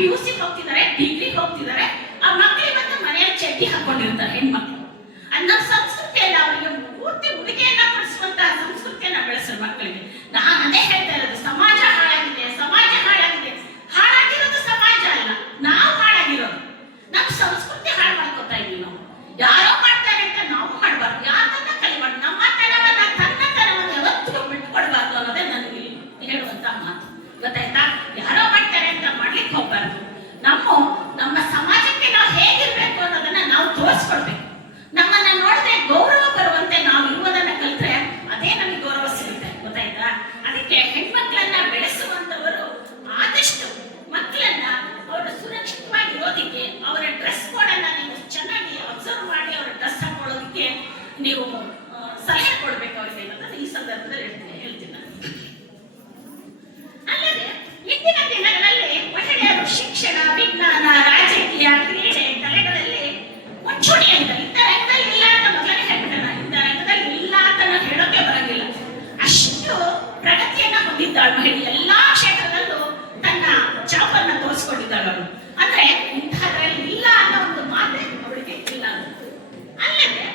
PUC ಹೋಗ್ತಿದ್ದಾರೆ, degree ಹೋಗ್ತಿದ್ದಾರೆ, ಆ ಮಕ್ಕಳಿಗೆ ಬಂದು ಮನೆಯಲ್ಲಿ ಚಡ್ಡಿ ಹಾಕೊಂಡಿರ್ತಾರೆ ಹೆಣ್ಮಕ್ಳು. ಅನ್ನೋ ಸಂಸ್ಕೃತಿಯಲ್ಲ, ಅವರಿಗೆ ಪೂರ್ತಿ ಉಡುಗೆಯನ್ನ ಕೊಡಿಸುವಂತಹ ಸಂಸ್ಕೃತಿಯನ್ನ ಬೆಳೆಸೋ ಮಕ್ಕಳಿಗೆ. ನಾನು ಅದೇ ಹೇಳ್ತಾ ಇರೋದು, ಸಮಾಜ ಹಾಳಾಗಿದೆ, ಸಮಾಜ ಹಾಳಾಗಿದೆ. ಹಾಳಾಗಿರೋದು ಸಮಾಜ ಅಲ್ಲ, ನಾವು ಹಾಳಾಗಿರೋದು. ನಮ್ಮ ಸಂಸ್ಕೃತಿ ಹಾಳು ಮಾಡ್ಕೊತಾ ಇದೀವಿ ನಾವು. ಯಾರೋ ಮಾಡ್ತಾರೆ ಅಂತ ನಾವು ಮಾಡಬಾರ್ದು, ಯಾರನ್ನ ಕಲಿಬಾರ್ದು. ನಮ್ಮ ತನವನ್ನ, ತನ್ನತನವನ್ನು ಯಾವತ್ತೂ ಬಿಟ್ಕೊಡ್ಬಾರ್ದು ಅನ್ನೋದೇ ನನಗೆ ಹೇಳುವಂತ ಮಾತು. ಗೊತ್ತಾಯ್ತಾ? ಯಾರೋ ಮಾಡ್ತಾರೆ ಅಂತ ಮಾಡ್ಲಿಕ್ಕೆ ಹೋಗ್ಬಾರ್ದು. ನಮ್ಮ ಸಮಾಜಕ್ಕೆ ನಾವು ಹೇಗಿರ್ಬೇಕು ಅನ್ನೋದನ್ನ ನಾವು ತೋರಿಸ್ಕೊಡ್ಬೇಕು. ನಮ್ಮನ್ನ ನೋಡಿದ್ರೆ ಗೌರವ ಬರುವಂತೆ ನಾವು ಇರುವುದನ್ನ ಕಲಿತ್ರೆ ಅದೇ ನಮಗೆ ಗೌರವ ಸಿಗುತ್ತೆ. ಗೊತ್ತಾಯ್ತಾ? ಅದಕ್ಕೆ ಹೆಣ್ಮಕ್ಳನ್ನ ಬೆಳೆಸುವಂತವರು ಆದಷ್ಟು ಮಕ್ಕಳನ್ನ ಅವರು ಸುರಕ್ಷಿತವಾಗಿ ಇರೋದಿಕ್ಕೆ ಅವರ ಡ್ರೆಸ್ ಕೋಡ್ ಅನ್ನ ನೀವು ಚೆನ್ನಾಗಿ ಅಬ್ಸರ್ವ್ ಮಾಡಿ ಅವರ ಡ್ರೆಸ್ ಹಾಕೊಳ್ಳೋದಕ್ಕೆ ನೀವು ಸಲಹೆ ಕೊಡ್ಬೇಕು ಅವರಿಗೆ ಅನ್ನೋದನ್ನ ಈ ಸಂದರ್ಭದಲ್ಲಿ ಹೇಳ್ತೀನಿ ನಾನು. ಅಲ್ಲದೆ ಇಂದಿನ ದಿನಗಳಲ್ಲಿ ಮಹಿಳೆಯರು ಶಿಕ್ಷಣ, ವಿಜ್ಞಾನ, ರಾಜಕೀಯ, ಕ್ರೀಡೆ, ಕಲೆಗಳಲ್ಲಿ ಮುಂಚೂಣಿಯಾಗಿದ್ದಾರೆ. ಇಂಥ ರಂಗದಲ್ಲಿ ಇಲ್ಲ ಅಂತ ಮೊದಲೇ ಹೇಳ್ತಾನ, ಇಂಥ ರಂಗದಲ್ಲಿ ಇಲ್ಲ ಅಂತ ನಾನು ಹೇಳೋಕೆ ಬರಂಗಿಲ್ಲ. ಅಷ್ಟು ಪ್ರಗತಿಯನ್ನ ಹೊಂದಿದ್ದಾಳು ಮಹಿಳೆ. ಎಲ್ಲಾ ಕ್ಷೇತ್ರದಲ್ಲೂ ತನ್ನ ಚಾಪನ್ನ ತೋರಿಸ್ಕೊಂಡಿದ್ದಾಳು ಅವಳು. ಅಂದ್ರೆ ಇಂಥದ್ರಲ್ಲಿ ಇಲ್ಲ ಅನ್ನೋ ಒಂದು ಮಾತೆ ಅವಳಿಗೆ ಇಲ್ಲ. ಅಲ್ಲದೆ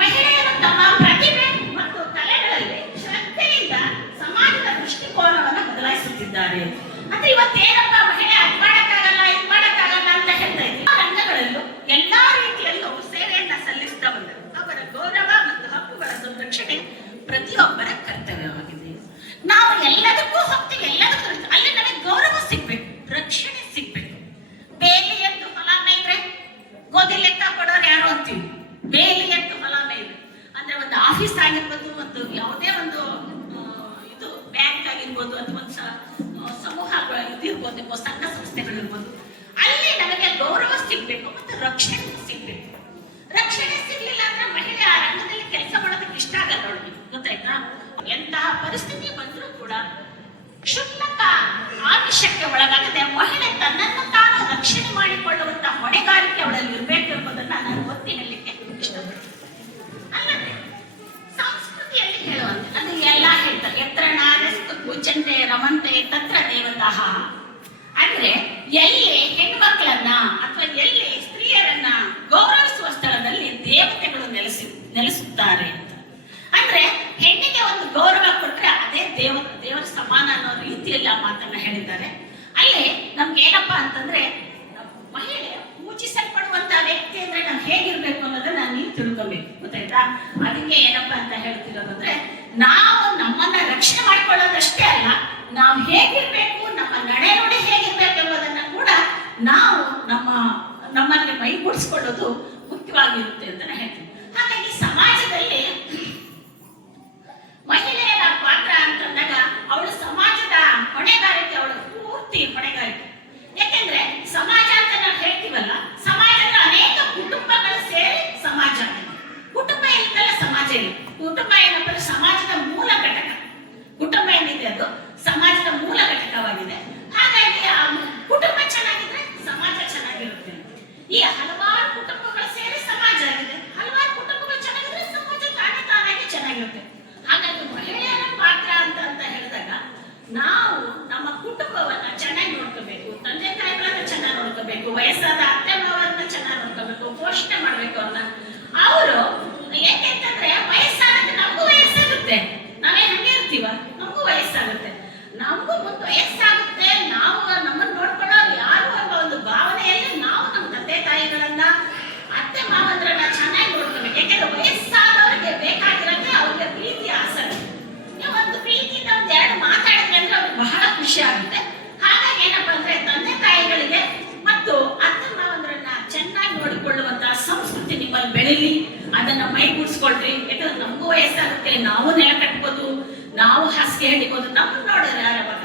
ಮಹಿಳೆಯರು ತಮ್ಮ ಪ್ರತಿಭೆ ಮತ್ತು ಕಲೆಗಳಲ್ಲಿ ಶ್ರದ್ಧೆಯಿಂದ ಸಮಾಜದ ದೃಷ್ಟಿಕೋನವನ್ನು ಬದಲಾಯಿಸುತ್ತಿದ್ದಾರೆ. ಅಂದ್ರೆ ಇವತ್ತೇನಪ್ಪ ಮಹಿಳೆ ಅದ್ ಮಾಡಕ್ಕಾಗಲ್ಲ, ಇದ್ ಮಾಡಕ್ಕಾಗಲ್ಲ ಅಂತ ಹೇಳ್ತಾ ಇದ್ದೀವಿ. ಆ ರಂಗಗಳಲ್ಲೂ ಎಲ್ಲಾ ರೀತಿಯಲ್ಲೂ ಸೇವೆಯನ್ನ ಸಲ್ಲಿಸ್ತಾ ಬಂದರು. ಅವರ ಗೌರವ ಮತ್ತು ಹಕ್ಕುಗಳ ಸಂರಕ್ಷಣೆ ಪ್ರತಿಯೊಬ್ಬರ ಕರ್ತವ್ಯವಾಗಿದೆ. ನಾವು ಎಲ್ಲದಕ್ಕೂ ಹೋಗ್ತೀವಿ, ಎಲ್ಲದಕ್ಕೂ ಅಲ್ಲಿ ನಮಗೆ ಗೌರವ ಸಿಗ್ಬೇಕು, ರಕ್ಷಣೆ ಸಿಗ್ಬೇಕು. ಬೇಲಿ ಎದ್ದು ಹೊಲ ಮೇಯ್ದ್ರೆ ಗೋಧಿ ಲೆಕ್ಕ ಕೊಡೋರು ಯಾರು ಅಂತೀವಿ. ಬೇಲಿ ಎದ್ದು ಹೊಲ ಮೇಯ್ದ್ರೆ ಅಂದ್ರೆ ಒಂದು ಆಫೀಸ್ ಆಗಿರ್ಬೋದು, ಒಂದು ಯಾವುದೇ ಒಂದು ಇದು ಬ್ಯಾಂಕ್ ಆಗಿರ್ಬೋದು, ಅಥವಾ ಒಂದು ಸಮೂಹಗಳು ಇದಿರ್ಬೋದು, ಸಂಘ ಸಂಸ್ಥೆಗಳಿರ್ಬೋದು, ಅಲ್ಲಿ ನಮಗೆ ಗೌರವ ಸಿಗ್ಬೇಕು ಮತ್ತು ರಕ್ಷಣೆ ಸಿಗ್ಬೇಕು. ರಕ್ಷಣೆ ಸಿಗ್ಲಿಲ್ಲ ಅಂದ್ರೆ ಮಹಿಳೆ ಆ ರಂಗದಲ್ಲಿ ಕೆಲಸ ಮಾಡೋದಕ್ಕೆ ಇಷ್ಟ ಆಗಲ್ಲ ಅವಳಿಗೆ. ಗೊತ್ತಾಯ್ತಾ? ಎಂತಹ ಪರಿಸ್ಥಿತಿ ಬಂದರೂ ಕೂಡ ಕ್ಷುಲ್ಲಕ ಆಮಿಷಕ್ಕೆ ಒಳಗಾಗದೆ ಮಹಿಳೆ ತನ್ನನ್ನು ತಾನು ರಕ್ಷಣೆ ಮಾಡಿಕೊಳ್ಳುವಂತ ಹೊಣೆಗಾರಿಕೆ ಅವಳಲ್ಲಿ ಇರಬೇಕು ಎಂಬುದನ್ನ ನಾನು ಒತ್ತಿ ಹೇಳಲಿಕ್ಕೆ ಇಷ್ಟಪಡ್ತೀನಿ. ಅಲ್ಲದೆ ಸಂಸ್ಕೃತಿಯಲ್ಲಿ ಹೇಳುವಂತೆ ಅದು ಎಲ್ಲ ಹೇಳ್ತಾರೆ, ಎತ್ರ ನಾರಸ್ತು ಪೂಜಂತೆ ರಮಂತೆ ತತ್ರ ದೇವತಃ. ಅಂದ್ರೆ ಎಲ್ಲಿ ಹೆಣ್ಮಕ್ಳನ್ನ ಅಥವಾ ಎಲ್ಲಿ ಸ್ತ್ರೀಯರನ್ನ ಗೌರವಿಸುವ ಸ್ಥಳದಲ್ಲಿ ದೇವತೆಗಳು ನೆಲೆಸುತ್ತಾರೆ ಅಂತ. ಅಂದ್ರೆ ಹೆಣ್ಣಿಗೆ ಒಂದು ಗೌರವ ಕೊಟ್ರೆ ಅದೇ ದೇವರ ಸಮಾನ ಅನ್ನೋ ರೀತಿಯಲ್ಲಿ ಆ ಮಾತನ್ನ ಹೇಳಿದ್ದಾರೆ. ಅಲ್ಲಿ ನಮ್ಗೆ ಏನಪ್ಪಾ ಅಂತಂದ್ರೆ, ಮಹಿಳೆ ಪೂಜಿಸಲ್ಪಡುವಂತಹ ವ್ಯಕ್ತಿ ಅಂದ್ರೆ ನಾವು ಹೇಗಿರ್ಬೇಕು ಅನ್ನೋದನ್ನ ನೀವು ತಿಳ್ಕೊಬೇಕು. ಗೊತ್ತಾಯ್ತಾ? ಅದಕ್ಕೆ ಏನಪ್ಪಾ ಅಂತ ಹೇಳ್ತಿರೋದಂದ್ರೆ, ನಾವು ನಮ್ಮನ್ನ ರಕ್ಷಣೆ ಮಾಡ್ಕೊಳ್ಳೋದಷ್ಟೇ ಅಲ್ಲ, ನಾವು ಹೇಗಿರ್ಬೇಕು, ನಮ್ಮ ನಡೆ ನುಡಿ ಹೇಗಿರ್ಬೇಕು ಎಂಬುದನ್ನ ಕೂಡ ನಾವು ನಮ್ಮಲ್ಲಿ ಮೈಗೂಡಿಸ್ಕೊಳ್ಳೋದು ಮುಖ್ಯವಾಗಿರುತ್ತೆ ಅಂತ ಹೇಳ್ತೀನಿ. ಹಾಗಾಗಿ ಸಮಾಜದಲ್ಲಿ ಮಹಿಳೆಯರ ಪಾತ್ರ ಅಂತಂದಾಗ ಅವಳು ಸಮಾಜದ ಹೊಣೆಗಾರಿಕೆ, ಅವಳು ಪೂರ್ತಿ ಹೊಣೆಗಾರಿಕೆ. ಯಾಕೆಂದ್ರೆ ಸಮಾಜ ಅಂತ ನಾವು ಹೇಳ್ತೀವಲ್ಲ, ಸಮಾಜದ ಅನೇಕ ಕುಟುಂಬಗಳು ಸೇರಿ ಸಮಾಜ. ಕುಟುಂಬ ಇಲ್ಲದಲ್ಲ ಸಮಾಜ ಇಲ್ಲ. ಕುಟುಂಬ ಏನಪ್ಪ, ಸಮಾಜದ ಮೂಲ ಘಟಕ. ಕುಟುಂಬ ಏನಿದೆ ಅದು ಸಮಾಜದ ಮೂಲ ಘಟಕವಾಗಿದೆ. ಹಾಗಾಗಿ ಆ ಕುಟುಂಬ ಚೆನ್ನಾಗಿದ್ರೆ ಸಮಾಜ ಚೆನ್ನಾಗಿರುತ್ತೆ. ಈ ಹಲವಾರು ಕುಟುಂಬಗಳು ಸೇರಿ ಸಮಾಜ ಆಗಿದೆ. ಹಲವಾರು ಕುಟುಂಬಗಳು ಚೆನ್ನಾಗಿದ್ರೆ ಸಮಾಜ ತಾನಾಗಿ ಚೆನ್ನಾಗಿರುತ್ತೆ. ಹಾಗಾಗಿ ಮಹಿಳೆಯರ ಪಾತ್ರ ಅಂತ ಹೇಳಿದಾಗ ನಾವು ನಮ್ಮ ಕುಟುಂಬವನ್ನ ಚೆನ್ನಾಗಿ ನೋಡ್ಕೋಬೇಕು, ತಂದೆ ತಾಯಿಗಳನ್ನ ಚೆನ್ನಾಗಿ ನೋಡ್ಕೋಬೇಕು, ವಯಸ್ಸಾದ ಅತ್ತೆ ಮಾವರನ್ನ ಚೆನ್ನಾಗಿ ನೋಡ್ಕೋಬೇಕು, ಪೋಷಣೆ ಮಾಡ್ಬೇಕು ಅವ್ರನ್ನ. ಅವರು ಏಕೆಂತಂದ್ರೆ ವಯಸ್ಸಾಗುತ್ತೆ, ನಮಗೂ ವಯಸ್ಸಾಗುತ್ತೆ, ನಾವೇ ಹಂಗೆ ಇರ್ತೀವ, ನಮಗೂ ವಯಸ್ಸಾಗುತ್ತೆ, ನಮಗೂ ಮುಂದೆ ವಯಸ್ಸಾಗುತ್ತೆ, ನಾವು ನಮ್ಮನ್ನು ನೋಡ್ಕೊಳ್ಳೋರು ಯಾರು ಅನ್ನೋ ಒಂದು ಭಾವನೆಯಲ್ಲಿ ನಾವು ನಮ್ಮ ತಂದೆ ತಾಯಿಗಳನ್ನ, ಅತ್ತೆ ಮಾವಂದ್ರನ್ನ ಚೆನ್ನಾಗಿ ನೋಡ್ಕೋಬೇಕು. ಯಾಕೆಂದ್ರೆ ವಯಸ್ಸಾದವರಿಗೆ ಬೇಕಾಗಿರೋದೇ ಅವ್ರಿಗೆ ಪ್ರೀತಿ, ಆಸರೆ. ಒಂದು ಪ್ರೀತಿಯಿಂದ ಒಂದ್ ಎರಡು ಮಾತಾಡಿದ್ರೆ ಅಂದ್ರೆ ಅವ್ರಿಗೆ ಬಹಳ ಖುಷಿ ಆಗುತ್ತೆ. ಹಾಗಾಗಿ ಏನಪ್ಪಾ ಅಂದ್ರೆ ತಂದೆ ತಾಯಿಗಳಿಗೆ ಮತ್ತು ಅತ್ತೆ ಮಾವಂದ್ರನ್ನ ಚೆನ್ನಾಗಿ ನೋಡಿಕೊಳ್ಳುವಂತಹ ಸಂಸ್ಕೃತಿ ನಿಮ್ಮಲ್ಲಿ ಬೆಳೀಲಿ, ಅದನ್ನ ಮೈಗೂಡಿಸ್ಕೊಳ್ರಿ. ಯಾಕಂದ್ರೆ ನಮಗೂ ವಯಸ್ಸಾಗುತ್ತೆ, ನಾವು ನೆಲ ಕಟ್ಬೋದು, ನಾವು ಹಾಸಿಗೆ ಹಿಡಿಬೋದು, ನಮ್ಮನ್ನ ನೋಡಿದ್ರೆ ಯಾರವಾಗ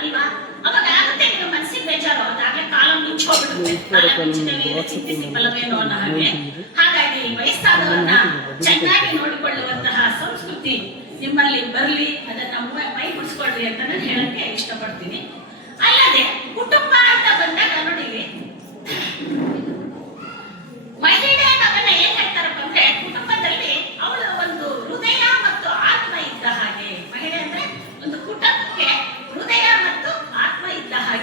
ಅಲ್ವಾ? ಅವಾಗ ಆಗುತ್ತೆ ನಿಮ್ಮ ಮನಸ್ಸಿಗೆ ಬೇಜಾರು, ಅದಾಗಲೇ ಕಾಲ ಮುಂಚೆ ಹೋಗ್ಬಿಡುತ್ತೆ, ಚಿಂತಿಸಿ ಫಲವೇನೋ ಅನ್ನೋ ಹಾಗೆ. ಹಾಗಾಗಿ ವಯಸ್ಸಾದವರನ್ನ ಚೆನ್ನಾಗಿ ನೋಡಿಕೊಳ್ಳುವಂತಹ ಸಂಸ್ಕೃತಿ ನಿಮ್ಮಲ್ಲಿ ಬರಲಿ, ಅದನ್ನ ಮೈಗೂಡಿಸ್ಕೊಳ್ರಿ ಅಂತ ನಾನು ಹೇಳಕ್ಕೆ ಇಷ್ಟಪಡ್ತೀನಿ. ಅಲ್ಲದೆ ಕುಟುಂಬ ಅಂತ ಬಂದಾಗ ನೋಡಿವಿ, ಮಹಿಳೆ ಅನ್ನೋದನ್ನ ಏನ್ ಹೇಳ್ತಾರಪ್ಪ ಅಂದ್ರೆ, ಕುಟುಂಬದಲ್ಲಿ ಅವಳು ಒಂದು ಹೃದಯ ಮತ್ತು ಆತ್ಮ ಇದ್ದ ಹಾಗೆ. ಮಹಿಳೆ ಅಂದ್ರೆ ಒಂದು ಕುಟುಂಬಕ್ಕೆ ಹೃದಯ ಮತ್ತು ಆತ್ಮ ಇದ್ದ ಹಾಗೆ.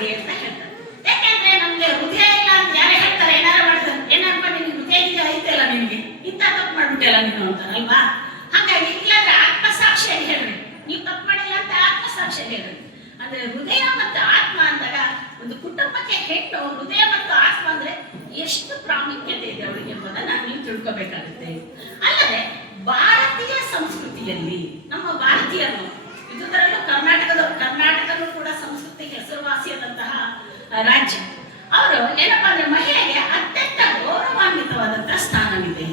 ಮಾಡ್ಬಿಟ್ಟೆಲ್ಲ ನೀನು ಅಂತಾರಲ್ವಾ. ಹಾಗಾಗಿ ಇಲ್ಲಾಂದ್ರೆ ಆತ್ಮಸಾಕ್ಷಿಯಾಗಿ ಹೇಳ್ರಿ, ನೀವು ತಪ್ಪು ಮಾಡಿಲ್ಲ ಅಂತ ಆತ್ಮಸಾಕ್ಷಿಯಾಗಿ ಹೇಳ್ರಿ. ಅಂದ್ರೆ ಹೃದಯ ಮತ್ತು ಆತ್ಮ ಅಂದಾಗ ಒಂದು ಕುಟುಂಬಕ್ಕೆ ಹೆಣ್ಣು ಹೃದಯ ಮತ್ತು ಆತ್ಮ ಅಂದ್ರೆ ಎಷ್ಟು ಪ್ರಾಮುಖ್ಯತೆ ಇದೆ ಅವಳಿಗೆ ಎಂಬುದನ್ನ ನೀವು ತಿಳ್ಕೋಬೇಕಾಗುತ್ತೆ. ಅಲ್ಲದೆ ಭಾರತೀಯ ಸಂಸ್ಕೃತಿಯಲ್ಲಿ ನಮ್ಮ ಭಾರತೀಯರು, ಇದರಲ್ಲೂ ಕರ್ನಾಟಕನೂ ಕೂಡ ಸಂಸ್ಕೃತಿಗೆ ಹೆಸರುವಾಸಿಯಾದಂತಹ ರಾಜ್ಯ. ಅವರು ಏನಪ್ಪಾ ಅಂದ್ರೆ ಮಹಿಳೆಗೆ ಅತ್ಯಂತ ಗೌರವಾನ್ವಿತವಾದಂತಹ ಸ್ಥಾನವಿದೆ.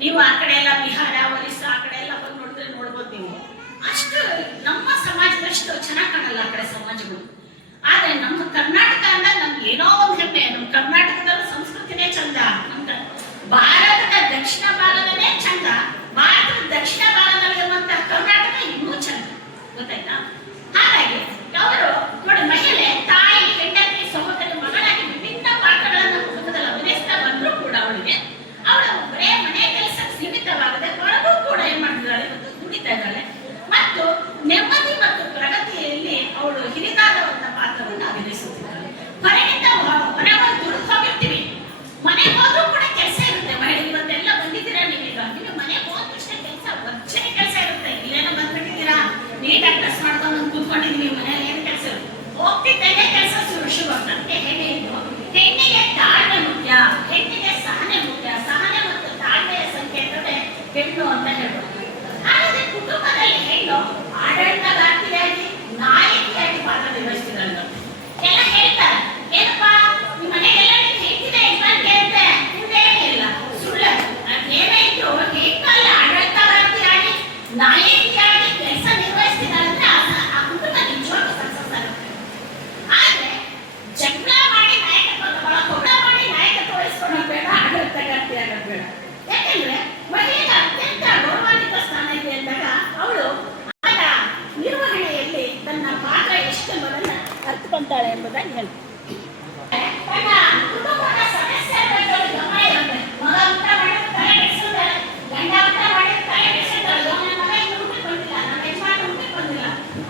ನೀವು ಆ ಕಡೆ ಎಲ್ಲ ಬಿಹಾರ, ಒರಿಸ್ಸಾ ಆ ಕಡೆ ಎಲ್ಲ ಬಂದು ನೋಡಿದ್ರೆ ನೋಡ್ಬೋದು ನೀವು. ಅಷ್ಟು ನಮ್ಮ ಸಮಾಜದಷ್ಟು ಚೆನ್ನಾಗಿ ಕಾಣಲ್ಲ ಆ ಕಡೆ ಸಮಾಜಗಳು. ಆದ್ರೆ ನಮ್ಮ ಕರ್ನಾಟಕ ಅಂದ್ರೆ ನಮ್ಗೆ ಏನೋ ಒಂದು ಹೆಮ್ಮೆ. ನಮ್ಮ ಕರ್ನಾಟಕದ ಸಂಸ್ಕೃತಿನೇ ಚಂದ, ನಮ್ಮ ಭಾರತದ ದಕ್ಷಿಣ ಭಾಗದಲ್ಲೇ ಚಂದ, ಭಾರತದ ದಕ್ಷಿಣ ಭಾಗದಲ್ಲಿರುವಂತಹ ಕರ್ನಾಟಕ ಇನ್ನೂ ಚಂದ, ಗೊತ್ತಾಯ್ತಾ? ಹಾಗಾಗಿ ಅವರು ನೋಡಿ, ಮಹಿಳೆ ತಾಯಿ, ಹೆಂಡತಿ, ಸಹೋದರಿ, ಮಗಳಾಗಿ ವಿಭಿನ್ನ ಪಾತ್ರಗಳನ್ನ ಕುಟುಂಬದಲ್ಲಿ ಅಭಿನಯಿಸ್ತಾ ಬಂದ್ರು ಕೂಡ ಅವಳು ಬರೇ ಮನೆ ಕೆಲಸ ಸೀಮಿತವಾಗದೆ ಹೊರಗೂ ಕೂಡ ಏನ್ ಮಾಡ್ತಿದ್ದಾಳೆ, ದುಡಿತಾ ಇದ್ದಾಳೆ. ಮತ್ತು ನೆಮ್ಮದಿ ಮತ್ತು ಪ್ರಗತಿಯಲ್ಲಿ ಅವಳು ಹಿರಿದಾದವಂತ ಪಾತ್ರವನ್ನು ಅಭಿನಯಿಸುತ್ತಿದ್ದಾಳೆ. ಮನೆಯಿಂದ ಹೊರಗೆ ದುಡಿದು ಹೋಗಿರ್ತೀವಿ, ಮನೆಗೆ ಹೋದ್ರೂ ಕೂಡ ಕೆಲಸ ಇರುತ್ತೆ. ಮಹಿಳೆ ಇವತ್ತೆಲ್ಲ ಬಂದಿದ್ದೀರಾ ನೀವೀಗ, ನಿಮಗೆ ಮನೆಗೆ ಹೋದ ತಕ್ಷಣ ಕೆಲಸ, ವರ್ಚನೆ ಕೆಲಸ ಇರುತ್ತೆ. ಇಲ್ಲೇನೋ ಬಂದ್ಬಿಟ್ಟಿದ್ದೀರಾ, ನೀಟಾಗಿ ಡ್ರೆಸ್ ಮಾಡ್ಕೊಂಡು ಕೂತ್ಕೊಂಡಿದ್ದೀವಿ, ಮನೇಲಿ ಏನು ಕೆಲಸ ಇರುತ್ತೆ, ಹೋಗ್ತಿದ್ದಂಗೆ ಕೆಲಸ ಶುರು ಆಗ್ತದೆ. ಹೆಣ್ಣಿಗೆ ತಾಳ್ಮೆ ಮುಖ್ಯ, ಹೆಣ್ಣಿಗೆ ಸಹನೆ ಮುಖ್ಯ. ಸಹನೆ ಮತ್ತು ತಾಳ್ಮೆಯ ಸಂಕೇತವೇ ಹೆಣ್ಣು ಅಂತ ಹೇಳ್ಬೋದು. ಹಾಗಾದ್ರೆ ಕುಟುಂಬದಲ್ಲಿ ಹೆಣ್ಣು ಆಡಳಿತಗಾರ್ತಿಯಾಗಿ, ನಾಯಕಿಯಾಗಿ ಪಾತ್ರ ನಿರ್ವಹಿಸ್ತಿದ್ದಾಳೆ. ಎಲ್ಲ ಹೇಳ್ತಾರೆ, ಏನಪ್ಪಾ ನಿಮ್ಮ ಮನೆಗೆಲ್ಲ ಹೇಳ್ತಿದೆ ಯಜಮಾನ್ ಕೇಳ್ತೆ, ನಿಮ್ದೇ ಇಲ್ಲ, ಸುಳ್ಳು. ಏನೇ ಇದ್ರು ಹೆಣ್ಣಲ್ಲ ಆಡಳಿತಗಾರ್ತಿಯಾಗಿ, ನಾಯಕಿಯಾಗಿ ಕೆಲಸ ನಿರ್ವಹಿಸ್ತಿದ್ದಾಳೆ ಅಂದ್ರೆ ಆ ಕುಟುಂಬ ನಿಜವಾಗ್ಲೂ ಸಕ್ಸಸ್ ಆಗುತ್ತೆ. ಆದ್ರೆ ಜಗಳ ಮಾಡಿ ನಾಯಕತ್ವ ಮಾಡಿ ನಾಯಕತ್ವ ವಹಿಸ್ಕೊಳ್ಳೋದು ಬೇಡ, ಆಡಳಿತಗಾರ್ತಿ ಆಗೋದು ಬೇಡ. ಯಾಕೆಂದ್ರೆ ಮಹಿಳೆಗೆ ಅತ್ಯಂತ ಗೌರವಾನ್ವಿತ ಸ್ಥಾನ ಇದೆ ಅಂದಾಗ ಅವಳು ಆಗ ನಿರ್ವಹಣೆಯಲ್ಲಿ ತನ್ನ ಪಾತ್ರ ಎಷ್ಟು ಎಂಬುದನ್ನು ಅರ್ಥಕೊಂತಾಳೆ ಎಂಬುದಾಗಿ ಹೇಳ್ತಾರೆ. ಕುಟುಂಬದ ಸದಸ್ಯರ ಬಗ್ಗೆ ಗಮನ ಇರುತ್ತೆ. ಮಗ ಊಟ ಮಾಡಿದ್ರೆ ತಲೆ ಕೆಡಿಸ್ಕೊಳ್ತಾರೆ, ಗಂಡ ಊಟ ಮಾಡಿದ್ರೆ ತಲೆ ಕೆಡಿಸ್ಕೊಳ್ತಾರೆ. ನನ್ನ ಮಗ ಇನ್ನು ಊಟಕ್ಕೆ ಬಂದಿಲ್ಲ, ನನ್ನ ಯಜಮಾನ ಊಟಕ್ಕೆ ಬಂದಿಲ್ಲ.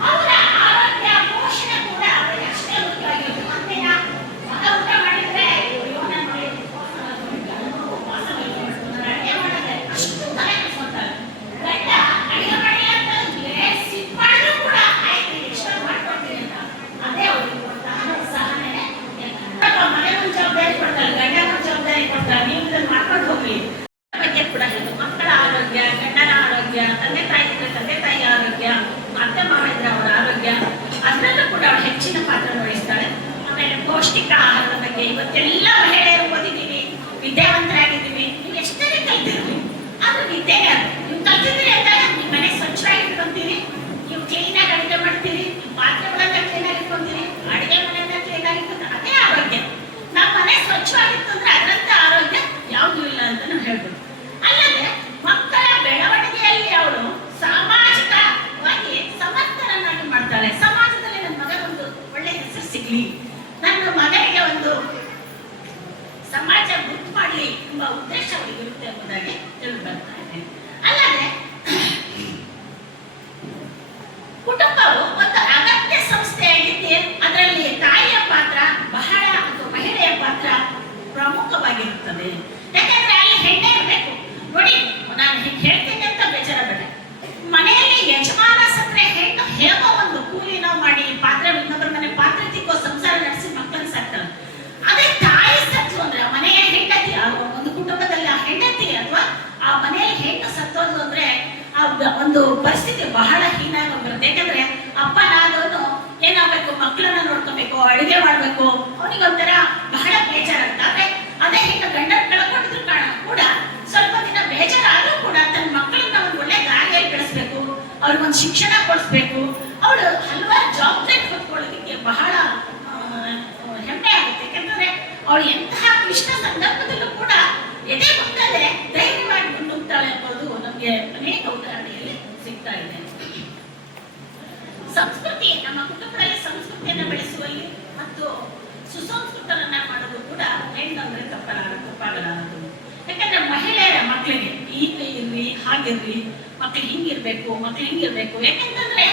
ಅವರ ಆರೋಗ್ಯ ಪೋಷಣೆ ಕೂಡ ಅವರಿಗೆ ಅಷ್ಟೇ ಮುಖ್ಯವಾಗಿರುತ್ತೆ. ಮತ್ತೇನ ಮಗ ಊಟ ಮಾಡಿದ್ರೆ ಅಡುಗೆ ಮಾಡಿದ್ರೆ ಅಷ್ಟು ತಲೆ ಕೆಡಿಸ್ಕೊಳ್ತಾರೆ. ಗಂಡ ಅಡುಗೆ ಮಾಡಿಲ್ಲ ಅಂತ ಸಿಟ್ಟು ಮಾಡಿದ್ರು ಕೂಡ ಆಯ್ತು ಇಷ್ಟ ಮಾಡ್ಕೊಡ್ತೀನಿ ಅಂತ ಅದೇ ಅವ್ರಿಗೆ ಸಹನೆ. ಮನೆ ಒಂದು ಜವಾಬ್ದಾರಿ ಕೊಡ್ತಾರೆ, ಗಂಡ ಒಂದು ಜವಾಬ್ದಾರಿ ಕೊಡ್ತಾರೆ, ನೀವು ಇದನ್ನು ಮಾಡ್ಕೊಂಡು ಹೋಗ್ಲಿ ಬಗ್ಗೆ ಕೂಡ ಹೇಳೋದು. ಮಕ್ಕಳ ಆರೋಗ್ಯ, ಗಂಡನ ಆರೋಗ್ಯ, ತಂದೆ ತಾಯಿ ಇದ್ರೆ ತಂದೆ ತಾಯಿ ಆರೋಗ್ಯ, ಅತ್ತೆ ಮಾವ ಇದ್ರೆ ಅವರ ಆರೋಗ್ಯ, ಅದರಲ್ಲೂ ಕೂಡ ಅವಳು ಹೆಚ್ಚಿನ ಪಾತ್ರ ವಹಿಸ್ತಾಳೆ. ಆಮೇಲೆ ಪೌಷ್ಟಿಕ ಆಹಾರದ ಬಗ್ಗೆ ಇವತ್ತೆಲ್ಲ ಮಹಿಳೆಯರು ಓದಿದ್ದೀವಿ, ವಿದ್ಯಾವಂತರಾಗಿದ್ದೀವಿ. ನೀವು ಎಷ್ಟೇ ಕಲ್ತಿರ್ತೀವಿ, ಅದು ವಿದ್ಯೆ. ನೀವು ಕಲ್ತಿದ್ರಿ ಅಂತ ನಿಮ್ಮ ಮನೆ ಸ್ವಚ್ಛವಾಗಿ ಇಟ್ಕೊಂತೀರಿ, ನೀವು ಕ್ಲೀನಾಗಿ ಅಡುಗೆ ಮಾಡ್ತೀರಿ, ನೀವು ಪಾತ್ರೆಗಳನ್ನ ಕ್ಲೀನಾಗಿ ಇಟ್ಕೊಂತೀರಿ, ಅಡುಗೆ ಮನೆಯನ್ನ ಕ್ಲೀನಾಗಿ ಇಟ್ಕೊಂತೀರಿ, ಅದೇ ಆರೋಗ್ಯ. ನಮ್ಮ ಮನೆ ಸ್ವಚ್ಛವಾಗಿತ್ತು ಅಂದ್ರೆ ಅದರಂತ ಆರೋಗ್ಯ ಯಾವುದೂ ಇಲ್ಲ ಅಂತ ನಾವು ಹೇಳ್ಬೋದು. ಅಲ್ಲದೆ ಮಕ್ಕಳ ಬೆಳವಣಿಗೆಯಲ್ಲಿ ಅವಳು ಸಾಮಾಜಿಕವಾಗಿ ಸಮರ್ಥನನ್ನಾಗಿ ಮಾಡ್ತಾಳೆ. ಸಮಾಜದಲ್ಲಿ ನನ್ನ ಮಗ ಒಂದು ಒಳ್ಳೆ ಹೆಸರು ಸಿಗ್ಲಿ, ನನ್ನ ಮಗನಿಗೆ ಒಂದು ಸಮಾಜ ಗುರುತು ಮಾಡಲಿ ಎಂಬ ಉದ್ದೇಶ ಅವರಿಗೆ ಇರುತ್ತೆ ಎಂಬುದಾಗಿ ತಿಳಿದು ಬರ್ತಾ ಇದೆ. ಅಲ್ಲದೆ ಕುಟುಂಬವು ಒಂದು ಅಗತ್ಯ ಸಂಸ್ಥೆಯಾಗಿದ್ದು ಅದರಲ್ಲಿ ತಾಯಿಯ ಪಾತ್ರ ಬಹಳ ಮತ್ತು ಮಹಿಳೆಯ ಪಾತ್ರ ಪ್ರಮುಖವಾಗಿರುತ್ತದೆ. ಯಾಕಂದ್ರೆ ಅಲ್ಲಿ ಹೆಣ್ಣೆ ಇರಬೇಕು. ನೋಡಿ, ನಾನು ಹೇಳ್ತೀನಿ ಅಂತ ಬೇಜಾರಬೇಡ. ಮನೆಯಲ್ಲಿ ಯಜಮಾನ ಸತ್ರೆ ಹೆಣ್ಣು ಹೇಗೋ ಒಂದು ಕೂಲಿ ನಾವು ಮಾಡಿ ಪಾತ್ರೆ ಇನ್ನೊಬ್ಬರ ಮನೆ ಪಾತ್ರೆ ತಿಕ್ಕೋ ಸಂಸಾರ ನಡೆಸಿ ಮಕ್ಕಳನ್ನ ಸಾಕ್ತಾರೆ. ಅದೇ ತಾಯಿ ಸತ್ತು ಅಂದ್ರೆ ಮನೆಯ ಹೆಂಡತಿ, ಒಂದು ಕುಟುಂಬದಲ್ಲಿ ಆ ಹೆಂಡತಿ ಅಥವಾ ಆ ಮನೆಯಲ್ಲಿ ಹೆಣ್ಣು ಸತ್ತೋದು ಅಂದ್ರೆ ಆ ಒಂದು ಪರಿಸ್ಥಿತಿ ಬಹಳ ಹೀನಾಗೋಗ್ಬಿಡುತ್ತೆ. ಯಾಕಂದ್ರೆ ಅಪ್ಪನಾದವನು ಏನಾಗಬೇಕು, ಮಕ್ಕಳನ್ನ ನೋಡ್ಕೋಬೇಕು, ಅಡುಗೆ ಮಾಡ್ಬೇಕು, ಅವನಿಗೊಂಥರ ಬಹಳ ಬೇಜಾರಾಗುತ್ತೆ. ಆದ್ರೆ ಅದೇ ಹೆಣ್ಣು ಗಂಡನ ಕಳ್ಕೊಂಡಿದ್ರು ಕೂಡ ಸ್ವಲ್ಪ ದಿನ ಬೇಜಾರಾದ್ರೂ ಕೂಡ ತನ್ನ ಮಕ್ಕಳನ್ನ ಒಂದು ಒಳ್ಳೆ ದಾರಿಯಲ್ಲಿ ಬೆಳೆಸ್ಬೇಕು, ಅವ್ರಿಗೊಂದು ಶಿಕ್ಷಣ ಕೊಡಿಸ್ಬೇಕು. ಅವಳು ಹಲವಾರು ಜವಾಬ್ದಾರಿ ಹೊತ್ಕೊಳ್ಳೋದಕ್ಕೆ ಬಹಳ ಹೆಮ್ಮೆ ಆಗುತ್ತೆ. ಯಾಕಂದ್ರೆ ಅವಳು ಎಂತಹ ಕ್ಲಿಷ್ಟ ಸಂದರ್ಭದಲ್ಲೂ ಕೂಡ ಎದೆ ಮುಟ್ಟದೆ ಧೈರ್ಯವಾಗಿ ಮುನ್ನುಗ್ತಾಳೆ ಎಂಬುದು ನಮಗೆ ಅನೇಕ ಉದಾಹರಣೆಯಲ್ಲಿ ಸಿಗ್ತಾ ಇದೆ. ಸಂಸ್ಕೃತಿ, ನಮ್ಮ ಕುಟುಂಬದಲ್ಲಿ ಸಂಸ್ಕೃತಿಯನ್ನು ಬೆಳೆಸುವಲ್ಲಿ ಮತ್ತು ಸುಸಂಸ್ಕೃತರನ್ನ ಮಾಡೋದು ಕೂಡ ಹೆಣ್ಣು ಅಂದ್ರೆ ತಪ್ಪಾಗಲಾರದು. ಯಾಕಂದ್ರೆ ಮಹಿಳೆಯರ ಮಕ್ಕಳಿಗೆ ಈಗ ಇರ್ರಿ, ಹಾಗಿರ್ರಿ, ಮಕ್ಳು ಹಿಂಗಿರ್ಬೇಕು, ಮಕ್ಳು ಹಿಂಗಿರ್ಬೇಕು. ಯಾಕೆಂತಂದ್ರೆ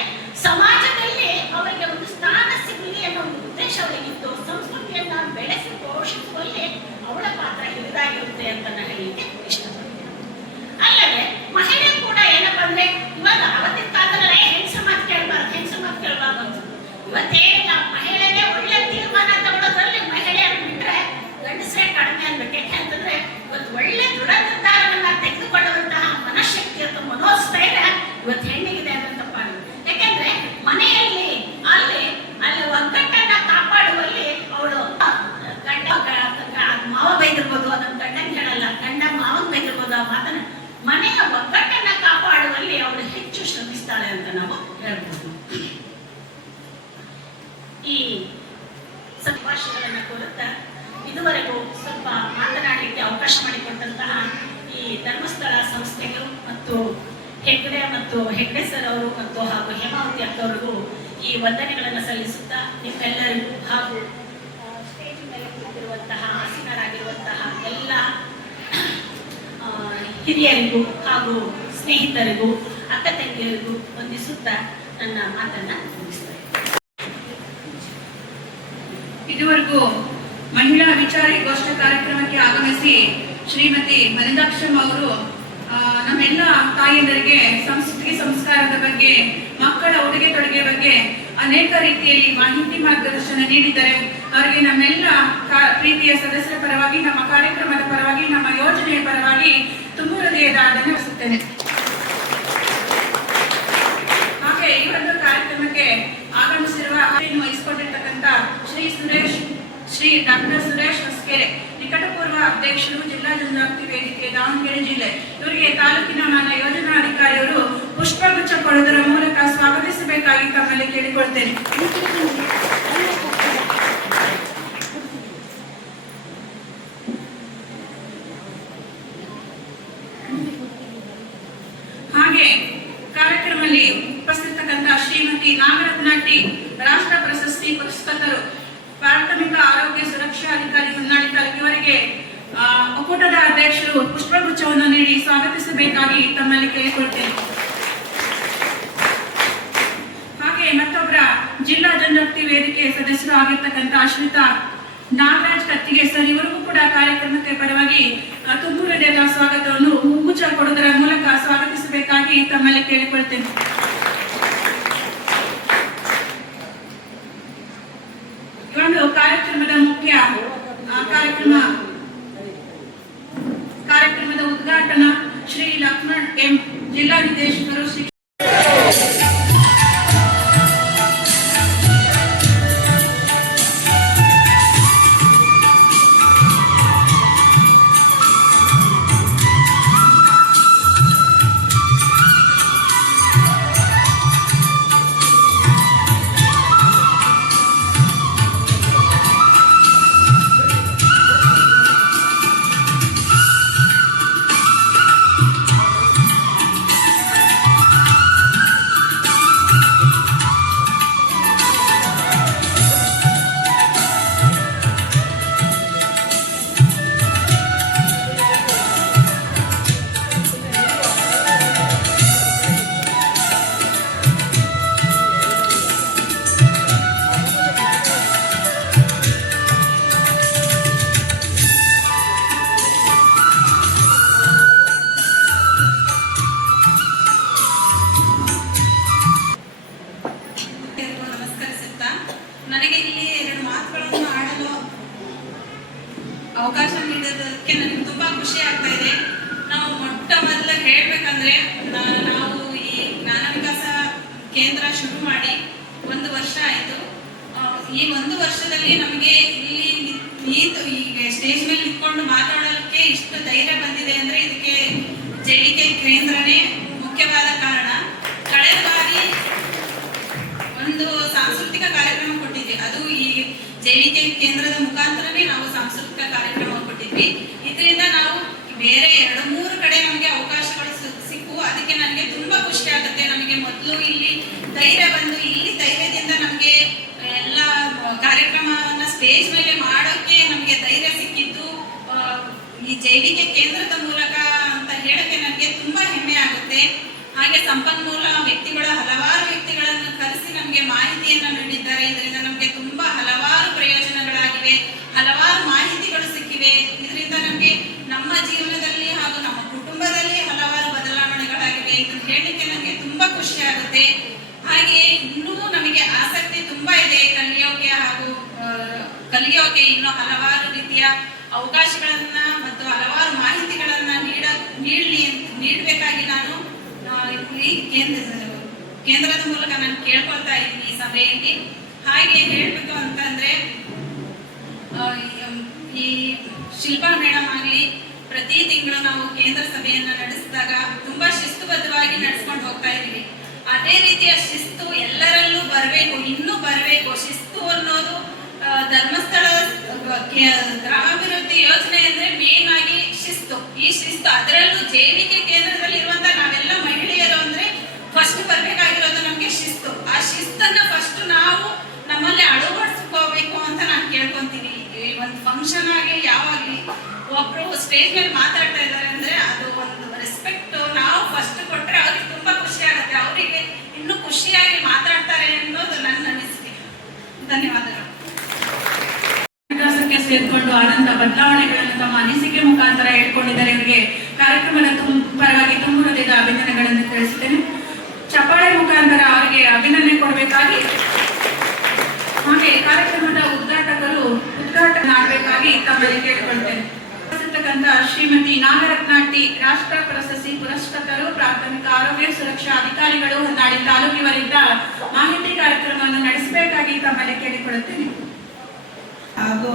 ಸಮಾಜದಲ್ಲಿ ಅವರಿಗೆ ಒಂದು ಸ್ಥಾನ ಸಿಗಲಿ ಅನ್ನೋ ಒಂದು ಉದ್ದೇಶ ಅವರಿಗಿತ್ತು. ಸಂಸ್ಕೃತಿಯನ್ನ ಬೆಳೆಸಿ ಪೋಷಿಸುವಲ್ಲಿ ಅವಳ ಪಾತ್ರ ಹಿರಿದಾಗಿರುತ್ತೆ ಅಂತ ನಾನು ಹೇಳಲಿಕ್ಕೆ ಇಷ್ಟಪಡ್ತೀನಿ. ಅಲ್ಲದೆ ನಾವು ಹೇಳ್ಬೋದು. ಈ ಸಂಭಾಷಣೆಗಳನ್ನು ಕೋರುತ್ತಾ ಇದುವರೆಗೂ ಸ್ವಲ್ಪ ಮಾತನಾಡಲಿಕ್ಕೆ ಅವಕಾಶ ಮಾಡಿಕೊಟ್ಟಂತಹ ಈ ಧರ್ಮಸ್ಥಳ ಸಂಸ್ಥೆಗಳು ಮತ್ತು ಹೆಗ್ಡೆ ಸರ್ ಅವರು ಮತ್ತು ಹಾಗೂ ಹೇಮಾವತಿ ಅಕ್ಕವರಿಗೂ ಈ ವಂದನೆಗಳನ್ನು ಸಲ್ಲಿಸುತ್ತಾ ನಿಮ್ಮೆಲ್ಲರಿಗೂ ಹಾಗೂ ಸ್ಟೇಜ್ ಮೇಲೆ ಕುಳಿತಿರುವಂತಹ ಆಸೀನರಾಗಿರುವಂತಹ ಎಲ್ಲ ಹಿರಿಯರಿಗೂ ಹಾಗೂ ಸ್ನೇಹಿತರಿಗೂ ಅಕ್ಕ ತಂಗಿಯರಿಗೂ ವಂದಿಸುತ್ತಾ ನನ್ನ ಮಾತನ್ನ ಮುಗಿಸ್ತೇನೆ. ಇದುವರೆಗೂ ಮಹಿಳಾ ವಿಚಾರಗೋಷ್ಠಿ ಕಾರ್ಯಕ್ರಮಕ್ಕೆ ಆಗಮಿಸಿ ಶ್ರೀಮತಿ ಮನಿದಾಕ್ಷಮ್ಮ ಅವರು ನಮ್ಮೆಲ್ಲ ತಾಯಿಯಂದರಿಗೆ ಸಂಸ್ಕೃತಿ ಸಂಸ್ಕಾರದ ಬಗ್ಗೆ, ಮಕ್ಕಳ ಉಡುಗೆ ತೊಡುಗೆ ಬಗ್ಗೆ ಅನೇಕ ರೀತಿಯಲ್ಲಿ ಮಾಹಿತಿ ಮಾರ್ಗದರ್ಶನ ನೀಡಿದ್ದಾರೆ. ಅವರಿಗೆ ನಮ್ಮೆಲ್ಲ ಪ್ರೀತಿಯ ಸದಸ್ಯರ ಪರವಾಗಿ, ನಮ್ಮ ಕಾರ್ಯಕ್ರಮದ ಪರವಾಗಿ, ನಮ್ಮ ಯೋಜನೆಯ ಪರವಾಗಿ ತುಂಬ ಹೃದಯದ ಧನ್ಯವಾದಿಸುತ್ತೇನೆ. ಹಾಗೆ ಈ ಒಂದು ಕಾರ್ಯಕ್ರಮಕ್ಕೆ ಆಗಮಿಸಿರುವ ವಹಿಸಿಕೊಂಡಿರ್ತಕ್ಕಂಥ ಶ್ರೀ ಡಾಕ್ಟರ್ ಸುರೇಶ್ ಹೊಸಕೆರೆ, ನಿಕಟಪೂರ್ವ ಅಧ್ಯಕ್ಷರು, ಜಿಲ್ಲಾ ಜನಜಾಗೃತಿ ವೇದಿಕೆ ದಾವಣಗೆರೆ ಜಿಲ್ಲೆ, ಇವರಿಗೆ ತಾಲೂಕಿನ ಮಾನ್ಯ ಯೋಜನಾಧಿಕಾರಿಯವರು ಪುಷ್ಪಗುಚ್ಛ ಕೊಡುವುದರ ಮೂಲಕ ಸ್ವಾಗತಿಸಬೇಕಾಗಿ ತಮ್ಮಲ್ಲಿ ಕೇಳಿಕೊಳ್ತೇನೆ. ಹಾಗೆ ಕಾರ್ಯಕ್ರಮದಲ್ಲಿ ಉಪಸ್ಥಿತಕ್ಕಂಥ ಶ್ರೀಮತಿ ನಾಗರತ್ನ ಟಿ, ರಾಷ್ಟ್ರ ಪ್ರಶಸ್ತಿ ಪುರಸ್ಕೃತರು, ಪ್ರಾಥಮಿಕ ಆರೋಗ್ಯ ಸುರಕ್ಷಾ ಅಧಿಕಾರಿ ಹೊನ್ನಾಳಿ ತಾಲೂಕು, ಇವರಿಗೆ ಒಕ್ಕೂಟದ ಅಧ್ಯಕ್ಷರು ಪುಷ್ಪಗುಚ್ಛವನ್ನು ನೀಡಿ ಸ್ವಾಗತಿಸಬೇಕಾಗಿ ತಮ್ಮಲ್ಲಿ ಕೇಳಿಕೊಳ್ತೇನೆ. ಹಾಗೆ ಮತ್ತೊಬ್ಬರ ಜಿಲ್ಲಾ ಜನಜಾಗೃತಿ ವೇದಿಕೆ ಸದಸ್ಯರು ಆಗಿರ್ತಕ್ಕಂಥ ಅಶ್ವಿತಾ ನಾಗರಾಜ್ ಕತ್ತಿಗೆ ಸರ್, ಇವರಿಗೂ ಕೂಡ ಕಾರ್ಯಕ್ರಮಕ್ಕೆ ಪರವಾಗಿ ತುಂಬು ಹೃದಯದ ಸ್ವಾಗತವನ್ನು ಹೂಗುಚ್ಛ ಕೊಡುವುದರ ಮೂಲಕ ಸ್ವಾಗತಿಸಬೇಕಾಗಿ ತಮ್ಮಲ್ಲಿ ಕೇಳಿಕೊಳ್ತೇನೆ. ಒಂದು ಕಾರ್ಯಕ್ರಮದ ಮುಖ್ಯ ಕಾರ್ಯಕ್ರಮದ ಉದ್ಘಾಟನಾ ಶ್ರೀ ಲಕ್ಷ್ಮಣ್ ಎಂ, ಜಿಲ್ಲಾ ನಿರ್ದೇಶಕರು, ಶ್ರೀ ನನಗೆ ಇಲ್ಲಿ ಎರಡು ಮಾತುಗಳನ್ನು ಆಡಲು ಅವಕಾಶ ನೀಡಿದ್ದಕ್ಕೆ ನನಗೆ ತುಂಬಾ ಖುಷಿ ಆಗ್ತಾ ಇದೆ. ನಾವು ಮೊಟ್ಟ ಮೊದಲ ಹೇಳ್ಬೇಕಂದ್ರೆ, ನಾವು ಈ ಜ್ಞಾನ ವಿಕಾಸ ಕೇಂದ್ರ ಶುರು ಮಾಡಿ 1 ವರ್ಷ ಆಯಿತು. ಈ 1 ವರ್ಷದಲ್ಲಿ ನಮಗೆ ಇಲ್ಲಿ ಈಗ ಸ್ಟೇಜ್ ಮೇಲೆ ನಿಂತ್ಕೊಂಡು ಮಾತಾಡೋಕ್ಕೆ ಇಷ್ಟು ಧೈರ್ಯ ಬಂದಿದೆ ಅಂದ್ರೆ ಇದಕ್ಕೆ JDK ಕೇಂದ್ರನೇ ಮುಖ್ಯವಾದ ಕಾರಣ. ಕಳೆದ ಬಾರಿ ಒಂದು ಸಾಂಸ್ಕೃತಿಕ ಕಾರ್ಯಕ್ರಮ ಕೊಟ್ಟಿದ್ವಿ, ಅದು ಈ JDK ಕೇಂದ್ರದ ಮುಖಾಂತರನೇ ನಾವು ಸಾಂಸ್ಕೃತಿಕ ಕಾರ್ಯಕ್ರಮ ಕೊಟ್ಟಿದ್ವಿ. ಇದರಿಂದ ನಾವು ಬೇರೆ 2-3 ಕಡೆ ನಮಗೆ ಅವಕಾಶಗಳು ಸಿಕ್ಕು. ಅದಕ್ಕೆ ನನಗೆ ತುಂಬಾ ಖುಷಿ ಆಗುತ್ತೆ. ನಮಗೆ ಮೊದಲು ಇಲ್ಲಿ ಧೈರ್ಯ ಬಂದು, ಇಲ್ಲಿ ಧೈರ್ಯದಿಂದ ನಮಗೆ ಎಲ್ಲ ಕಾರ್ಯಕ್ರಮವನ್ನ ಸ್ಟೇಜ್ ಮೇಲೆ ಮಾಡೋಕೆ ನಮಗೆ ಧೈರ್ಯ ಸಿಕ್ಕಿದ್ದು ಈ JDK ಕೇಂದ್ರದ ಮೂಲಕ ಅಂತ ಹೇಳಕ್ಕೆ ನನಗೆ ತುಂಬಾ ಹೆಮ್ಮೆ ಆಗುತ್ತೆ. ಹಾಗೆ ಸಂಪನ್ಮೂಲ ವ್ಯಕ್ತಿಗಳು, ಹಲವಾರು ವ್ಯಕ್ತಿಗಳನ್ನು ಕರೆಸಿ ನಮಗೆ ಮಾಹಿತಿಯನ್ನು ನೀಡಿದ್ದಾರೆ. ಇದರಿಂದ ನಮಗೆ ತುಂಬಾ ಹಲವಾರು ಪ್ರಯೋಜನಗಳಾಗಿವೆ, ಹಲವಾರು ಮಾಹಿತಿಗಳು ಸಿಕ್ಕಿವೆ. ಇದರಿಂದ ನಮಗೆ ನಮ್ಮ ಜೀವನದಲ್ಲಿ ಹಾಗೂ ನಮ್ಮ ಕುಟುಂಬದಲ್ಲಿ ಹಲವಾರು ಬದಲಾವಣೆಗಳಾಗಿವೆ. ಇದನ್ನು ಹೇಳಲಿಕ್ಕೆ ನನಗೆ ತುಂಬಾ ಖುಷಿ ಆಗುತ್ತೆ. ಹಾಗೆ ಇನ್ನೂ ನಮಗೆ ಆಸಕ್ತಿ ತುಂಬಾ ಇದೆ ಕಲಿಯೋಕೆ ಇನ್ನೂ ಹಲವಾರು ರೀತಿಯ ಅವಕಾಶಗಳನ್ನ ಮತ್ತು ಹಲವಾರು ಮಾಹಿತಿಗಳನ್ನ ನೀಡಬೇಕಾಗಿ ನಾನು ಈ ಕೇಂದ್ರದ ಮೂಲಕ ನಾನು ಕೇಳ್ಕೊಳ್ತಾ ಇದ್ದೀನಿ ಈ ಸಭೆಯಲ್ಲಿ. ಹಾಗೆ ಹೇಳ್ಬೇಕು ಅಂತಂದ್ರೆ, ಈ ಶಿಲ್ಪಾ ಮೇಡಮ್ ಆಗಲಿ ಪ್ರತಿ ತಿಂಗಳು ನಾವು ಕೇಂದ್ರ ಸಭೆಯನ್ನ ನಡೆಸಿದಾಗ ತುಂಬಾ ಶಿಸ್ತುಬದ್ಧವಾಗಿ ನಡೆಸ್ಕೊಂಡು ಹೋಗ್ತಾ ಇದೀವಿ. ಅದೇ ರೀತಿಯ ಶಿಸ್ತು ಎಲ್ಲರಲ್ಲೂ ಬರಬೇಕು, ಇನ್ನೂ ಬರಬೇಕು. ಶಿಸ್ತು ಅನ್ನೋದು ಧರ್ಮಸ್ಥಳ ಗ್ರಾಮಾಭಿವೃದ್ಧಿ ಯೋಜನೆ ಅಂದ್ರೆ ಮೇನ್ ಆಗಿ ಶಿಸ್ತು. ಈ ಶಿಸ್ತು ಅದರಲ್ಲೂ ಜೈವಿಕ ಕೇಂದ್ರದಲ್ಲಿ ಇರುವಂತ ನಾವೆಲ್ಲ ಮಹಿಳೆಯರು ಅಂದ್ರೆ ಫಸ್ಟ್ ಬರ್ಬೇಕಾಗಿರೋದು ನಮ್ಗೆ ಶಿಸ್ತು. ಆ ಶಿಸ್ತನ್ನ ಫಸ್ಟ್ ನಾವು ನಮ್ಮಲ್ಲಿ ಅಳವಡಿಸ್ಕೋಬೇಕು ಅಂತ ನಾನು ಕೇಳ್ಕೊಂತೀನಿ. ಈ ಒಂದು ಫಂಕ್ಷನ್ ಆಗಿ ಯಾವಾಗ್ಲಿ ಒಬ್ರು ಸ್ಟೇಜ್ ಮೇಲೆ ಮಾತಾಡ್ತಾ ಇದ್ದಾರೆ ಅಂದ್ರೆ ಅದು ಒಂದು ರೆಸ್ಪೆಕ್ಟ್ ನಾವು ಫಸ್ಟ್ ಕೊಟ್ರೆ ಅವ್ರಿಗೆ ತುಂಬಾ ಖುಷಿ ಆಗುತ್ತೆ, ಅವರಿಗೆ ಇನ್ನೂ ಖುಷಿಯಾಗಿ ಮಾತಾಡ್ತಾರೆ ಅನ್ನೋದು ನನ್ನ ಅನಿಸಿಕೆ. ಧನ್ಯವಾದಗಳು. ವಿಕಾಸಕ್ಕೆ ಸೇರ್ಕೊಂಡು ಆದಂತ ಬದಲಾವಣೆಗಳನ್ನು ತಮ್ಮ ಅನಿಸಿಕೆ ಮುಖಾಂತರ ಹೇಳ್ಕೊಂಡಿದ್ದಾರೆ. ಇವರಿಗೆ ಕಾರ್ಯಕ್ರಮದ ಪರವಾಗಿ ತುಂಬ ಹೃದಯದ ಅಭಿನಂದನೆಗಳನ್ನು ತಿಳಿಸುತ್ತೇನೆ. ಚಪ್ಪಾಳೆ ಮುಖಾಂತರ ಅವರಿಗೆ ಅಭಿನಂದನೆ ಕೊಡಬೇಕಾಗಿ, ಹಾಗೆ ಕಾರ್ಯಕ್ರಮದ ಉದ್ಘಾಟಕರು ಉದ್ಘಾಟನೆ ಮಾಡಬೇಕಾಗಿ ತಮ್ಮಲ್ಲಿ ಕೇಳಿಕೊಳ್ತೇನೆ. ಶ್ರೀಮತಿ ನಾಗರತ್ನ ಟಿ, ರಾಷ್ಟ್ರ ಪ್ರಶಸ್ತಿ ಪುರಸ್ಕೃತರು, ಪ್ರಾಥಮಿಕ ಆರೋಗ್ಯ ಸುರಕ್ಷಾ ಅಧಿಕಾರಿಗಳು, ಹೊನ್ನಾಳಿ ತಾಲೂಕಿವರಿಂದ ಮಾಹಿತಿ ಕಾರ್ಯಕ್ರಮವನ್ನು ನಡೆಸಬೇಕಾಗಿ ತಮ್ಮಲ್ಲಿ ಕೇಳಿಕೊಳ್ಳುತ್ತೇನೆ. ಹಾಗೂ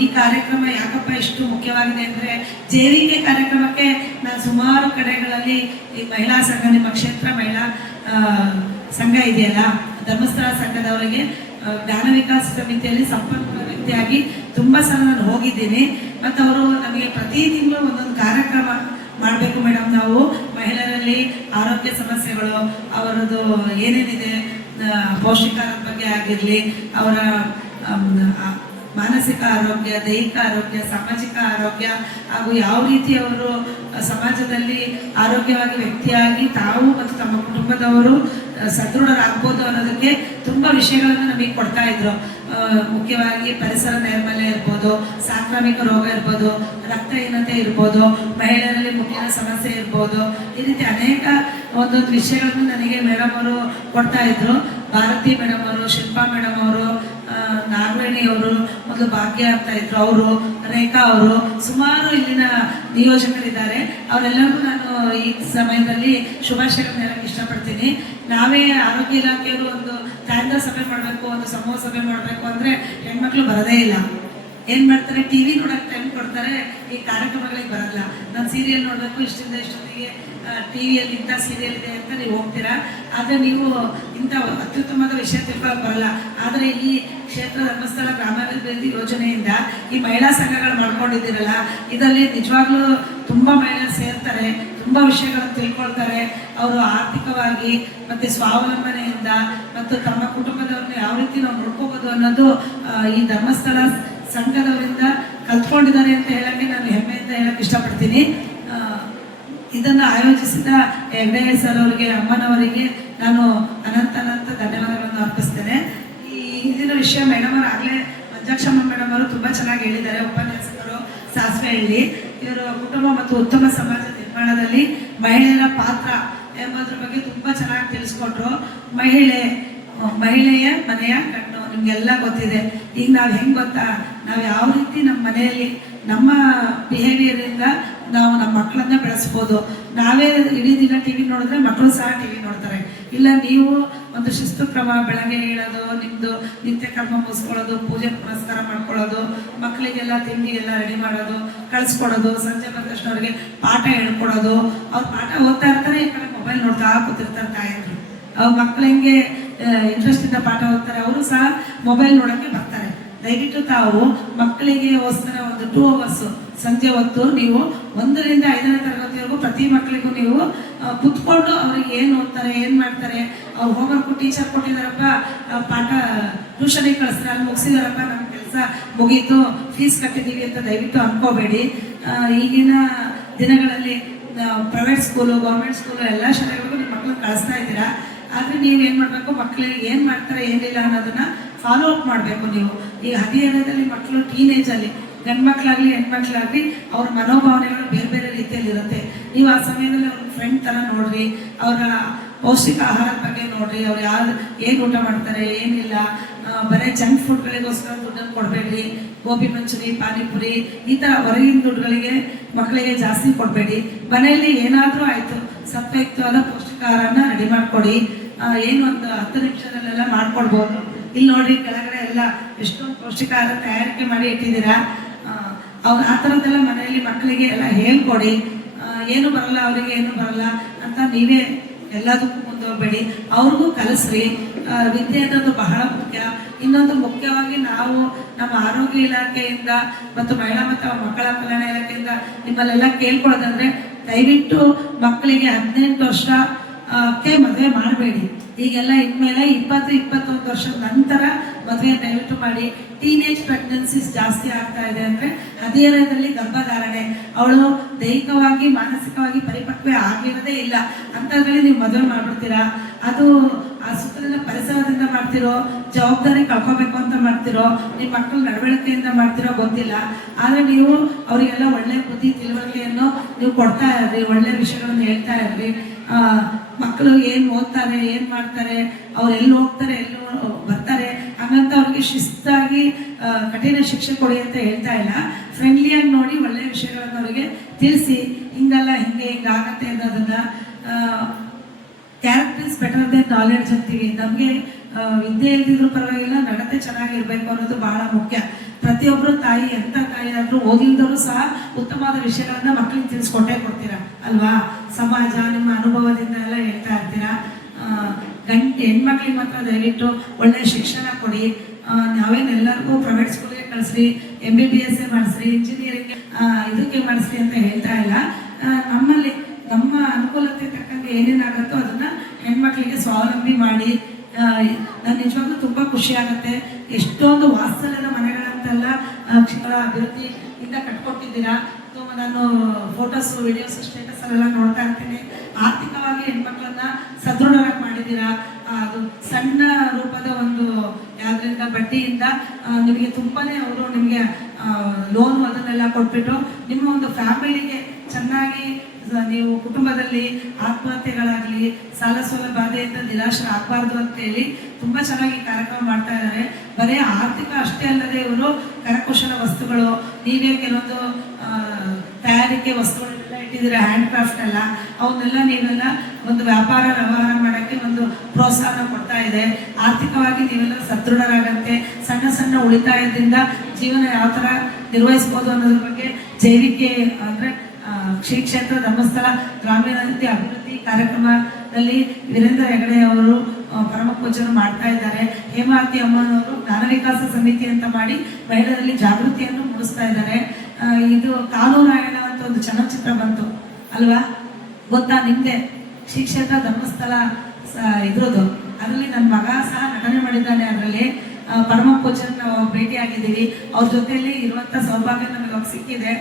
ಈ ಕಾರ್ಯಕ್ರಮ ಯಾಕಪ್ಪ ಎಷ್ಟು ಮುಖ್ಯವಾಗಿದೆ ಅಂದರೆ, ಜೇವಿಕೆ ಕಾರ್ಯಕ್ರಮಕ್ಕೆ ನಾನು ಸುಮಾರು ಕಡೆಗಳಲ್ಲಿ ಈ ಮಹಿಳಾ ಸಂಘ, ನಿಮ್ಮ ಕ್ಷೇತ್ರ ಮಹಿಳಾ ಸಂಘ ಇದೆಯಲ್ಲ, ಧರ್ಮಸ್ಥಳ ಸಂಘದವರಿಗೆ ಜ್ಞಾನ ವಿಕಾಸ ಸಮಿತಿಯಲ್ಲಿ ಸಂಪನ್ಮೂಲ ವ್ಯಕ್ತಿಯಾಗಿ ತುಂಬ ಸಲ ನಾನು ಹೋಗಿದ್ದೀನಿ. ಮತ್ತು ಅವರು ನಮಗೆ ಪ್ರತಿ ತಿಂಗಳು ಒಂದೊಂದು ಕಾರ್ಯಕ್ರಮ ಮಾಡಬೇಕು ಮೇಡಮ್, ನಾವು ಮಹಿಳೆಯರಲ್ಲಿ ಆರೋಗ್ಯ ಸಮಸ್ಯೆಗಳು, ಅವರದ್ದು ಏನೇನಿದೆ ಪೌಷ್ಟಿಕಾರದ ಬಗ್ಗೆ ಆಗಿರಲಿ, ಅವರ ಮಾನಸಿಕ ಆರೋಗ್ಯ, ದೈಹಿಕ ಆರೋಗ್ಯ, ಸಾಮಾಜಿಕ ಆರೋಗ್ಯ, ಹಾಗೂ ಯಾವ ರೀತಿ ಅವರು ಸಮಾಜದಲ್ಲಿ ಆರೋಗ್ಯವಾಗಿ ವ್ಯಕ್ತಿಯಾಗಿ ತಾವು ಮತ್ತು ತಮ್ಮ ಕುಟುಂಬದವರು ಸದೃಢರಾಗ್ಬೋದು ಅನ್ನೋದಕ್ಕೆ ತುಂಬ ವಿಷಯಗಳನ್ನು ನಮಗೆ ಕೊಡ್ತಾ ಇದ್ರು. ಮುಖ್ಯವಾಗಿ ಪರಿಸರ ನೈರ್ಮಲ್ಯ ಇರ್ಬೋದು, ಸಾಂಕ್ರಾಮಿಕ ರೋಗ ಇರ್ಬೋದು, ರಕ್ತಹೀನತೆ ಇರ್ಬೋದು, ಮಹಿಳೆಯರಲ್ಲಿ ಮುಟ್ಟಿನ ಸಮಸ್ಯೆ ಇರ್ಬೋದು, ಈ ರೀತಿ ಅನೇಕ ಒಂದೊಂದು ವಿಷಯಗಳನ್ನು ನನಗೆ ಮೇಡಮ್ ಅವರು ಕೊಡ್ತಾ ಇದ್ರು. ಭಾರತಿ ಮೇಡಮ್ ಅವರು, ಶಿಲ್ಪಾ ಮೇಡಮ್ ಅವರು, ನಾಗವೇಣಿ ಅವರು, ಮೊದಲು ಭಾಗ್ಯ ಅಂತ ಇದ್ರು ಅವರು, ರೇಖಾ ಅವರು, ಸುಮಾರು ಇಲ್ಲಿನ ನಿಯೋಜಕರಿದ್ದಾರೆ. ಅವರೆಲ್ಲರಿಗೂ ನಾನು ಈ ಸಮಯದಲ್ಲಿ ಶುಭಾಶಯಗಳನ್ನು ಹೇಳಕ್ಕೆ ಇಷ್ಟಪಡ್ತೀನಿ. ನಾವೇ ಆರೋಗ್ಯ ಇಲಾಖೆಯವರು ಒಂದು ತಾಯಂದ್ರ ಸಭೆ ಮಾಡಬೇಕು, ಒಂದು ಸಮೂಹ ಸಭೆ ಮಾಡಬೇಕು ಅಂದರೆ ಹೆಣ್ಮಕ್ಳು ಬರೋದೇ ಇಲ್ಲ. ಏನು ಮಾಡ್ತಾರೆ, ಟಿ ವಿ ನೋಡೋಕ್ಕೆ ಟೈಮ್ ಕೊಡ್ತಾರೆ, ಈ ಕಾರ್ಯಕ್ರಮಗಳಿಗೆ ಬರಲ್ಲ. ನಾನು ಸೀರಿಯಲ್ ನೋಡಬೇಕು, ಇಷ್ಟಿಂದ ಇಷ್ಟೊತ್ತಿಗೆ ಟಿ ವಿಯಲ್ಲಿ ಇಂಥ ಸೀರಿಯಲ್ ಇದೆ ಅಂತ ನೀವು ಹೋಗ್ತೀರಾ. ಆದರೆ ನೀವು ಇಂಥ ಅತ್ಯುತ್ತಮವಾದ ವಿಷಯ ತಿಳ್ಕೊಳ್ಳೋಕೆ ಬರಲ್ಲ. ಆದರೆ ಈ ಕ್ಷೇತ್ರ ಧರ್ಮಸ್ಥಳ ಗ್ರಾಮಾಭಿವೃದ್ಧಿ ಯೋಜನೆಯಿಂದ ಈ ಮಹಿಳಾ ಸಂಘಗಳು ಮಾಡ್ಕೊಂಡಿದ್ದೀರಲ್ಲ, ಇದರಲ್ಲಿ ನಿಜವಾಗ್ಲೂ ತುಂಬ ಮಹಿಳೆಯರು ಸೇರ್ತಾರೆ, ತುಂಬ ವಿಷಯಗಳನ್ನು ತಿಳ್ಕೊಳ್ತಾರೆ. ಅವರು ಆರ್ಥಿಕವಾಗಿ ಮತ್ತು ಸ್ವಾವಲಂಬನೆಯಿಂದ ಮತ್ತು ತಮ್ಮ ಕುಟುಂಬದವ್ರನ್ನ ಯಾವ ರೀತಿ ನಾವು ನೋಡ್ಕೋಬೋದು ಅನ್ನೋದು ಈ ಧರ್ಮಸ್ಥಳ ಸಂಘದವರಿಂದ ಕಲ್ತ್ಕೊಂಡಿದ್ದಾರೆ ಅಂತ ಹೇಳಕ್ಕೆ ನಾನು ಹೆಮ್ಮೆಯಿಂದ ಹೇಳಕ್ಕೆ ಇಷ್ಟಪಡ್ತೀನಿ. ಇದನ್ನು ಆಯೋಜಿಸಿದ ಹೆಗ್ಡೆ ಸರ್ ಅವರಿಗೆ, ಅಮ್ಮನವರಿಗೆ ನಾನು ಅನಂತ ಧನ್ಯವಾದಗಳನ್ನು ಅರ್ಪಿಸ್ತೇನೆ. ಈ ಹಿಂದಿನ ವಿಷಯ ಮೇಡಮ್ ಅವರು ಆಗಲೇ ಮಂಜಾಕ್ಷಮ್ಮ ಮೇಡಮ್ ಅವರು ತುಂಬ ಚೆನ್ನಾಗಿ ಹೇಳಿದ್ದಾರೆ. ಉಪನ್ಯಾಸಕರು ಸಾಸಿವೆಹಳ್ಳಿ ಇವರು ಕುಟುಂಬ ಮತ್ತು ಉತ್ತಮ ಸಮಾಜ ನಿರ್ಮಾಣದಲ್ಲಿ ಮಹಿಳೆಯರ ಪಾತ್ರ ಎಂಬುದ್ರ ಬಗ್ಗೆ ತುಂಬ ಚೆನ್ನಾಗಿ ತಿಳಿಸ್ಕೊಟ್ರು. ಮಹಿಳೆಯ ಮನೆಯ ಕಣ್ಣು ನಿಮಗೆಲ್ಲ ಗೊತ್ತಿದೆ. ಈಗ ನಾವು ಹೆಂಗೆ ಗೊತ್ತಾ, ನಾವು ಯಾವ ರೀತಿ ನಮ್ಮ ಮನೆಯಲ್ಲಿ ನಮ್ಮ ಬಿಹೇವಿಯರಿಂದ ನಾವು ನಮ್ಮ ಮಕ್ಕಳನ್ನ ಬೆಳೆಸ್ಬೋದು. ನಾವೇ ಇಡೀ ದಿನ ಟಿ ವಿ ನೋಡಿದ್ರೆ ಮಕ್ಕಳು ಸಹ ಟಿ ವಿ ನೋಡ್ತಾರೆ. ಇಲ್ಲ ನೀವು ಒಂದು ಶಿಸ್ತು ಕ್ರಮ, ಬೆಳಗ್ಗೆ ಹೇಳೋದು, ನಿಮ್ಮದು ನಿತ್ಯ ಕರ್ಮ ಮುಗಿಸ್ಕೊಳ್ಳೋದು, ಪೂಜೆ ಪುನಸ್ಕಾರ ಮಾಡ್ಕೊಳ್ಳೋದು, ಮಕ್ಕಳಿಗೆಲ್ಲ ತಿಂಡಿ ಎಲ್ಲ ರೆಡಿ ಮಾಡೋದು, ಕಳಿಸ್ಕೊಡೋದು, ಸಂಜೆ ಬಂದ ತಕ್ಷಣ ಅವ್ರಿಗೆ ಪಾಠ ಹೇಳ್ಕೊಡೋದು. ಅವ್ರು ಪಾಠ ಓದ್ತಾ ಇರ್ತಾರೆ, ಈ ಕಡೆ ಮೊಬೈಲ್ ನೋಡ್ತಾ ಕೂತಿರ್ತಾರೆ ತಾಯಂದ್ರು. ಅವ್ರ ಮಕ್ಕಳು ಹೆಂಗೆ ಇಂಟ್ರೆಸ್ಟಿಂದ ಪಾಠ ಓದ್ತಾರೆ, ಅವರು ಸಹ ಮೊಬೈಲ್ ನೋಡೋಕ್ಕೆ ಬರ್ತಾರೆ. ದಯವಿಟ್ಟು ತಾವು ಮಕ್ಕಳಿಗೆ ಓದಿಸ್ತಾರೆ ಒಂದು 2 hours ಸಂಜೆ ಹೊತ್ತು ನೀವು 1 ರಿಂದ 5ನೇ ತರಗತಿವರೆಗೂ ಪ್ರತಿ ಮಕ್ಕಳಿಗೂ ನೀವು ಕುತ್ಕೊಂಡು ಅವ್ರಿಗೆ ಏನು ಓದ್ತಾರೆ, ಏನು ಮಾಡ್ತಾರೆ, ಅವ್ರು ಹೋಮ್ವರ್ಕು ಟೀಚರ್ ಕೊಟ್ಟಿದ್ದಾರಪ್ಪ, ಪಾಠ ಟ್ಯೂಷನಿಗೆ ಕಳಿಸ್ತಾರೆ, ಅಲ್ಲಿ ಮುಗಿಸಿದಾರಪ್ಪ, ನಮ್ಮ ಕೆಲಸ ಮುಗೀತು, ಫೀಸ್ ಕಟ್ಟಿದ್ದೀವಿ ಅಂತ ದಯವಿಟ್ಟು ಅನ್ಕೋಬೇಡಿ. ಈಗಿನ ದಿನಗಳಲ್ಲಿ ಪ್ರೈವೇಟ್ ಸ್ಕೂಲು, ಗೌರ್ಮೆಂಟ್ ಸ್ಕೂಲು ಎಲ್ಲ ಶಾಲೆಗಳಿಗೂ ನಿಮ್ಮ ಮಕ್ಕಳನ್ನ ಕಳಿಸ್ತಾ ಇದ್ದೀರಾ. ಆದರೆ ನೀವು ಏನು ಮಾಡಬೇಕು, ಮಕ್ಕಳಿಗೆ ಏನು ಮಾಡ್ತಾರೆ ಏನಿಲ್ಲ ಅನ್ನೋದನ್ನ ಫಾಲೋ ಅಪ್ ಮಾಡಬೇಕು. ನೀವು ಈ ಹದಿಹರೆಯದಲ್ಲಿ ಮಕ್ಕಳು ಟೀನೇಜಲ್ಲಿ ಗಂಡು ಮಕ್ಕಳಾಗಲಿ ಹೆಣ್ಮಕ್ಳಾಗಲಿ ಅವ್ರ ಮನೋಭಾವನೆಗಳು ಬೇರೆ ಬೇರೆ ರೀತಿಯಲ್ಲಿ ಇರುತ್ತೆ. ನೀವು ಆ ಸಮಯದಲ್ಲಿ ಅವ್ರ ಫ್ರೆಂಡ್ ಥರ ನೋಡ್ರಿ, ಅವರ ಪೌಷ್ಟಿಕ ಆಹಾರದ ಬಗ್ಗೆ ನೋಡ್ರಿ, ಅವ್ರು ಏನು ಊಟ ಮಾಡ್ತಾರೆ ಏನಿಲ್ಲ. ಬರೀ ಜಂಕ್ ಫುಡ್ಗಳಿಗೋಸ್ಕರ ದುಡ್ಡನ್ನು ಕೊಡಬೇಡ್ರಿ. ಗೋಬಿ ಮಂಚೂರಿ, ಪಾನಿಪುರಿ ಈ ಥರ ಹೊರಗಿನ ದುಡ್ಡುಗಳಿಗೆ ಮಕ್ಕಳಿಗೆ ಜಾಸ್ತಿ ಕೊಡಬೇಡಿ. ಮನೆಯಲ್ಲಿ ಏನಾದರೂ ಆಯಿತು ಸತ್ವಯುಕ್ತವಾದ ಪೌಷ್ಟಿಕ ಆಹಾರನ ರೆಡಿ ಮಾಡಿಕೊಡಿ. ಏನು ಒಂದು 10 ನಿಮಿಷದಲ್ಲೆಲ್ಲ ಮಾಡ್ಕೊಡ್ಬೋದು. ಇಲ್ಲಿ ನೋಡ್ರಿ ಕೆಳಗಡೆ ಎಲ್ಲ ಎಷ್ಟೊಂದು ಪೌಷ್ಟಿಕ ಆಹಾರ ತಯಾರಿಕೆ ಮಾಡಿ ಇಟ್ಟಿದ್ದೀರಾ. ಅವ್ರು ಆ ಥರದ್ದೆಲ್ಲ ಮನೆಯಲ್ಲಿ ಮಕ್ಕಳಿಗೆ ಎಲ್ಲ ಹೇಳ್ಕೊಡಿ. ಏನು ಬರಲ್ಲ ಅವರಿಗೆ, ಏನು ಬರಲ್ಲ ಅಂತ ನೀವೇ ಎಲ್ಲದಕ್ಕೂ ಮುಂದೋಗ್ಬೇಡಿ, ಅವ್ರಿಗೂ ಕಲಿಸ್ರಿ. ವಿದ್ಯೆ ಅನ್ನೋದು ಬಹಳ ಮುಖ್ಯ. ಇನ್ನೊಂದು ಮುಖ್ಯವಾಗಿ ನಾವು ನಮ್ಮ ಆರೋಗ್ಯ ಇಲಾಖೆಯಿಂದ ಮತ್ತು ಮಹಿಳಾ ಮತ್ತು ಮಕ್ಕಳ ಕಲ್ಯಾಣ ಇಲಾಖೆಯಿಂದ ನಿಮ್ಮಲ್ಲೆಲ್ಲ ಕೇಳ್ಕೊಳ್ಳೋದಂದ್ರೆ, ದಯವಿಟ್ಟು ಮಕ್ಕಳಿಗೆ 18 ವರ್ಷಕ್ಕೆ ಮದುವೆ ಮಾಡಬೇಡಿ. ಈಗೆಲ್ಲ ಇನ್ಮೇಲೆ 20-21 ವರ್ಷದ ನಂತರ ಮದುವೆ ದಯವಿಟ್ಟು ಮಾಡಿ. ಟೀನೇಜ್ ಪ್ರೆಗ್ನೆನ್ಸೀಸ್ ಜಾಸ್ತಿ ಆಗ್ತಾ ಇದೆ ಅಂದರೆ ಹದಿಹರೆಯದಲ್ಲಿ ಗರ್ಭಧಾರಣೆ, ಅವಳು ದೈಹಿಕವಾಗಿ ಮಾನಸಿಕವಾಗಿ ಪರಿಪಕ್ವ ಆಗಿರೋದೇ ಇಲ್ಲ, ಅಂಥದ್ರಲ್ಲಿ ನೀವು ಮದುವೆ ಮಾಡ್ಬಿಡ್ತೀರಾ. ಅದು ಆ ಸುತ್ತಲಿನ ಪರಿಸರದಿಂದ ಮಾಡ್ತಿರೋ, ಜವಾಬ್ದಾರಿ ಕಳ್ಕೊಬೇಕು ಅಂತ ಮಾಡ್ತಿರೋ, ನಿಮ್ಮ ಮಕ್ಕಳು ನಡವಳಿಕೆಯಿಂದ ಮಾಡ್ತಿರೋ ಗೊತ್ತಿಲ್ಲ. ಆದರೆ ನೀವು ಅವರಿಗೆಲ್ಲ ಒಳ್ಳೆ ಬುದ್ಧಿ ತಿಳುವಳಿಕೆಯನ್ನು ನೀವು ಕೊಡ್ತಾ ಇರ್ರಿ, ಒಳ್ಳೆ ವಿಷಯಗಳನ್ನು ಹೇಳ್ತಾ ಇರ್ರಿ. ಮಕ್ಕಳು ಏನು ಓದ್ತಾರೆ, ಏನು ಮಾಡ್ತಾರೆ, ಅವ್ರು ಎಲ್ಲಿ ಹೋಗ್ತಾರೆ, ಎಲ್ಲಿ ಬರ್ತಾರೆ, ಹಂಗಂತ ಅವ್ರಿಗೆ ಶಿಸ್ತಾಗಿ ಕಠಿಣ ಶಿಕ್ಷೆ ಕೊಡಿ ಅಂತ ಹೇಳ್ತಾ ಇಲ್ಲ. ಫ್ರೆಂಡ್ಲಿಯಾಗಿ ನೋಡಿ ಒಳ್ಳೆ ವಿಷಯಗಳನ್ನು ಅವರಿಗೆ ತಿಳಿಸಿ, ಹಿಂಗಲ್ಲ ಹಿಂಗಾಗತ್ತೆ ಅನ್ನೋದನ್ನ. Character is better than knowledge ಅಂತೀವಿ. ನಮಗೆ ವಿದ್ಯೆ ಇಲ್ದಿದ್ರು ಪರವಾಗಿಲ್ಲ, ನಡತೆ ಚೆನ್ನಾಗಿರ್ಬೇಕು ಅನ್ನೋದು ಬಹಳ ಮುಖ್ಯ. ಪ್ರತಿಯೊಬ್ಬರು ತಾಯಿ, ಎಂಥ ತಾಯಿ ಆದರೂ ಓದಿಲ್ದವರು ಸಹ ಉತ್ತಮವಾದ ವಿಷಯಗಳನ್ನ ಮಕ್ಕಳಿಗೆ ತಿಳಿಸ್ಕೊಟ್ಟೇ ಕೊಡ್ತೀರಾ ಅಲ್ವಾ. ಸಮಾಜ ನಿಮ್ಮ ಅನುಭವದಿಂದ ಎಲ್ಲ ಹೇಳ್ತಾ ಇರ್ತೀರಾ. ಹೆಣ್ಮಕ್ಳಿಗೆ ಮಾತ್ರ ದಯವಿಟ್ಟು ಒಳ್ಳೆ ಶಿಕ್ಷಣ ಕೊಡಿ. ನಾವೇನೆಲ್ಲರಿಗೂ ಪ್ರೈವೇಟ್ ಸ್ಕೂಲ್ಗೆ ಕಳಿಸ್ರಿ, MBBS ಮಾಡಿಸ್ರಿ, ಇಂಜಿನಿಯರಿಂಗ್ ಇದಕ್ಕೆ ಮಾಡಿಸ್ರಿ ಅಂತ ಹೇಳ್ತಾ ಇಲ್ಲ. ನಮ್ಮಲ್ಲಿ ನಮ್ಮ ಅನುಕೂಲತೆ ತಕ್ಕಂಗೆ ಏನೇನಾಗುತ್ತೋ ಅದನ್ನ ಹೆಣ್ಮಕ್ಳಿಗೆ ಸ್ವಾವಲಂಬಿ ಮಾಡಿ. ನಾನು ನಿಜವಾಗ್ಲೂ ತುಂಬ ಖುಷಿ ಆಗುತ್ತೆ. ಎಷ್ಟೊಂದು ವಾತ್ಸಲ್ಯದ ಮನೆಗಳಂತೆಲ್ಲ ಕ್ಷೇತ್ರ ಅಭಿವೃದ್ಧಿಯಿಂದ ಕಟ್ಕೊಟ್ಟಿದ್ದೀರಾ. ನಾನು ಫೋಟೋಸ್, ವಿಡಿಯೋಸ್, ಸ್ಟೇಟಸ್ ಅಲ್ಲೆಲ್ಲ ನೋಡ್ತಾ ಇರ್ತೀನಿ. ಆರ್ಥಿಕವಾಗಿ ಹೆಣ್ಮಕ್ಳನ್ನ ಸದೃಢರಾಗಿ ಮಾಡಿದ್ದೀರಾ. ಅದು ಸಣ್ಣ ರೂಪದ ಒಂದು ಯಾವ್ದ್ರಿಂದ ಬಡ್ಡಿಯಿಂದ ನಿಮಗೆ ತುಂಬಾನೇ ಅವರು ನಿಮಗೆ ಲೋನ್ ಅದನ್ನೆಲ್ಲ ಕೊಟ್ಬಿಟ್ಟು ನಿಮ್ಮ ಒಂದು ಫ್ಯಾಮಿಲಿಗೆ ಚೆನ್ನಾಗಿ ನೀವು ಕುಟುಂಬದಲ್ಲಿ ಆತ್ಮಹತ್ಯೆಗಳಾಗಲಿ, ಸಾಲ ಸೋಲ ಬಾಧೆಯಿಂದ ನಿರಾಶರಾಗಬಾರ್ದು ಅಂತೇಳಿ ತುಂಬ ಚೆನ್ನಾಗಿ ಕಾರ್ಯಕ್ರಮ ಮಾಡ್ತಾ ಇದ್ದಾರೆ. ಬರೀ ಆರ್ಥಿಕ ಅಷ್ಟೇ ಅಲ್ಲದೆ ಇವರು ಕರಕುಶಲ ವಸ್ತುಗಳು, ನೀವೇ ಕೆಲವೊಂದು ತಯಾರಿಕೆ ವಸ್ತುಗಳೆಲ್ಲ ಇಟ್ಟಿದ್ದೀರಾ, ಹ್ಯಾಂಡ್ ಕ್ರಾಫ್ಟ್ ಎಲ್ಲ, ಅವನ್ನೆಲ್ಲ ನೀವೆಲ್ಲ ಒಂದು ವ್ಯಾಪಾರ ವ್ಯವಹಾರ ಮಾಡೋಕ್ಕೆ ಒಂದು ಪ್ರೋತ್ಸಾಹ ಕೊಡ್ತಾ ಇದೆ. ಆರ್ಥಿಕವಾಗಿ ನೀವೆಲ್ಲ ಸದೃಢರಾಗಂತೆ, ಸಣ್ಣ ಸಣ್ಣ ಉಳಿತಾಯದಿಂದ ಜೀವನ ಯಾವ ಥರ ನಿರ್ವಹಿಸ್ಬೋದು ಅನ್ನೋದ್ರ ಬಗ್ಗೆ ಜೈವಿಕೆ ಅಂದರೆ ಶ್ರೀ ಕ್ಷೇತ್ರ ಧರ್ಮಸ್ಥಳ ಗ್ರಾಮೀಣ ಅಭಿವೃದ್ಧಿ ಕಾರ್ಯಕ್ರಮದಲ್ಲಿ ವೀರೇಂದ್ರ ಹೆಗಡೆ ಅವರು ಪರಮ ಪೂಜೆಯನ್ನು ಮಾಡ್ತಾ ಇದ್ದಾರೆ. ಹೇಮಾವತಿ ಅಮ್ಮನವರು ಜ್ಞಾನ ವಿಕಾಸ ಸಮಿತಿ ಅಂತ ಮಾಡಿ ಮಹಿಳೆಯರಲ್ಲಿ ಜಾಗೃತಿಯನ್ನು ಮೂಡಿಸ್ತಾ ಇದ್ದಾರೆ. ಇದು ಕಾನೂರಾಯಣ ಅಂತ ಒಂದು ಚಲನಚಿತ್ರ ಬಂತು ಅಲ್ವಾ, ಗೊತ್ತಾ ನಿಮ್ದೆ? ಶ್ರೀ ಕ್ಷೇತ್ರ ಧರ್ಮಸ್ಥಳ ಇದ್ರದ್ದು, ಅದರಲ್ಲಿ ನನ್ನ ಮಗ ಸಹ ನಟನೆ ಮಾಡಿದ್ದಾನೆ. ಅದರಲ್ಲಿ ಪರಮ ಪೂಜೆಯನ್ನು ನಾವು ಭೇಟಿಯಾಗಿದ್ದೀವಿ. ಅವ್ರ ಜೊತೆಯಲ್ಲಿ ಇರುವಂಥ ಸೌಭಾಗ್ಯ ನಮಗೆ ಸಿಕ್ಕಿದೆ.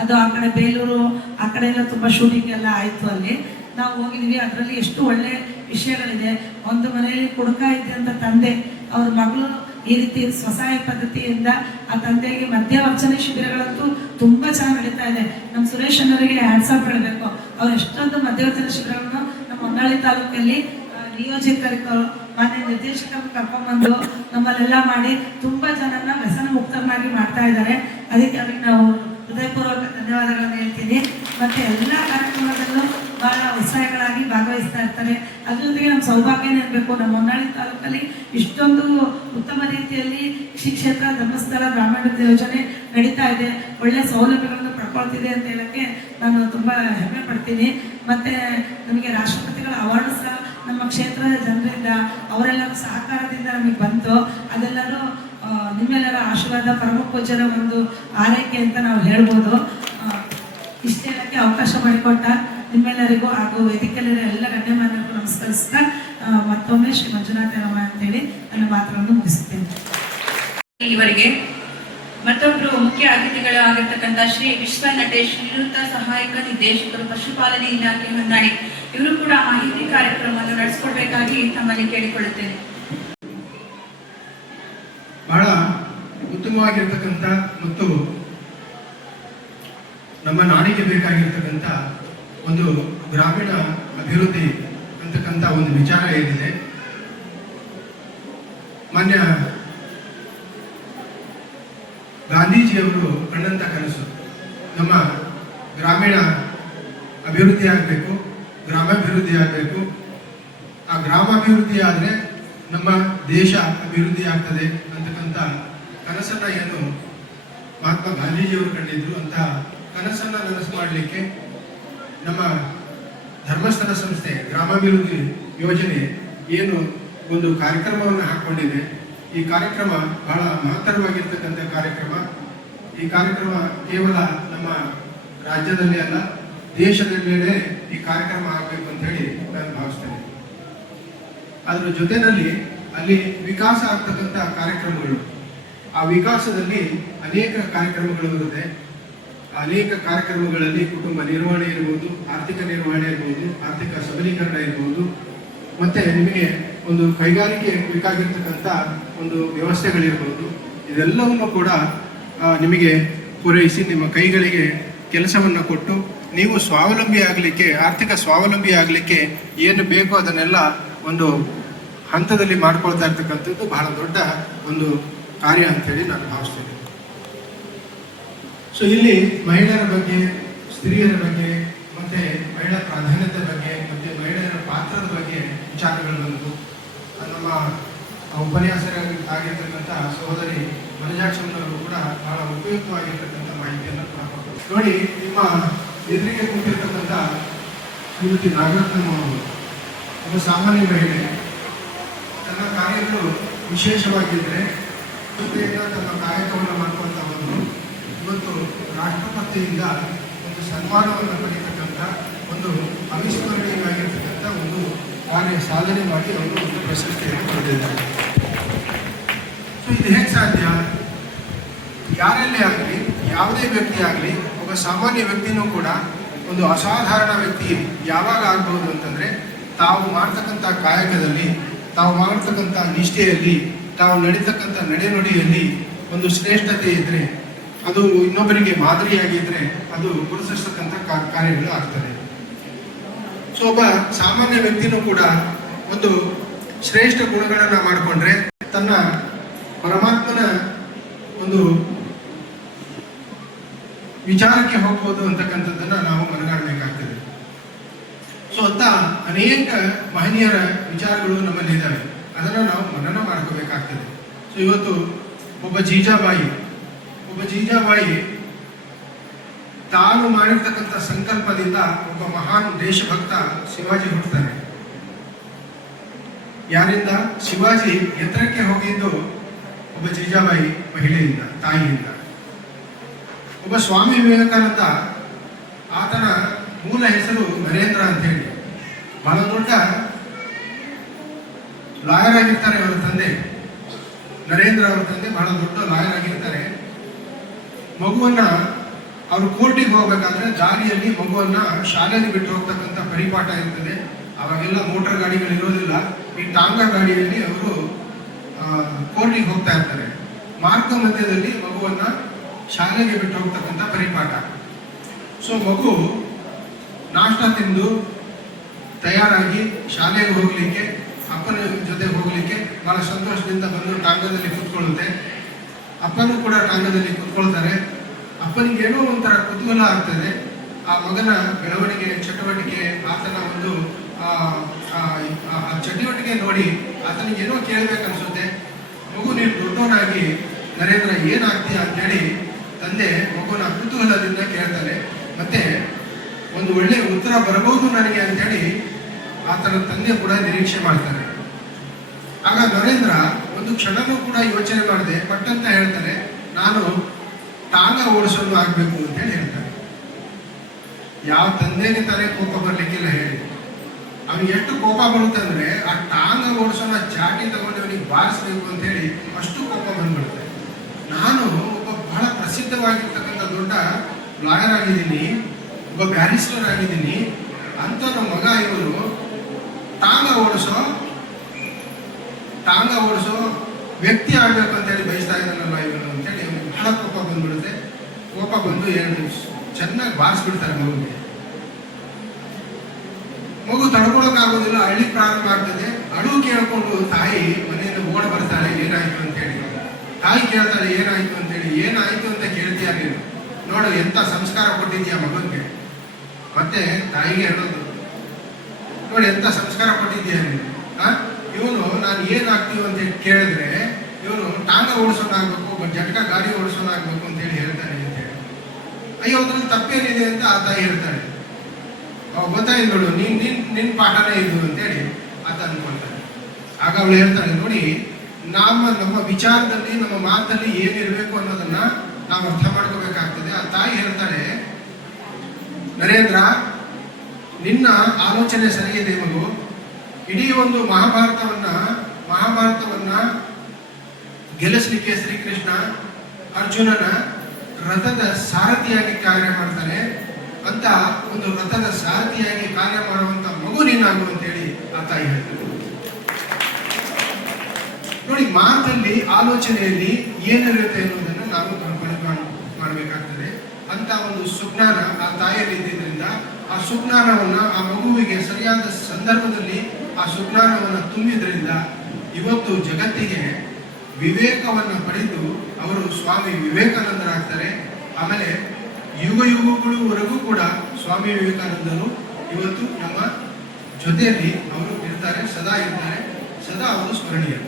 ಅದು ಆ ಕಡೆ ಬೇಲೂರು ಆ ಕಡೆ ಎಲ್ಲ ತುಂಬ ಶೂಟಿಂಗ್ ಎಲ್ಲ ಆಯಿತು. ಅಲ್ಲಿ ನಾವು ಹೋಗಿದ್ದೀವಿ. ಅದರಲ್ಲಿ ಎಷ್ಟು ಒಳ್ಳೆ ವಿಷಯಗಳಿದೆ. ಒಂದು ಮನೆಯಲ್ಲಿ ಕುಡುಕ ಇದ್ದಂಥ ತಂದೆ, ಅವ್ರ ಮಗಳು ಈ ರೀತಿ ಸ್ವಸಹಾಯ ಪದ್ಧತಿಯಿಂದ ಆ ತಂದೆಗೆ ಮಧ್ಯವರ್ಜನೆ ಶಿಬಿರಗಳಂತೂ ತುಂಬ ಚೆನ್ನಾಗಿ ನಡೀತಾ ಇದೆ. ನಮ್ಮ ಸುರೇಶ್ ಅನ್ನೋರಿಗೆ ಹ್ಯಾಂಡ್ಸಾಪ್ ಹೇಳಬೇಕು. ಅವ್ರು ಎಷ್ಟೊಂದು ಮಧ್ಯವರ್ಜನ ಶಿಬಿರಗಳನ್ನು ನಮ್ಮ ಹೊನ್ನಾಳಿ ತಾಲೂಕಲ್ಲಿ ನಿಯೋಜಕರು ಮಾನ್ಯ ನಿರ್ದೇಶಕರು ಕರ್ಕೊಂಡ್ಬಂದು ನಮ್ಮಲ್ಲೆಲ್ಲ ಮಾಡಿ ತುಂಬ ಜನನ ವ್ಯಸನ ಮುಕ್ತರನ್ನಾಗಿ ಮಾಡ್ತಾ ಇದ್ದಾರೆ. ಅದಕ್ಕೆ ಅವ್ರಿಗೆ ನಾವು ಹೃದಯಪೂರ್ವಕ ಧನ್ಯವಾದಗಳನ್ನು ಹೇಳ್ತೀನಿ. ಮತ್ತು ಎಲ್ಲ ಕಾರ್ಯಕ್ರಮದಲ್ಲೂ ಭಾಳ ಉತ್ಸಾಹಗಳಾಗಿ ಭಾಗವಹಿಸ್ತಾ ಇರ್ತಾರೆ. ಅದ್ರ ಜೊತೆಗೆ ನಮ್ಮ ಸೌಭಾಗ್ಯನೇ ಇರಬೇಕು. ನಮ್ಮ ಹೊನ್ನಾಳಿ ತಾಲೂಕಲ್ಲಿ ಇಷ್ಟೊಂದು ಉತ್ತಮ ರೀತಿಯಲ್ಲಿ ಶ್ರೀ ಕ್ಷೇತ್ರ ಧರ್ಮಸ್ಥಳ ಗ್ರಾಮಾಭಿವೃದ್ಧಿ ಯೋಜನೆ ನಡೀತಾ ಇದೆ, ಒಳ್ಳೆ ಸೌಲಭ್ಯಗಳನ್ನು ಪಡ್ಕೊಳ್ತಿದೆ ಅಂತ ಹೇಳೋಕ್ಕೆ ನಾನು ತುಂಬ ಹೆಮ್ಮೆ ಪಡ್ತೀನಿ. ಮತ್ತು ನಮಗೆ ರಾಷ್ಟ್ರಪತಿಗಳ ಅವಾರ್ಡು ಸಹ ನಮ್ಮ ಕ್ಷೇತ್ರದ ಜನರಿಂದ, ಅವರೆಲ್ಲರೂ ಸಹಕಾರದಿಂದ ನಮಗೆ ಬಂತು. ಅದೆಲ್ಲರೂ ನಿಮ್ಮೆಲ್ಲರ ಆಶೀರ್ವಾದ, ಪರಮ ಪೂಜ್ಯರ ಒಂದು ಆರೈಕೆ ಅಂತ ನಾವು ಹೇಳ್ಬೋದು. ಇಷ್ಟೇ ಹೇಳಕ್ಕೆ ಅವಕಾಶ ಮಾಡಿಕೊಟ್ಟ ನಿಮ್ಮೆಲ್ಲರಿಗೂ ಹಾಗೂ ವೇದಿಕೆಯಲ್ಲಿರೋ ಎಲ್ಲ ಗಣ್ಯಮಾನ್ಯರಿಗೂ ನಮಸ್ಕರಿಸ್ತಾ ಮತ್ತೊಮ್ಮೆ ಶ್ರೀ ಮಂಜುನಾಥ ರಾಮ ಅಂತೇಳಿ ನನ್ನ ಮಾತುಗಳನ್ನು ಮುಗಿಸುತ್ತೇನೆ. ಇವರಿಗೆ ಮತ್ತೊಬ್ಬರು ಮುಖ್ಯ ಅತಿಥಿಗಳಾಗಿರ್ತಕ್ಕಂಥ ಶ್ರೀ ವಿಶ್ವ ನಟೇಶ್, ನಿವೃತ್ತ ಸಹಾಯಕ ನಿರ್ದೇಶಕರು, ಪಶುಪಾಲನೆ ಇಲಾಖೆ ಹೊನ್ನಾಳಿ, ಇವರು ಕೂಡ ಮಾಹಿತಿ ಕಾರ್ಯಕ್ರಮವನ್ನು ನಡೆಸಿಕೊಡ್ಬೇಕಾಗಿ ತಮ್ಮಲ್ಲಿ ಕೇಳಿಕೊಳ್ಳುತ್ತೇನೆ. ಬಹಳ ಉತ್ತಮವಾಗಿರ್ತಕ್ಕಂಥ ಮತ್ತು ನಮ್ಮ ನಾಡಿಗೆ ಬೇಕಾಗಿರ್ತಕ್ಕಂಥ ಒಂದು ಗ್ರಾಮೀಣ ಅಭಿವೃದ್ಧಿ ಅಂತಕ್ಕಂಥ ಒಂದು ವಿಚಾರ ಏನಿದೆ, ಮಾನ್ಯ ಗಾಂಧೀಜಿಯವರು ಕಂಡಂಥ ಕನಸು ನಮ್ಮ ಗ್ರಾಮೀಣ ಅಭಿವೃದ್ಧಿ ಆಗಬೇಕು, ಗ್ರಾಮಾಭಿವೃದ್ಧಿ ಆಗಬೇಕು. ಆ ಗ್ರಾಮಾಭಿವೃದ್ಧಿ ಆದರೆ ನಮ್ಮ ದೇಶ ಅಭಿವೃದ್ಧಿ ಆಗ್ತದೆ ಅಂತಕ್ಕಂಥ ಕನಸನ್ನು ಏನು ಮಹಾತ್ಮ ಗಾಂಧೀಜಿಯವರು ಕಂಡಿದ್ರು, ಅಂತ ಕನಸನ್ನು ನನಸು ಮಾಡಲಿಕ್ಕೆ ನಮ್ಮ ಧರ್ಮಸ್ಥಳ ಸಂಘ ಸಂಸ್ಥೆ ಗ್ರಾಮಾಭಿವೃದ್ಧಿ ಯೋಜನೆ ಏನು ಒಂದು ಕಾರ್ಯಕ್ರಮವನ್ನು ಹಾಕ್ಕೊಂಡಿದೆ. ಈ ಕಾರ್ಯಕ್ರಮ ಬಹಳ ಮಹತ್ತರವಾಗಿರ್ತಕ್ಕಂಥ ಕಾರ್ಯಕ್ರಮ. ಈ ಕಾರ್ಯಕ್ರಮ ಕೇವಲ ನಮ್ಮ ರಾಜ್ಯದಲ್ಲಿ ಅಲ್ಲ, ದೇಶದಲ್ಲೆಡೆ ಈ ಕಾರ್ಯಕ್ರಮ ಆಗಬೇಕು ಅಂತ ಹೇಳಿ ನಾನು ಭಾವಿಸ್ತೇನೆ. ಅದರ ಜೊತೆಯಲ್ಲಿ ಅಲ್ಲಿ ವಿಕಾಸ ಆಗ್ತಕ್ಕಂಥ ಕಾರ್ಯಕ್ರಮಗಳು, ಆ ವಿಕಾಸದಲ್ಲಿ ಅನೇಕ ಕಾರ್ಯಕ್ರಮಗಳು ಇರುತ್ತೆ. ಅನೇಕ ಕಾರ್ಯಕ್ರಮಗಳಲ್ಲಿ ಕುಟುಂಬ ನಿರ್ವಹಣೆ ಇರ್ಬೋದು, ಆರ್ಥಿಕ ನಿರ್ವಹಣೆ ಇರ್ಬೋದು, ಆರ್ಥಿಕ ಸಬಲೀಕರಣ ಇರ್ಬೋದು, ಮತ್ತೆ ನಿಮಗೆ ಒಂದು ಕೈಗಾರಿಕೆ ಬೇಕಾಗಿರ್ತಕ್ಕಂಥ ಒಂದು ವ್ಯವಸ್ಥೆಗಳಿರ್ಬೋದು. ಇದೆಲ್ಲವನ್ನು ಕೂಡ ನಿಮಗೆ ಪೂರೈಸಿ ನಿಮ್ಮ ಕೈಗಳಿಗೆ ಕೆಲಸವನ್ನು ಕೊಟ್ಟು ನೀವು ಸ್ವಾವಲಂಬಿ ಆಗಲಿಕ್ಕೆ, ಆರ್ಥಿಕ ಸ್ವಾವಲಂಬಿ ಆಗಲಿಕ್ಕೆ ಏನು ಬೇಕೋ ಅದನ್ನೆಲ್ಲ ಒಂದು ಹಂತದಲ್ಲಿ ಮಾಡ್ಕೊಳ್ತಾ ಇರ್ತಕ್ಕಂಥದ್ದು ಬಹಳ ದೊಡ್ಡ ಒಂದು ಕಾರ್ಯ ಅಂತೇಳಿ ನಾನು ಭಾವಿಸ್ತೇನೆ. ಸೊ ಇಲ್ಲಿ ಮಹಿಳೆಯರ ಬಗ್ಗೆ, ಸ್ತ್ರೀಯರ ಬಗ್ಗೆ, ಮತ್ತೆ ಮಹಿಳಾ ಪ್ರಾಧಾನ್ಯತೆ ಬಗ್ಗೆ, ಮತ್ತೆ ಮಹಿಳೆಯರ ಪಾತ್ರದ ಬಗ್ಗೆ ವಿಚಾರಗಳು ಬಂದು ನಮ್ಮ ಉಪನ್ಯಾಸರಾಗಿರ್ತಕ್ಕಂಥ ಸಹೋದರಿ ಮನಜಾಕ್ಷಮ್ಮನವರು ಕೂಡ ಬಹಳ ಉಪಯುಕ್ತವಾಗಿರ್ತಕ್ಕಂಥ ಮಾಹಿತಿಯನ್ನು ಕೂಡ ಕೊಟ್ಟರು. ನೋಡಿ, ನಿಮ್ಮ ಎದುರಿಗೆ ಕೂತಿರ್ತಕ್ಕಂಥ ಶ್ರೀಮತಿ ನಾಗರತ್ನಮ್ಮವರು ಒಬ್ಬ ಸಾಮಾನ್ಯ ಮಹಿಳೆ. ತನ್ನ ಕಾರ್ಯಗಳು ವಿಶೇಷವಾಗಿದ್ದರೆ ಜೊತೆಯಿಂದ ತನ್ನ ಕಾಯಕವನ್ನು ಮಾಡ್ಕೊಳ್ತಾ ಬಂದು ಇವತ್ತು ರಾಷ್ಟ್ರಪತಿಯಿಂದ ಒಂದು ಸನ್ಮಾನವನ್ನು ಪಡೆಯತಕ್ಕಂಥ ಒಂದು ಅವಿಸ್ಮರಣೀಯವಾಗಿರ್ತಕ್ಕಂಥ ಒಂದು ಕಾರ್ಯ ಸಾಧನೆ ಮಾಡಿ ಅವರು ಒಂದು ಪ್ರಶಸ್ತಿಯನ್ನು ಪಡೆದಿದ್ದಾರೆ. ಸೊ ಇದು ಹೇಗೆ ಸಾಧ್ಯ? ಯಾರಲ್ಲೇ ಆಗಲಿ, ಯಾವುದೇ ವ್ಯಕ್ತಿ ಆಗಲಿ, ಒಬ್ಬ ಸಾಮಾನ್ಯ ವ್ಯಕ್ತಿನೂ ಕೂಡ ಒಂದು ಅಸಾಧಾರಣ ವ್ಯಕ್ತಿ ಯಾವಾಗ ಆಗ್ಬೋದು ಅಂತಂದರೆ, ತಾವು ಮಾಡ್ತಕ್ಕಂಥ ಕಾಯಕದಲ್ಲಿ, ತಾವು ಮಾಡ್ತಕ್ಕಂಥ ನಿಷ್ಠೆಯಲ್ಲಿ, ತಾವು ನಡೀತಕ್ಕಂಥ ನಡೆನುಡಿಯಲ್ಲಿ ಒಂದು ಶ್ರೇಷ್ಠತೆ ಇದ್ದರೆ, ಅದು ಇನ್ನೊಬ್ಬರಿಗೆ ಮಾದರಿಯಾಗಿದ್ದರೆ ಅದು ಗುರುತಿಸ್ತಕ್ಕಂಥ ಕಾರ್ಯಗಳು ಆಗ್ತದೆ. ಸೊ ಒಬ್ಬ ಸಾಮಾನ್ಯ ವ್ಯಕ್ತಿನೂ ಕೂಡ ಒಂದು ಶ್ರೇಷ್ಠ ಗುಣಗಳನ್ನು ಮಾಡಿಕೊಂಡ್ರೆ ತನ್ನ ಪರಮಾತ್ಮನ ಒಂದು ವಿಚಾರಕ್ಕೆ ಹೋಗ್ಬೋದು ಅಂತಕ್ಕಂಥದ್ದನ್ನು ನಾವು ಮನಗಾಡಬೇಕಾಗ್ತದೆ. ಸೊ ಅಂತ ಅನೇಕ ಮಹನೀಯರ ವಿಚಾರಗಳು ನಮ್ಮಲ್ಲಿ ಇದ್ದಾವೆ, ಅದನ್ನು ನಾವು ಮನನ ಮಾಡ್ಕೋಬೇಕಾಗ್ತದೆ. ಸೊ ಇವತ್ತು ಒಬ್ಬ ಜೀಜಾಬಾಯಿ ತಾನು ಮಾಡಿರ್ತಕ್ಕಂಥ ಸಂಕಲ್ಪದಿಂದ ಒಬ್ಬ ಮಹಾನ್ ದೇಶಭಕ್ತ ಶಿವಾಜಿ ಹುಟ್ಟುತ್ತಾನೆ. ಯಾರಿಂದ? ಶಿವಾಜಿ ಎತ್ತರಕ್ಕೆ ಹೋಗಿದ್ದು ಒಬ್ಬ ಜೀಜಾಬಾಯಿ ಮಹಿಳೆಯಿಂದ, ತಾಯಿಯಿಂದ. ಒಬ್ಬ ಸ್ವಾಮಿ ವಿವೇಕಾನಂದ, ಆತನ ಮೂಲ ಹೆಸರು ನರೇಂದ್ರ ಅಂತ ಹೇಳಿ, ಬಹಳ ದೊಡ್ಡ ಲಾಯರ್ ಆಗಿರ್ತಾರೆ. ಅವರ ತಂದೆ ನರೇಂದ್ರ, ಅವರ ತಂದೆ ಬಹಳ ದೊಡ್ಡ ಲಾಯರ್ ಆಗಿರ್ತಾರೆ. ಮಗುವನ್ನ ಅವರು ಕೋರ್ಟಿಗೆ ಹೋಗ್ಬೇಕಾದ್ರೆ ದಾರಿಯಲ್ಲಿ ಮಗುವನ್ನ ಶಾಲೆಗೆ ಬಿಟ್ಟು ಹೋಗ್ತಕ್ಕಂಥ ಪರಿಪಾಠ ಇರ್ತದೆ. ಅವಾಗೆಲ್ಲ ಮೋಟಾರ್ ಗಾಡಿಗಳು ಇರೋದಿಲ್ಲ. ಈ ಟಾಂಗಾ ಗಾಡಿಯಲ್ಲಿ ಅವರು ಕೋರ್ಟಿಗೆ ಹೋಗ್ತಾ ಇರ್ತಾರೆ. ಮಾರ್ಗ ಮಧ್ಯದಲ್ಲಿ ಮಗುವನ್ನ ಶಾಲೆಗೆ ಬಿಟ್ಟು ಹೋಗ್ತಕ್ಕಂಥ ಪರಿಪಾಠ. ಸೊ ಮಗು ನಾಷ್ಟ ತಿಂದು ತಯಾರಾಗಿ ಶಾಲೆಗೆ ಹೋಗ್ಲಿಕ್ಕೆ, ಅಪ್ಪನ ಜೊತೆ ಹೋಗ್ಲಿಕ್ಕೆ ಬಹಳ ಸಂತೋಷದಿಂದ ಬಂದು ಟಾಂಗದಲ್ಲಿ ಕೂತ್ಕೊಳ್ಳುತ್ತೆ. ಅಪ್ಪನೂ ಕೂಡ ಟಾಂಗದಲ್ಲಿ ಕೂತ್ಕೊಳ್ತಾರೆ. ಅಪ್ಪನಿಗೆ ಏನೋ ಒಂಥರ ಕುತೂಹಲ ಆಗ್ತದೆ. ಆ ಮಗನ ಬೆಳವಣಿಗೆ, ಚಟುವಟಿಕೆ, ಆತನ ಒಂದು ಚಟುವಟಿಕೆ ನೋಡಿ ಆತನಿಗೆ ಏನೋ ಕೇಳಬೇಕನ್ಸುತ್ತೆ. ಮಗು ನೀನು ದೊಡ್ಡವನಾಗಿ ನರೇಂದ್ರ ಏನಾಗ್ತೀಯ ಅಂತೇಳಿ ತಂದೆ ಮಗುನ ಕುತೂಹಲದಿಂದ ಕೇಳ್ತಾನೆ. ಮತ್ತೆ ಒಂದು ಒಳ್ಳೆ ಉತ್ತರ ಬರಬಹುದು ನನಗೆ ಅಂತೇಳಿ ಆತನ ತಂದೆ ಕೂಡ ನಿರೀಕ್ಷೆ ಮಾಡ್ತಾನೆ. ಆಗ ನರೇಂದ್ರ ಒಂದು ಕ್ಷಣನೂ ಕೂಡ ಯೋಚನೆ ಮಾಡದೆ ಪಟ್ಟಂತ ಹೇಳ್ತಾನೆ, ನಾನು ಟಾಂಗ ಓಡಿಸೋದು ಆಗ್ಬೇಕು ಅಂತ ಹೇಳಿ ಹೇಳ್ತಾನೆ. ಯಾವ ತಂದೆಗೆ ತಾನೇ ಕೋಪ ಬರ್ಲಿಕ್ಕಿಲ್ಲ ಹೇಳಿ. ಅವನಿಗೆ ಎಷ್ಟು ಕೋಪ ಬರುತ್ತೆ ಅಂದ್ರೆ, ಆ ಟಾಂಗ ಓಡಿಸೋನ ಚಾಟಿ ತಗೊಂಡು ಅವನಿಗೆ ಬಾರಿಸ್ಬೇಕು ಅಂತ ಹೇಳಿ ಅಷ್ಟು ಕೋಪ ಬಂದ್ಬಿಡುತ್ತೆ. ನಾನು ಒಬ್ಬ ಬಹಳ ಪ್ರಸಿದ್ಧವಾಗಿರ್ತಕ್ಕಂಥ ದೊಡ್ಡ ಲಾಯರ್ ಆಗಿದ್ದೀನಿ, ಒಬ್ಬ ಬ್ಯಾರಿಸ್ಟರ್ ಆಗಿದ್ದೀನಿ ಅಂತ ನಮ್ಮ ಮಗ ಇವನು ಟಾಂಗ ಓಡಿಸೋ ವ್ಯಕ್ತಿ ಆಗ್ಬೇಕು ಅಂತೇಳಿ ಬಯಸ್ತಾ ಇದ್ದಾನಲ್ಲ ಇವನು ಅಂತೇಳಿ ಅವನಿಗೆ ಬಹಳ ಕೋಪ ಬಂದ್ಬಿಡುತ್ತೆ. ಕೋಪ ಬಂದು ಎರಡು ಚೆನ್ನಾಗಿ ಬಾರಿಸ್ಬಿಡ್ತಾರೆ ಮಗುಗೆ. ಮಗು ತಡ್ಕೊಳಕ್ಕಾಗೋದಿಲ್ಲ, ಅಳ್ಳಿ ಪ್ರಾರಂಭ ಆಗ್ತದೆ. ಅಳು ಕೇಳ್ಕೊಂಡು ತಾಯಿ ಮನೆಯಿಂದ ಓಡ್ ಬರ್ತಾಳೆ, ಏನಾಯ್ತು ಅಂತೇಳಿ. ತಾಯಿ ಕೇಳ್ತಾಳೆ ಏನಾಯ್ತು ಅಂತೇಳಿ. ಏನಾಯ್ತು ಅಂತ ಕೇಳ್ತೀಯ ನೀನು, ನೋಡು ಎಂತ ಸಂಸ್ಕಾರ ಕೊಟ್ಟಿದ್ಯಾ ಮಗನಿಗೆ. ಮತ್ತೆ ತಾಯಿಗೆ ಹೇಳೋದು, ನೋಡಿ ಎಂತ ಸಂಸ್ಕಾರ ಕೊಟ್ಟಿದ್ಯಾ ನೀನು. ಇವನು ನಾನು ಏನಾಗ್ತೀವಿ ಅಂತ ಕೇಳಿದ್ರೆ ಇವನು ಟಾಂಗ ಓಡಿಸೋನಾಗ್ಬೇಕು, ಜಟಕ ಗಾಡಿ ಓಡಿಸೋನಾಗ್ಬೇಕು ಅಂತೇಳಿ ಹೇಳ್ತಾನೆ ಅಂತೇಳಿ. ಅಯ್ಯೋ ಅದ್ರಲ್ಲಿ ತಪ್ಪೇನಿದೆ ಅಂತ ಆ ತಾಯಿ ಹೇಳ್ತಾಳೆ. ಅವಾಗ ಗೊತ್ತಾಯ್ತು ನೋಡು ನಿನ್ನ ಪಾಠನೇ ಇದು ಅಂತೇಳಿ ಆತ ಅನ್ಕೊಳ್ತಾನೆ. ಆಗ ಅವಳು ಹೇಳ್ತಾಳೆ, ನೋಡಿ ನಮ್ಮ ವಿಚಾರದಲ್ಲಿ ನಮ್ಮ ಮಾತಲ್ಲಿ ಏನಿರಬೇಕು ಅನ್ನೋದನ್ನ ನಾವು ಅರ್ಥ ಮಾಡ್ಕೋಬೇಕಾಗ್ತದೆ. ಆ ತಾಯಿ ಹೇಳ್ತಾಳೆ, ನರೇಂದ್ರ ನಿನ್ನ ಆಲೋಚನೆ ಸರಿಯಿದೆ ಮಗು. ಇಡೀ ಒಂದು ಮಹಾಭಾರತವನ್ನ ಗೆಲ್ಲಿಸಲಿಕ್ಕೆ ಶ್ರೀಕೃಷ್ಣ ಅರ್ಜುನನ ರಥದ ಸಾರಥಿಯಾಗಿ ಕಾರ್ಯ ಮಾಡ್ತಾನೆ. ಅಂತ ಒಂದು ರಥದ ಸಾರಥಿಯಾಗಿ ಕಾರ್ಯ ಮಾಡುವಂತ ಮಗು ನೀನಾಗು ಅಂತೇಳಿ ಆ ತಾಯಿ ಹೇಳ್ತಾರೆ. ನೋಡಿ, ಮಾತಲ್ಲಿ ಆಲೋಚನೆಯಲ್ಲಿ ಏನಿರುತ್ತೆ ಅನ್ನೋದನ್ನು ನಾವು ಮಾಡಬೇಕಾಗ್ತದೆ. ಅಂತ ಒಂದು ಸುಜ್ಞಾನ ಆ ತಾಯಿಯಲ್ಲಿ ಇದ್ದಿದ್ದರಿಂದ ಆ ಸುಜ್ಞಾನವನ್ನ ಆ ಮಗುವಿಗೆ ಸರಿಯಾದ ಸಂದರ್ಭದಲ್ಲಿ ಆ ಸುಜ್ಞಾನವನ್ನ ತುಂಬಿದ್ರಿಂದ ಇವತ್ತು ಜಗತ್ತಿಗೆ ವಿವೇಕವನ್ನ ಪಡೆದು ಅವರು ಸ್ವಾಮಿ ವಿವೇಕಾನಂದರಾಗ್ತಾರೆ. ಆಮೇಲೆ ಯುಗಗಳವರೆಗೂ ಕೂಡ ಸ್ವಾಮಿ ವಿವೇಕಾನಂದರು ಇವತ್ತು ನಮ್ಮ ಜೊತೆಯಲ್ಲಿ ಅವರು ಇರ್ತಾರೆ, ಸದಾ ಇರ್ತಾರೆ, ಸದಾ ಅವರು ಸ್ಮರಣೀಯರು.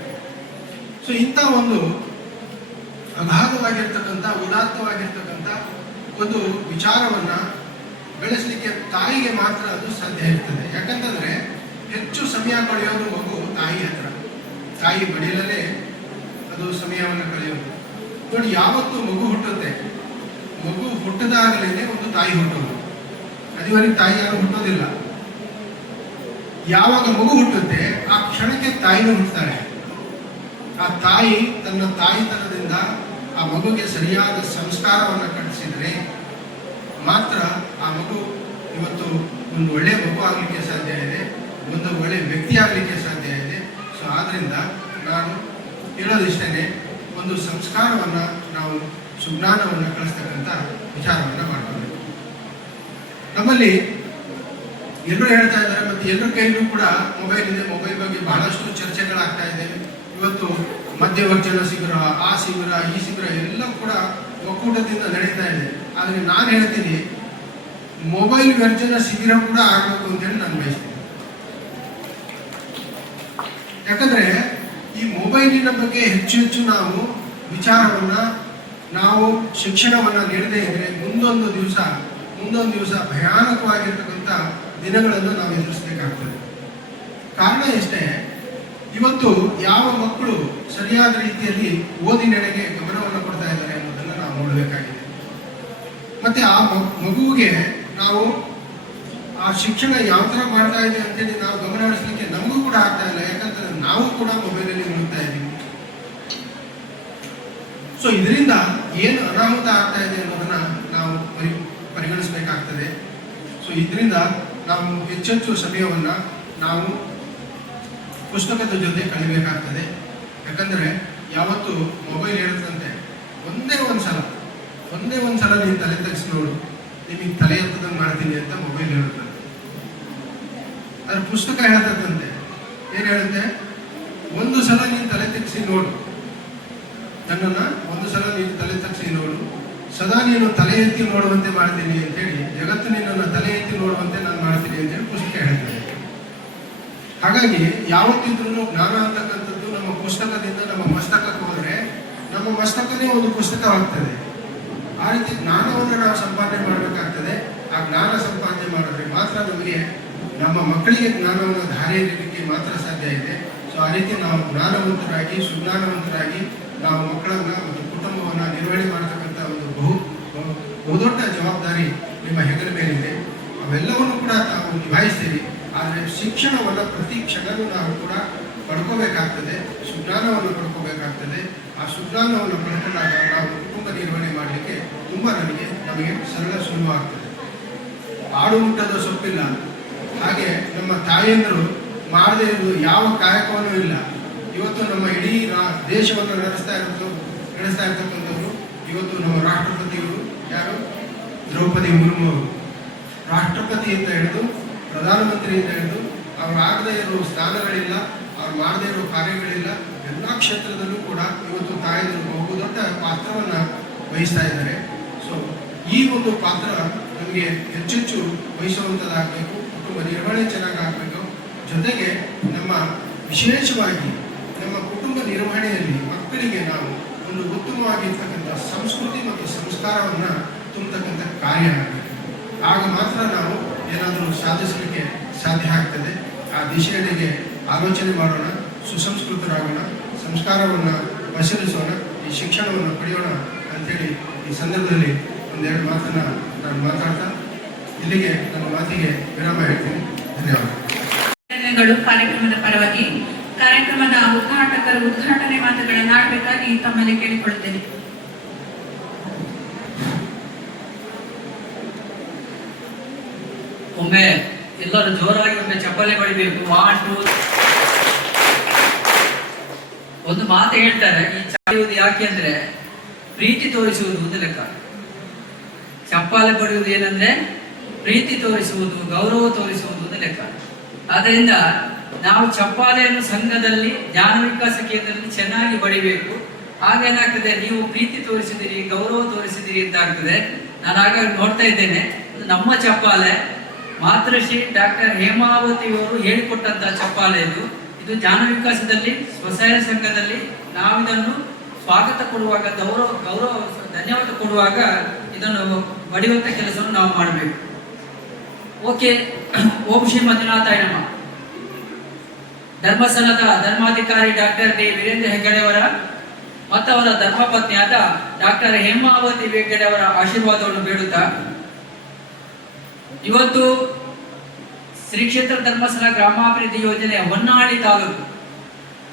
ಸೊ ಇಂಥ ಒಂದು ಅಗಾಧವಾಗಿರ್ತಕ್ಕಂಥ ಉದಾತ್ತವಾಗಿರ್ತಕ್ಕಂಥ ಒಂದು ವಿಚಾರವನ್ನ ಬೆಳೆಸಲಿಕ್ಕೆ ತಾಯಿಗೆ ಮಾತ್ರ ಅದು ಸಾಧ್ಯ ಇರ್ತದೆ. ಯಾಕಂತಂದ್ರೆ ಹೆಚ್ಚು ಸಮಯ ಕಳೆಯೋದು ಮಗು ತಾಯಿ ಹತ್ರ, ತಾಯಿ ಬಡಿಯಲೇ ಅದು ಸಮಯವನ್ನು ಕಳೆಯೋದು. ನೋಡಿ, ಯಾವತ್ತು ಮಗು ಹುಟ್ಟುತ್ತೆ, ಮಗು ಹುಟ್ಟದಾಗಲೇ ಒಂದು ತಾಯಿ ಹುಟ್ಟೋದು, ಅದುವರೆಗೆ ತಾಯಿ ಯಾರು ಹುಟ್ಟೋದಿಲ್ಲ. ಯಾವಾಗ ಮಗು ಹುಟ್ಟುತ್ತೆ ಆ ಕ್ಷಣಕ್ಕೆ ತಾಯಿನೂ ಹುಟ್ಟುತ್ತಾಳೆ. ಆ ತಾಯಿ ತನ್ನ ತಾಯಿತನದಿಂದ ಆ ಮಗುಗೆ ಸರಿಯಾದ ಸಂಸ್ಕಾರವನ್ನು ಕಲಿಸಿದ್ರೆ ಮಾತ್ರ ಆ ಮಗು ಇವತ್ತು ಒಂದು ಒಳ್ಳೆ ಮಗು ಆಗಲಿಕ್ಕೆ ಸಾಧ್ಯ ಇದೆ, ಒಂದು ಒಳ್ಳೆ ವ್ಯಕ್ತಿ ಆಗಲಿಕ್ಕೆ ಸಾಧ್ಯ ಇದೆ. ಸೊ ಆದ್ರಿಂದ ನಾನು ಹೇಳೋದಿಷ್ಟೇ, ಒಂದು ಸಂಸ್ಕಾರವನ್ನ ನಾವು ಸುಜ್ಞಾನವನ್ನು ಕಳಿಸ್ತಕ್ಕಂಥ ವಿಚಾರವನ್ನ ಮಾಡ್ಕೋಬೇಕು. ನಮ್ಮಲ್ಲಿ ಎಲ್ಲರೂ ಹೇಳ್ತಾ ಇದ್ದಾರೆ, ಮತ್ತೆ ಎಲ್ಲರ ಕೈಲೂ ಕೂಡ ಮೊಬೈಲ್ ಇದೆ. ಮೊಬೈಲ್ ಬಗ್ಗೆ ಬಹಳಷ್ಟು ಚರ್ಚೆಗಳಾಗ್ತಾ ಇದೆ. ಇವತ್ತು ಮಧ್ಯವರ್ಜನ ಶಿಬಿರ, ಆ ಶಿಬಿರ, ಈ ಶಿಬಿರ ಎಲ್ಲ ಕೂಡ ಒಕ್ಕೂಟದಿಂದ ನಡೀತಾ ಇದೆ. ಆದರೆ ನಾನು ಹೇಳ್ತೀನಿ, ಮೊಬೈಲ್ ವರ್ಜನ ಶಿಬಿರ ಕೂಡ ಆಗಬೇಕು ಅಂತೇಳಿ ನಾನು ಬಯಸ್ತೀನಿ. ಯಾಕಂದ್ರೆ ಈ ಮೊಬೈಲಿನ ಬಗ್ಗೆ ಹೆಚ್ಚು ಹೆಚ್ಚು ನಾವು ವಿಚಾರವನ್ನ, ನಾವು ಶಿಕ್ಷಣವನ್ನ ನೀಡದೇ ಇದ್ರೆ ಮುಂದೊಂದು ದಿವಸ ಭಯಾನಕವಾಗಿರ್ತಕ್ಕಂಥ ದಿನಗಳನ್ನು ನಾವು ಎದುರಿಸಬೇಕಾಗ್ತದೆ. ಕಾರಣ ಎಷ್ಟೇ, ಇವತ್ತು ಯಾವ ಮಕ್ಕಳು ಸರಿಯಾದ ರೀತಿಯಲ್ಲಿ ಓದಿನೆಡೆಗೆ ಗಮನವನ್ನು ಕೊಡ್ತಾ ಇದ್ದಾರೆ ಅನ್ನೋದನ್ನು ನಾವು ನೋಡಬೇಕಾಗಿದೆ. ಮತ್ತೆ ಆ ಮಗುವಿಗೆ ನಾವು ಆ ಶಿಕ್ಷಣ ಯಾವ ಥರ ಮಾಡ್ತಾ ಇದೆ ಅಂತೇಳಿ ನಾವು ಗಮನ ಹರಿಸಲಿಕ್ಕೆ ನಮಗೂ ಕೂಡ ಆಗ್ತಾ ಇಲ್ಲ. ಯಾಕಂತಂದ್ರೆ ನಾವು ಕೂಡ ಮೊಬೈಲಲ್ಲಿ ನೋಡ್ತಾ ಇದ್ದೀವಿ. ಸೊ ಇದರಿಂದ ಏನು ಅನಾಹುತ ಆಗ್ತಾ ಇದೆ ಅನ್ನೋದನ್ನ ನಾವು ಪರಿಗಣಿಸಬೇಕಾಗ್ತದೆ. ಸೊ ಇದರಿಂದ ನಾವು ಹೆಚ್ಚೆಚ್ಚು ಸಮಯವನ್ನ ನಾವು ಪುಸ್ತಕದ ಜೊತೆ ಕಲಿಬೇಕಾಗ್ತದೆ. ಯಾಕಂದ್ರೆ ಯಾವತ್ತು ಮೊಬೈಲ್ ಹೇಳುತ್ತಂತೆ, ಒಂದೇ ಒಂದ್ಸಲ ನೀನು ತಲೆ ತೆಗೆಸಿ ನೋಡು, ನಿಮಗೆ ತಲೆ ಎತ್ತದಂಗೆ ಮಾಡ್ತೀನಿ ಅಂತ ಮೊಬೈಲ್ ಹೇಳುತ್ತಂತೆ. ಅದ್ರ ಪುಸ್ತಕ ಹೇಳ್ತದಂತೆ, ಏನ್ ಹೇಳುತ್ತೆ, ಒಂದು ಸಲ ನೀನು ತಲೆ ತೆಗೆಸಿ ನೋಡು, ನನ್ನನ್ನ ಒಂದು ಸಲ ನೀನು ತಲೆ ತೆಗೆಸಿ ನೋಡು, ಸದಾ ನೀನು ತಲೆ ಎತ್ತಿ ನೋಡುವಂತೆ ಮಾಡ್ತೀನಿ ಅಂತೇಳಿ, ಜಗತ್ತು ನಿನ್ನನ್ನು ತಲೆ ಎತ್ತಿ ನೋಡುವಂತೆ ನಾನು ಮಾಡ್ತೀನಿ ಅಂತೇಳಿ ಪುಸ್ತಕ ಹೇಳ್ತೇನೆ. ಹಾಗಾಗಿ ಯಾವತ್ತಿದ್ರೂ ಜ್ಞಾನ ಅಂತಕ್ಕಂಥದ್ದು ನಮ್ಮ ಪುಸ್ತಕದಿಂದ ನಮ್ಮ ಮಸ್ತಕಕ್ಕೆ ಹೋದರೆ ನಮ್ಮ ಮಸ್ತಕನೇ ಒಂದು ಪುಸ್ತಕವಾಗ್ತದೆ. ಆ ರೀತಿ ಜ್ಞಾನವನ್ನು ನಾವು ಸಂಪಾದನೆ ಮಾಡಬೇಕಾಗ್ತದೆ. ಆ ಜ್ಞಾನ ಸಂಪಾದನೆ ಮಾಡಿದ್ರೆ ಮಾತ್ರ ನಮಗೆ ನಮ್ಮ ಮಕ್ಕಳಿಗೆ ಜ್ಞಾನವನ್ನು ಧಾರೆ ಎರೀಲಿಕ್ಕೆ ಮಾತ್ರ ಸಾಧ್ಯ ಇದೆ. ಸೊ ಆ ರೀತಿ ನಾವು ಜ್ಞಾನವಂತರಾಗಿ ಸುಜ್ಞಾನವಂತರಾಗಿ ನಾವು ಮಕ್ಕಳನ್ನ ಮತ್ತು ಕುಟುಂಬವನ್ನು ನಿರ್ವಹಣೆ ಮಾಡತಕ್ಕಂಥ ಒಂದು ಬಹುದೊಡ್ಡ ಜವಾಬ್ದಾರಿ ನಿಮ್ಮ ಹೆಗಲ ಮೇಲಿದೆ. ಅವೆಲ್ಲವನ್ನು ಕೂಡ ತಾವು ನಿಭಾಯಿಸ್ತೀರಿ. ಆದರೆ ಶಿಕ್ಷಣವನ್ನು ಪ್ರತಿ ಕ್ಷಣವೂ ನಾವು ಕೂಡ ಪಡ್ಕೋಬೇಕಾಗ್ತದೆ, ಸುಜ್ಞಾನವನ್ನು ಪಡ್ಕೋಬೇಕಾಗ್ತದೆ. ಆ ಸುಜ್ಞಾನವನ್ನು ಪಡ್ಕೊಂಡಾಗ ನಾವು ಕುಟುಂಬ ನಿರ್ವಹಣೆ ಮಾಡಲಿಕ್ಕೆ ನಮಗೆ ಸುಲಭವಾಗ್ತದೆ. ಆಡು ಮುಟ್ಟದ ಸೊಪ್ಪಿಲ್ಲ, ಹಾಗೆ ನಮ್ಮ ತಾಯಂದರು ಮಾಡದೇ ಇರುವುದು ಯಾವ ಕಾಯಕವೂ ಇಲ್ಲ. ಇವತ್ತು ನಮ್ಮ ಇಡೀ ದೇಶವನ್ನು ನಡೆಸ್ತಾ ಇರ್ತಕ್ಕಂಥವ್ರು ಇವತ್ತು ನಮ್ಮ ರಾಷ್ಟ್ರಪತಿಯವರು ಯಾರು, ದ್ರೌಪದಿ ಮುರ್ಮು ಅವರು. ರಾಷ್ಟ್ರಪತಿಯಿಂದ ಹಿಡಿದು ಪ್ರಧಾನಮಂತ್ರಿಯಿಂದ ಹಿಡಿದು ಅವ್ರು ಆಗದೇ ಇರೋ ಸ್ಥಾನಗಳಿಲ್ಲ, ಅವ್ರು ಮಾಡದೇ ಇರೋ ಕಾರ್ಯಗಳಿಲ್ಲ. ಎಲ್ಲ ಕ್ಷೇತ್ರದಲ್ಲೂ ಕೂಡ ಇವತ್ತು ತಾಯಂದಿರು ಬಹುದೊಡ್ಡ ಪಾತ್ರವನ್ನು ವಹಿಸ್ತಾ ಇದ್ದಾರೆ. ಸೊ ಈ ಒಂದು ಪಾತ್ರ ನಮಗೆ ಹೆಚ್ಚೆಚ್ಚು ವಹಿಸುವಂಥದ್ದಾಗಬೇಕು. ಕುಟುಂಬ ನಿರ್ವಹಣೆ ಚೆನ್ನಾಗಿ ಆಗಬೇಕು. ಜೊತೆಗೆ ನಮ್ಮ ವಿಶೇಷವಾಗಿ ನಮ್ಮ ಕುಟುಂಬ ನಿರ್ವಹಣೆಯಲ್ಲಿ ಮಕ್ಕಳಿಗೆ ನಾವು ಒಂದು ಉತ್ತಮವಾಗಿರ್ತಕ್ಕಂಥ ಸಂಸ್ಕೃತಿ ಮತ್ತು ಸಂಸ್ಕಾರವನ್ನು ತುಂಬತಕ್ಕಂಥ ಕಾರ್ಯ ಆಗಬೇಕು. ಆಗ ಮಾತ್ರ ನಾವು ಏನಾದರೂ ಸಾಧಿಸಲಿಕ್ಕೆ ಸಾಧ್ಯ ಆಗ್ತದೆ. ಆ ದಿಶೆಯಡೆಗೆ ಆಲೋಚನೆ ಮಾಡೋಣ, ಸುಸಂಸ್ಕೃತರಾಗೋಣ, ಸಂಸ್ಕಾರವನ್ನು ಪರಿಶೀಲಿಸೋಣ, ಈ ಶಿಕ್ಷಣವನ್ನು ಪಡೆಯೋಣ ಅಂತೇಳಿ ಈ ಸಂದರ್ಭದಲ್ಲಿ ಒಂದೆರಡು ಮಾತನ್ನು ನಾನು ಮಾತಾಡ್ತಾ ಇಲ್ಲಿಗೆ ನನ್ನ ಮಾತಿಗೆ ವಿರಾಮ ಹೇಳ್ತೀನಿ. ಧನ್ಯವಾದ. ಕಾರ್ಯಕ್ರಮದ ಪರವಾಗಿ ಕಾರ್ಯಕ್ರಮದ ಉದ್ಘಾಟಕರು ಉದ್ಘಾಟನೆ ಮಾತುಗಳನ್ನಾಡಬೇಕಾಗಿ ತಮ್ಮಲ್ಲಿ ಕೇಳಿಕೊಳ್ಳುತ್ತೇನೆ. ಒಮ್ಮೆ ಎಲ್ಲರೂ ಜೋರಾಗಿ ಒಮ್ಮೆ ಚಪ್ಪಾಳೆ ಬಡಿಬೇಕು. 1 2 ಒಂದು ಮಾತು ಹೇಳ್ತಾರೆ, ಈ ಚಪ್ಪಾಳೆಯುವುದು ಯಾಕೆ ಅಂದ್ರೆ ಪ್ರೀತಿ ತೋರಿಸುವುದು ಒಂದು ಲೆಕ್ಕ. ಚಪ್ಪಾಳೆ ಬಡಿಯುವುದು ಏನಂದ್ರೆ ಪ್ರೀತಿ ತೋರಿಸುವುದು, ಗೌರವ ತೋರಿಸುವುದು ಒಂದು ಲೆಕ್ಕ. ಆದ್ದರಿಂದ ನಾವು ಚಪ್ಪಾಳೆಯನ್ನು ಸಂಘದಲ್ಲಿ ಜ್ಞಾನ ವಿಕಾಸ ಕೇಂದ್ರದಲ್ಲಿ ಚೆನ್ನಾಗಿ ಬಡಿಬೇಕು. ಆಗೇನಾಗ್ತದೆ, ನೀವು ಪ್ರೀತಿ ತೋರಿಸಿದಿರಿ, ಗೌರವ ತೋರಿಸಿದಿರಿ ಅಂತ ಆಗ್ತದೆ. ನಾನು ಆಗ ನೋಡ್ತಾ ಇದ್ದೇನೆ, ನಮ್ಮ ಚಪ್ಪಾಳೆ ಮಾತೃಶ್ರೀ ಡಾಕ್ಟರ್ ಹೇಮಾವತಿಯವರು ಹೇಳಿಕೊಟ್ಟಂತಹ ಚಪ್ಪಾಳೆ ಇದು ಜ್ಞಾನ ವಿಕಾಸದಲ್ಲಿ ಸ್ವಸಹಾಯ ಸಂಘದಲ್ಲಿ ನಾವಿದನ್ನು ಸ್ವಾಗತ ಕೊಡುವಾಗ, ಗೌರವ ಧನ್ಯವಾದ ಕೊಡುವಾಗ ಇದನ್ನು ಬಡಿಯುವಂತ ಕೆಲಸವನ್ನು ನಾವು ಮಾಡಬೇಕು. ಓಕೆ. ಓಂ ಶ್ರೀ ಮಂಜುನಾಥಾಯ ನಮಃ. ಧರ್ಮಸ್ಥಳದ ಧರ್ಮಾಧಿಕಾರಿ ಡಾಕ್ಟರ್ ಡಿ ವೀರೇಂದ್ರ ಹೆಗ್ಗಡೆ ಅವರ ಮತ್ತು ಅವರ ಧರ್ಮಪತ್ನಿಯಾದ ಡಾಕ್ಟರ್ ಹೇಮಾವತಿ ಹೆಗ್ಗಡೆ ಅವರ ಆಶೀರ್ವಾದವನ್ನು ಬೇಡುತ್ತಾ, ಇವತ್ತು ಶ್ರೀ ಕ್ಷೇತ್ರ ಧರ್ಮಸ್ಥಳ ಗ್ರಾಮಾಭಿವೃದ್ಧಿ ಯೋಜನೆ ಹೊನ್ನಾಳಿ ತಾಲೂಕು,